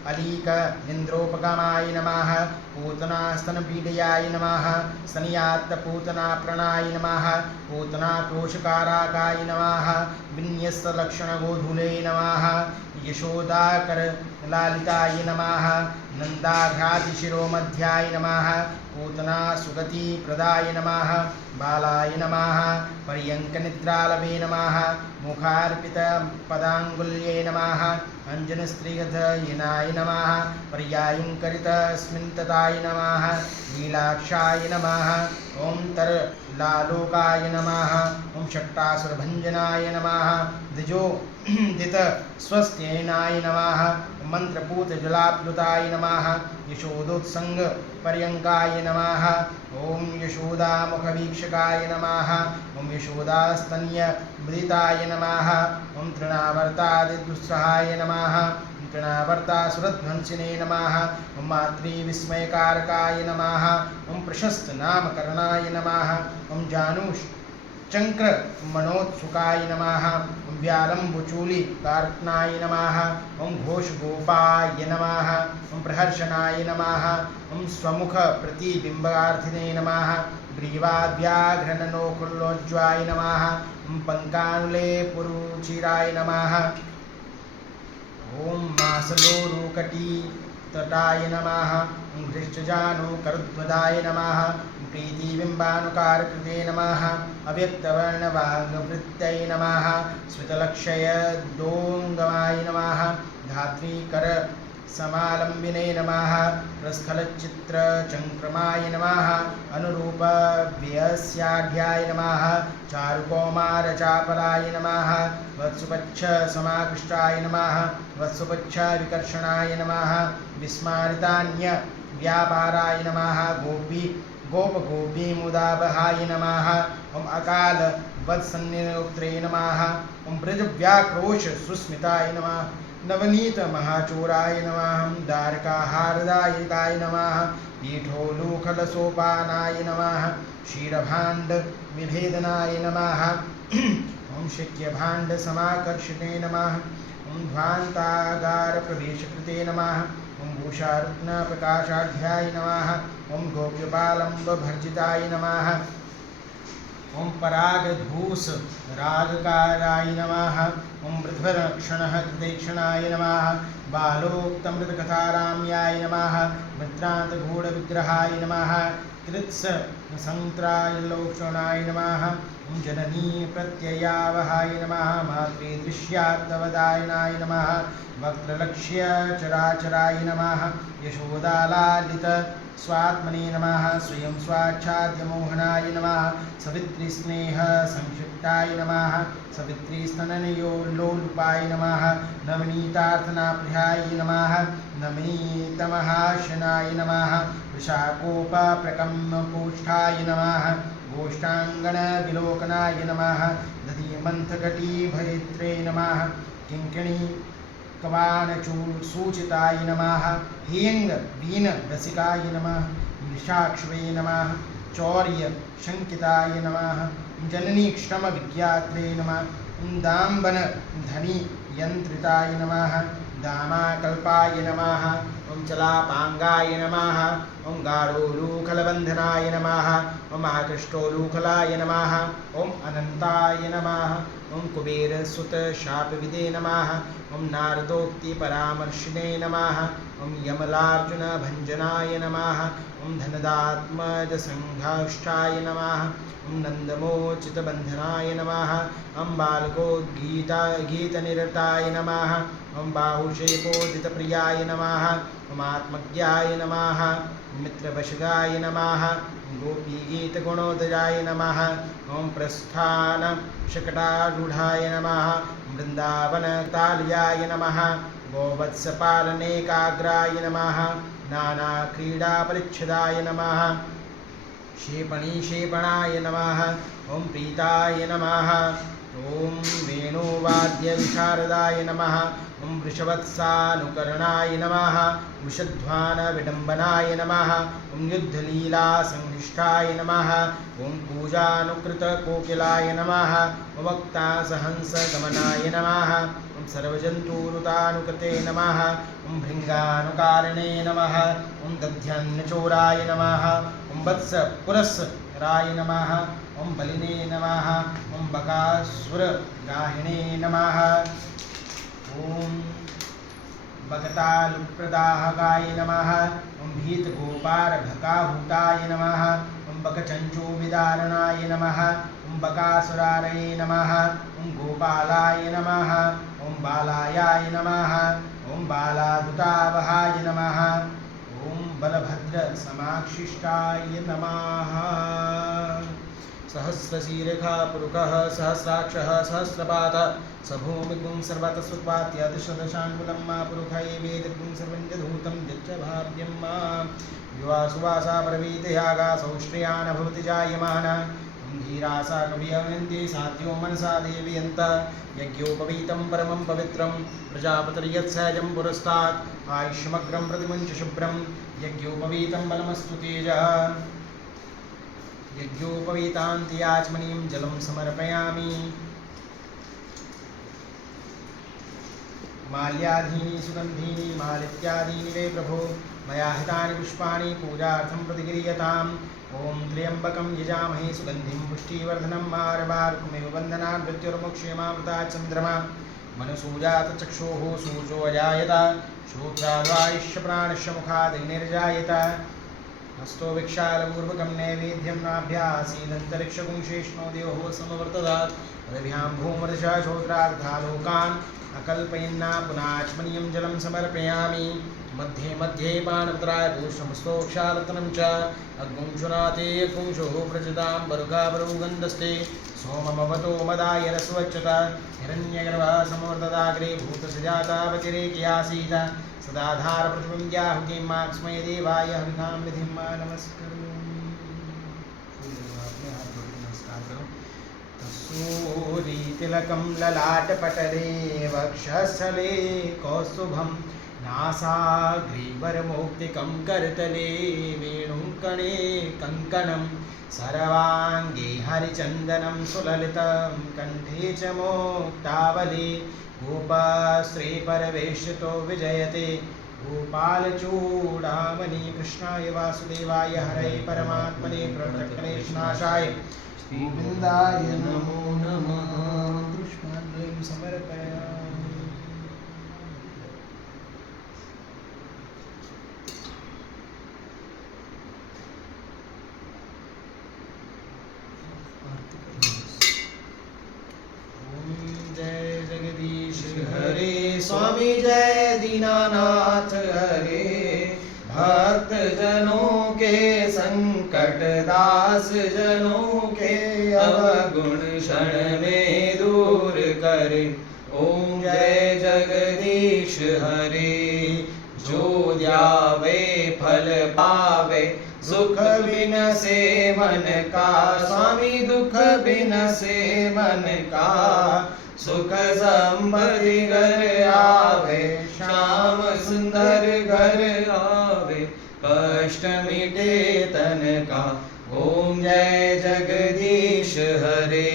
अलीकनिन्द्रोपगमाय नमः पूतनास्तनपीडयाय नमः सनियात्तपूतनाप्रणाय नमः पूतनाक्रोशकाराकाय नमः विन्यस्तलक्षणगोधूले नमः यशोदाकर लालिताय नमः नन्दाघ्रातिशिरोमध्याय नमः पूतना सुगति प्रदाय नमः बालाय नमः पर्यङ्कनिद्रालवे नमः मुखार्पितपदाङ्गुल्ये नमः अञ्जनस्त्रिगधयनाय नमः पर्यायुङ्करितस्मिन्तताय नमः नीलाक्षाय नमः ॐ तरलालोकाय नमः ॐ षट्टासुरभञ्जनाय नमः दित स्वस्त्ययनाय नमः मन्त्रपूतजलाप्लुताय नमः यशोदोत्सङ्गपर्यङ्काय नमः ॐ यशोदामुखवीक्षकाय नमः ॐ यशोदास्तन्यमुदिताय नमः ॐ तृणावर्तादिदुस्सहाय नमः तृणावर्तासुरध्वंसिने नमः ॐ मातृविस्मयकारकाय नमः ॐ प्रशस्तनामकरणाय नमः ॐ जानुश्चङ्क्रमणोत्सुकाय नमः ॐ व्यालम्बुचूलिकार्त्नाय नमः ॐ घोषगोपाय नमः ॐ प्रहर्षणाय नमः ॐ स्वमुखप्रतिबिम्बार्थिने नमः ग्रीवाद्व्याघ्रननोकुलोज्ज्वाय नमः ॐ पङ्कानुले पुरुचिराय नमः ॐ मासलोरुकटितटाय नमः ॐ घृष्टजानुकरुद्वदाय नमः प्रीतिबिम्बानुकारकृते नमः अव्यक्तवर्णवाङ्वृत्तये नमः स्मितलक्षयदोङ्गमाय नमः धात्रीकरसमालम्बिने नमः प्रस्खलच्चित्रचङ्क्रमाय नमः अनुरूपव्यस्याढ्याय नमः चारुकौमारचापलाय नमः वत्सुपच्छसमाकृष्टाय नमः वत्सुपच्छविकर्षणाय नमः विस्मारितान्यव्यापाराय नमः गोपगोपीमुदाबहाय नमः ॐ अकालवत्सन्निरुक्त्रे नमः ॐ ब्रजव्याक्रोश सुस्मिताय नमः नवनीतमहाचोराय नमः दारकाहारदायकाय नमः पीठोलूखलसोपानाय नमः क्षीरभाण्डविभेदनाय नमः ॐ शक्यभाण्डसमाकर्षिते नमः ॐ ध्वान्तागारप्रवेशकृते नमः ॐ भूषारत्नप्रकाशाढ्याय नमः ॐ गोप्यपालम्बभर्जिताय नमः ॐ परागधूसरागकाराय नमः ॐ मृध्वरक्षणः कृतेक्षणाय नमः बालोक्तमृतकथाराम्याय नमः मित्रान्तगूढविग्रहाय नमः कृत्ससङ्त्रायलोक्षणाय नमः ॐ जननी प्रत्ययावहाय नमः मातृदृश्यात्तवदायनाय नमः वक्त्रलक्ष्यचराचराय नमः यशोदालालित स्वात्मने नमः स्वयं स्वाच्छाद्यमोहनाय नमः सवित्रीस्नेहसंक्षिप्ताय नमः सवित्रीस्तननयोल्लोलुपाय नमः नवनीतार्थनाप्रियाय नमः नवनीतमहाशनाय नमः वृषाकोपप्रकम्पोष्ठाय नमः गोष्ठाङ्गणविलोकनाय नमः दधीमन्थकटिभरित्रे नमः किङ्किणी कवानसूचिताय नमः हीयङ्गवीनरसिकाय नमः मृषाक्ष्वे नमः चौर्यशङ्किताय नमः जननीक्षमविज्ञात्रे नमः दाम्बनधनियन्त्रिताय नमः दामाकल्पाय नमः ॐ चलापाङ्गाय नमः ॐ गाढोलूखलबन्धनाय नमः ॐ आकृष्टोलूखलाय नमः ॐ अनन्ताय नमः ॐ कुबेरसुतशापविदे नमः ॐ नारदोक्तिपरामर्शिने नमः ॐ यमलार्जुनभञ्जनाय नमः ॐ धनदात्मजसङ्घाष्टाय नमः ॐ नन्दमोचितबन्धनाय नमः ॐ बालकोद्गीतनिरताय नमः ॐ बाहुशेपोदितप्रियाय नमः ॐ आत्मज्ञाय नमः मित्रवशगाय नमः गोपीगीतगुणोदयाय नमः ॐ प्रस्थानशकटारूढाय नमः वृन्दावनतालयाय नमः गोवत्सपालनेकाग्राय नमः नानाक्रीडापरिच्छदाय नमः क्षेपणीक्षेपणाय नमः ॐ प्रीताय नमः ॐ वेणुवाद्यविशारदाय नमः ॐ वृषवत्सानुकरणाय नमः विषध्वानविडम्बनाय नमः ॐ युद्धलीलासंनिष्ठाय नमः ॐ पूजानुकृतकोकिलाय नमः ॐ वक्तासहंसगमनाय नमः ॐ सर्वजन्तुरुतानुकृते नमः ॐ भृङ्गानुकारिणे नमः ॐ दध्यन्नचोराय नमः ॐ वत्सपुरस्सराय नमः ॐ बलिने नमः ॐ बकासुरगाहिणे नमः ॐ बकतालुप्रदाहकाय नमः ॐ भीतगोपारभकाभूताय नमः ॐ बकचञ्चूविदारणाय नमः ॐ बकासुरारये नमः ॐ गोपालाय नमः ॐ बालायाय नमः ॐ बालाधुतावहाय नमः ॐ बलभद्रसमाक्षिष्टाय नमः सहस्रशीर्षः पुरुषः सहस्राक्षः सहस्रपादः स भूमिगुं सर्वतस्वत्पात्यतिशदशाङ्कुलं मा पुरुषये वेदगुं सर्वं जधूतं यच्च भाव्यं मा युवासुवासा परवीतयागासौ श्रिया न भवति जायमान धीरासा कवियवनन्ति साध्यो मनसा देवयन्त यज्ञोपवीतं परमं पवित्रं प्रजापतिर्यत्सहजं पुरस्तात् आयुष्यमग्रं प्रतिमुञ्च शुभ्रं यज्ञोपवीतं बलमस्तु तेजः यज्ञोपवीतान्त्याचमनीं जलं समर्पयामि माल्याधीनि सुगन्धीनि मालित्यादीनि वे प्रभो मया हितानि पुष्पाणि पूजार्थं प्रतिगृह्यताम् ॐ त्र्यम्बकं यजामहे सुगन्धिं पुष्टिवर्धनं मार्वारुकमिव बन्धनान् मृत्युर्मुक्षेमामृता चन्द्रमा मनसूजात चक्षुः सूर्यो अजायत श्रोत्राद्वायुष्य प्राणस्य मुखादग्निर्जायत हस्तो विक्षालपूर्वकं नैवेद्यं नाभ्यासीदन्तरिक्षगुंशेष्णो देवो समवर्तदात् रव्यां भूमर्षा श्रोत्रार्धालोकान् अकल्पयन्ना पुनाच्मनीयं जलं समर्पयामि मध्ये मध्ये पानपत्राय पूष्णमस्तोक्षारत्नं च अग्गुंशुनाते अग्गुंशुः प्रजतां बरुगाबरुगन्धस्ते सोममवतो मदाय रसवच्युत हिरण्यगर्भः समवर्तदाग्रे भूतसजातावतिरेक्यासीत् सदाधारपृथिवीं माक्ष्मय देवाय हविकां विधिं मा नमस्कार सूरीतिलकं ललाटपटले वक्षस्थले कौस्तुभं नासाग्रीवरमौक्तिकं करतले वेणुकणे कङ्कणं सर्वाङ्गे हरिचन्दनं सुललितं कण्ठे च मोक्तावली गोपाश्रीपरवेशितो विजयते गोपालचूडामणि कृष्णाय वासुदेवाय हरे परमात्मने प्रणतक्लेशनाशाय गोविन्दाय नमो नमः पुष्पाञ्जलिं समर्पयामि ॐ जय जगदीश हरे स्वामी जय दीनानाथ हरे भक्त जनों के संकट दास जनों के अवगुण क्षण में दूर करे ओम जय जगदीश हरे जो ध्यावे फल पावे सुख बिन से मन का स्वामी दुख बिन से मन का सुख संपत्ति घर आवे श्याम सुंदर घर आवे कष्ट मिटे तन का ओम जय जगदीश हरे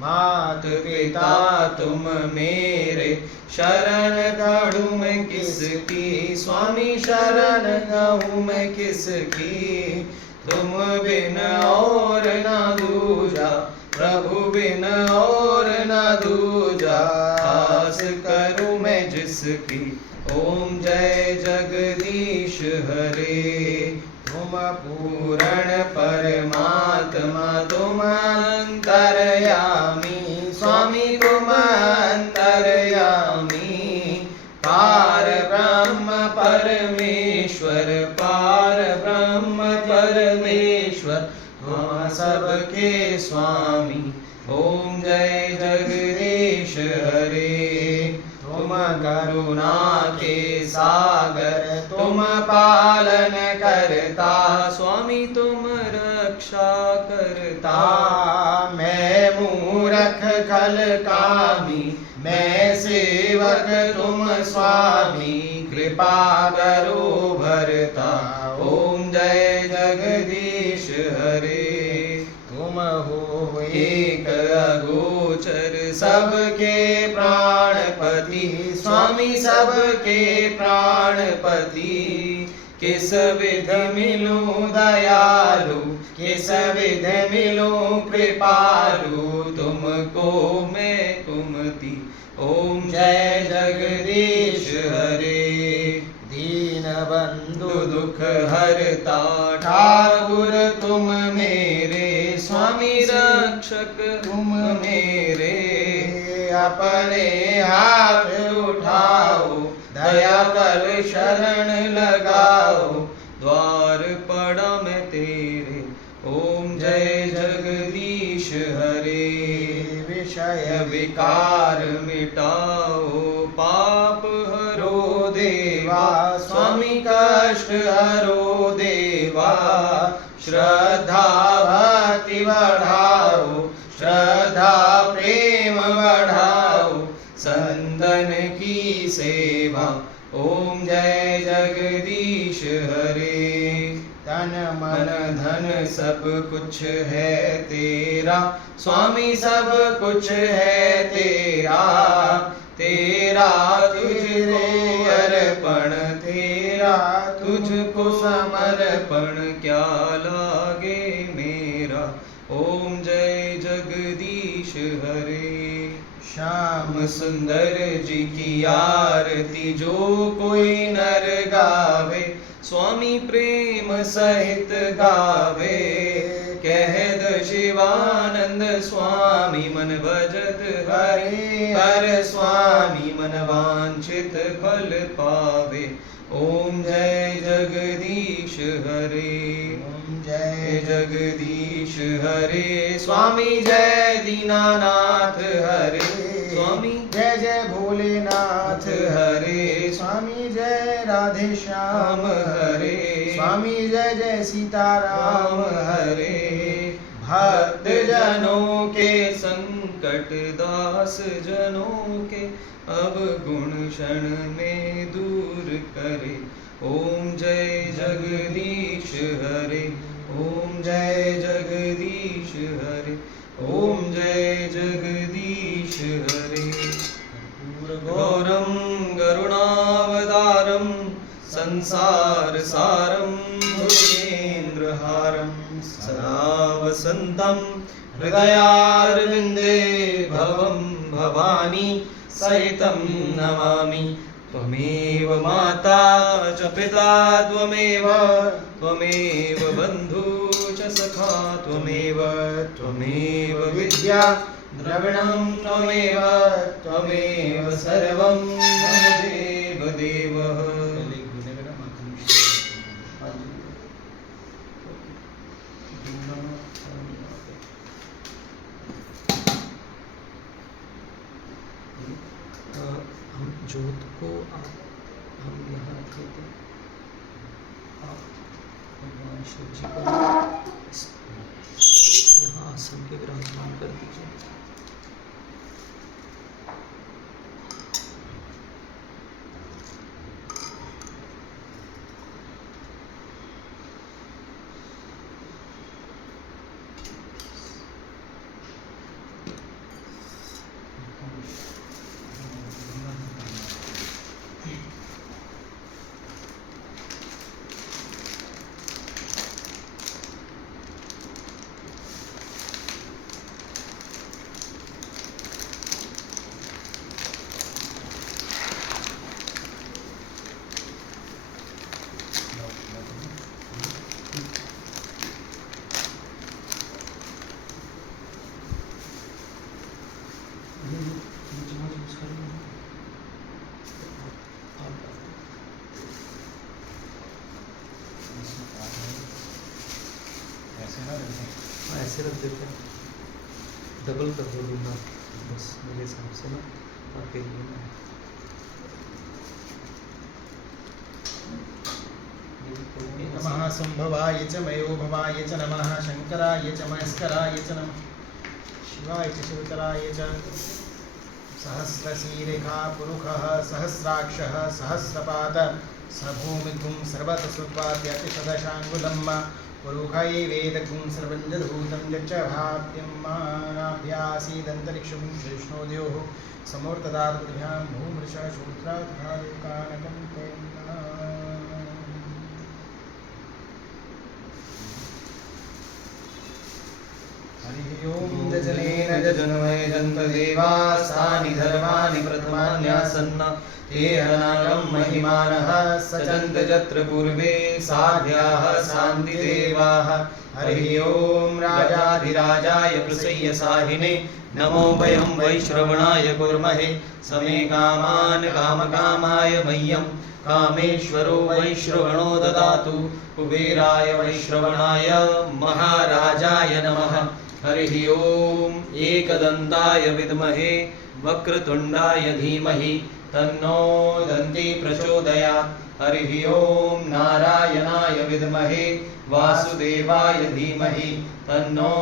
मात पिता तुम मेरे शरण गढ़ूं मैं किसकी स्वामी शरण गढ़ूं मैं किसकी तुम बिन और न दूजा प्रभु बिन और न दूजा आस करूं मैं जिसकी ओम जय जगदीश हरे तुम पूर्ण परमात्मा तुम अंतर्यामी स्वामी तुम अंतर्यामी पार ब्रह्म परमेश्वर पार ब्रह्म परमेश्वर तुम सबके स्वामी ओम जय जगदीश हरे तुम करुणा के सागर तुम पालन करता स्वामी तुम रक्षा करता मैं मूरख खल कामी मैं सेवक तुम स्वामी कृपा करो भरता ओम जय जगदीश हरे तुम हो एक अगोचर सबके प्राणपति स्वामी सबके प्राणपति किस विध मिलूं दयालु किस विध मिलूं कृपालु तुमको मैं कुमति ओम जय जगदीश हरे बंधु दुख हरता ठाकुर तुम मेरे, स्वामी रक्षक तुम मेरे। अपने हाथ उठाओ, दया कर शरण लगाओ, द्वार पड़ा मैं तेरे। ओम जय जगदीश हरे। विषय विकार मिटाओ, पाप हरो देवा, स्वामी कष्ट हरो देवा। श्रद्धा भक्ति बढ़ाओ, श्रद्धा प्रेम बढ़ाओ, संतन की सेवा। ओम जय जगदीश हरे। तन मन धन सब कुछ है तेरा, स्वामी सब कुछ है तेरा। तेरा तुझको अर्पण, तेरा तुझको समर्पण, क्या लागे मेरा। ओम जय जगदीश हरे। श्याम सुंदर जी की आरती जो कोई नर गावे, स्वामी प्रेम सहित गावे। कहद शिवानंद स्वामी मन भजत हरे, हर स्वामी मन वांछित फल पावे। ओम जय जगदीश हरे। ओम जय जगदीश हरे। स्वामी जय दीनानाथ हरे, स्वामी जय जय भोलेनाथ हरे। स्वामी जय राधे श्याम हरे, स्वामी जय जय सीताराम हरे। भक्त जनों के संकट, दास जनों के अब गुण क्षण में दूर करे। ओम जय जगदीश हरे। ओम जय जगदीश हरे। ओम जय जगदीश हरे। गौरम गरुणावतारम, संसार सारम भुजगेन्द्रहारम, सदा वसन्तं हृदयारविन्दे भवं भवानी सहितं नमामि। त्वमेव माता च पिता त्वमेव, त्वमेव बन्धु च सखा त्वमेव, त्वमेव विद्या द्रविणं त्वमेव, त्वमेव सर्वं मम देव देवः। हम जोत को हम यहाँ रखे थे, आप भगवान शिव जी को यहाँ आसन के विराजमान कर दीजिए। ऐसे रख देते हैं, डबल कर दो दूंगा बस मेरे हिसाब से ना, ताकि नमः संभवाय च मयोभवाय च नमः शंकराय च महेश्वराय च नमः शिवाय च शिवतराय च। सहस्रशीरेखा पुरुषः सहस्राक्षः सहस्रपाद स भूमिगुं सर्वतस्वाद्यतिशदशाङ्गुलम् पुरुषै वेदगुं सर्वं जधूतं यच्च भाव्यं मानाभ्यासीदन्तरिक्षं कृष्णोदयोः समूर्तदातभ्यां भूमृषा शूद्राधायुकानकं तेन। हरि ओम जजनेन जजन्मय जन्तदेवास्तानि धर्माणि प्रथमान्यासन्न हेहनागं महिमानः सचन्त जत्र पूर्वे साध्याः शान्तिदेवाः हरिः ॐ राजाधिराजाय प्रसय्य साहिने नमो वयं वैश्रवणाय कुर्महे समे कामान् कामकामाय मह्यं कामेश्वरो वैश्रवणो ददातु कुबेराय वैश्रवणाय महाराजाय नमः हरिः ॐ एकदन्ताय विद्महे वक्रतुण्डाय धीमहि तन्नो दन्ती प्रचोदयात् हरिः ॐ नारायणाय विद्महे वासुदेवाय धीमहि तन्नो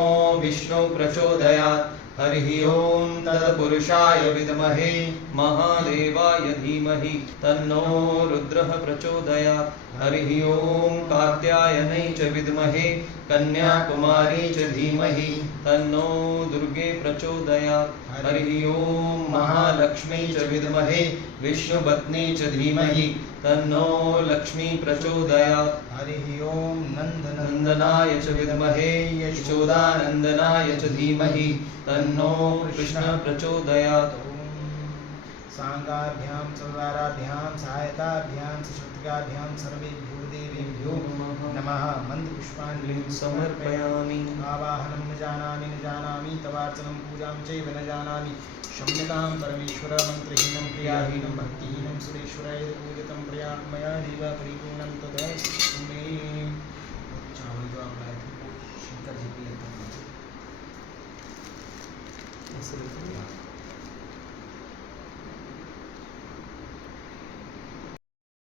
विष्णु प्रचोदयात् हरिः ॐ तत्पुरुषाय विद्महे महादेवाय धीमहि तन्नो रुद्रः प्रचोदयात् हरिः ॐ कात्यायनै च विद्महे कन्याकुमारी च धीमहि तन्नो दुर्गे प्रचोदयात् हरिः ॐ महालक्ष्मी च विद्महे विष्णुपत्नी च धीमहि तन्नो लक्ष्मी प्रचोदयात् हरिः ॐ नन्दनन्दनाय च विद्महे यशोदानन्दनाय च धीमहि तन्नो कृष्णः प्रचोदयात् सांगाभ्यां सर्वाराभ्यां सहायताभ्यां सशक्तिकाभ्यां सर्वेभ्यो देवेभ्यो नमः मन्दपुष्पाञ्जलिं समर्पयामि आवाहनं न जानामि तवार्चनं पूजां चैव न जानामि क्षम्यतां परमेश्वर मन्त्रहीनं क्रियाहीनं भक्तिहीनं सुरेश्वराय पूजितं प्रया मया देव परिपूर्णं तदस्तु मे। चावल जो आप लाए थे वो शंकर जी की असली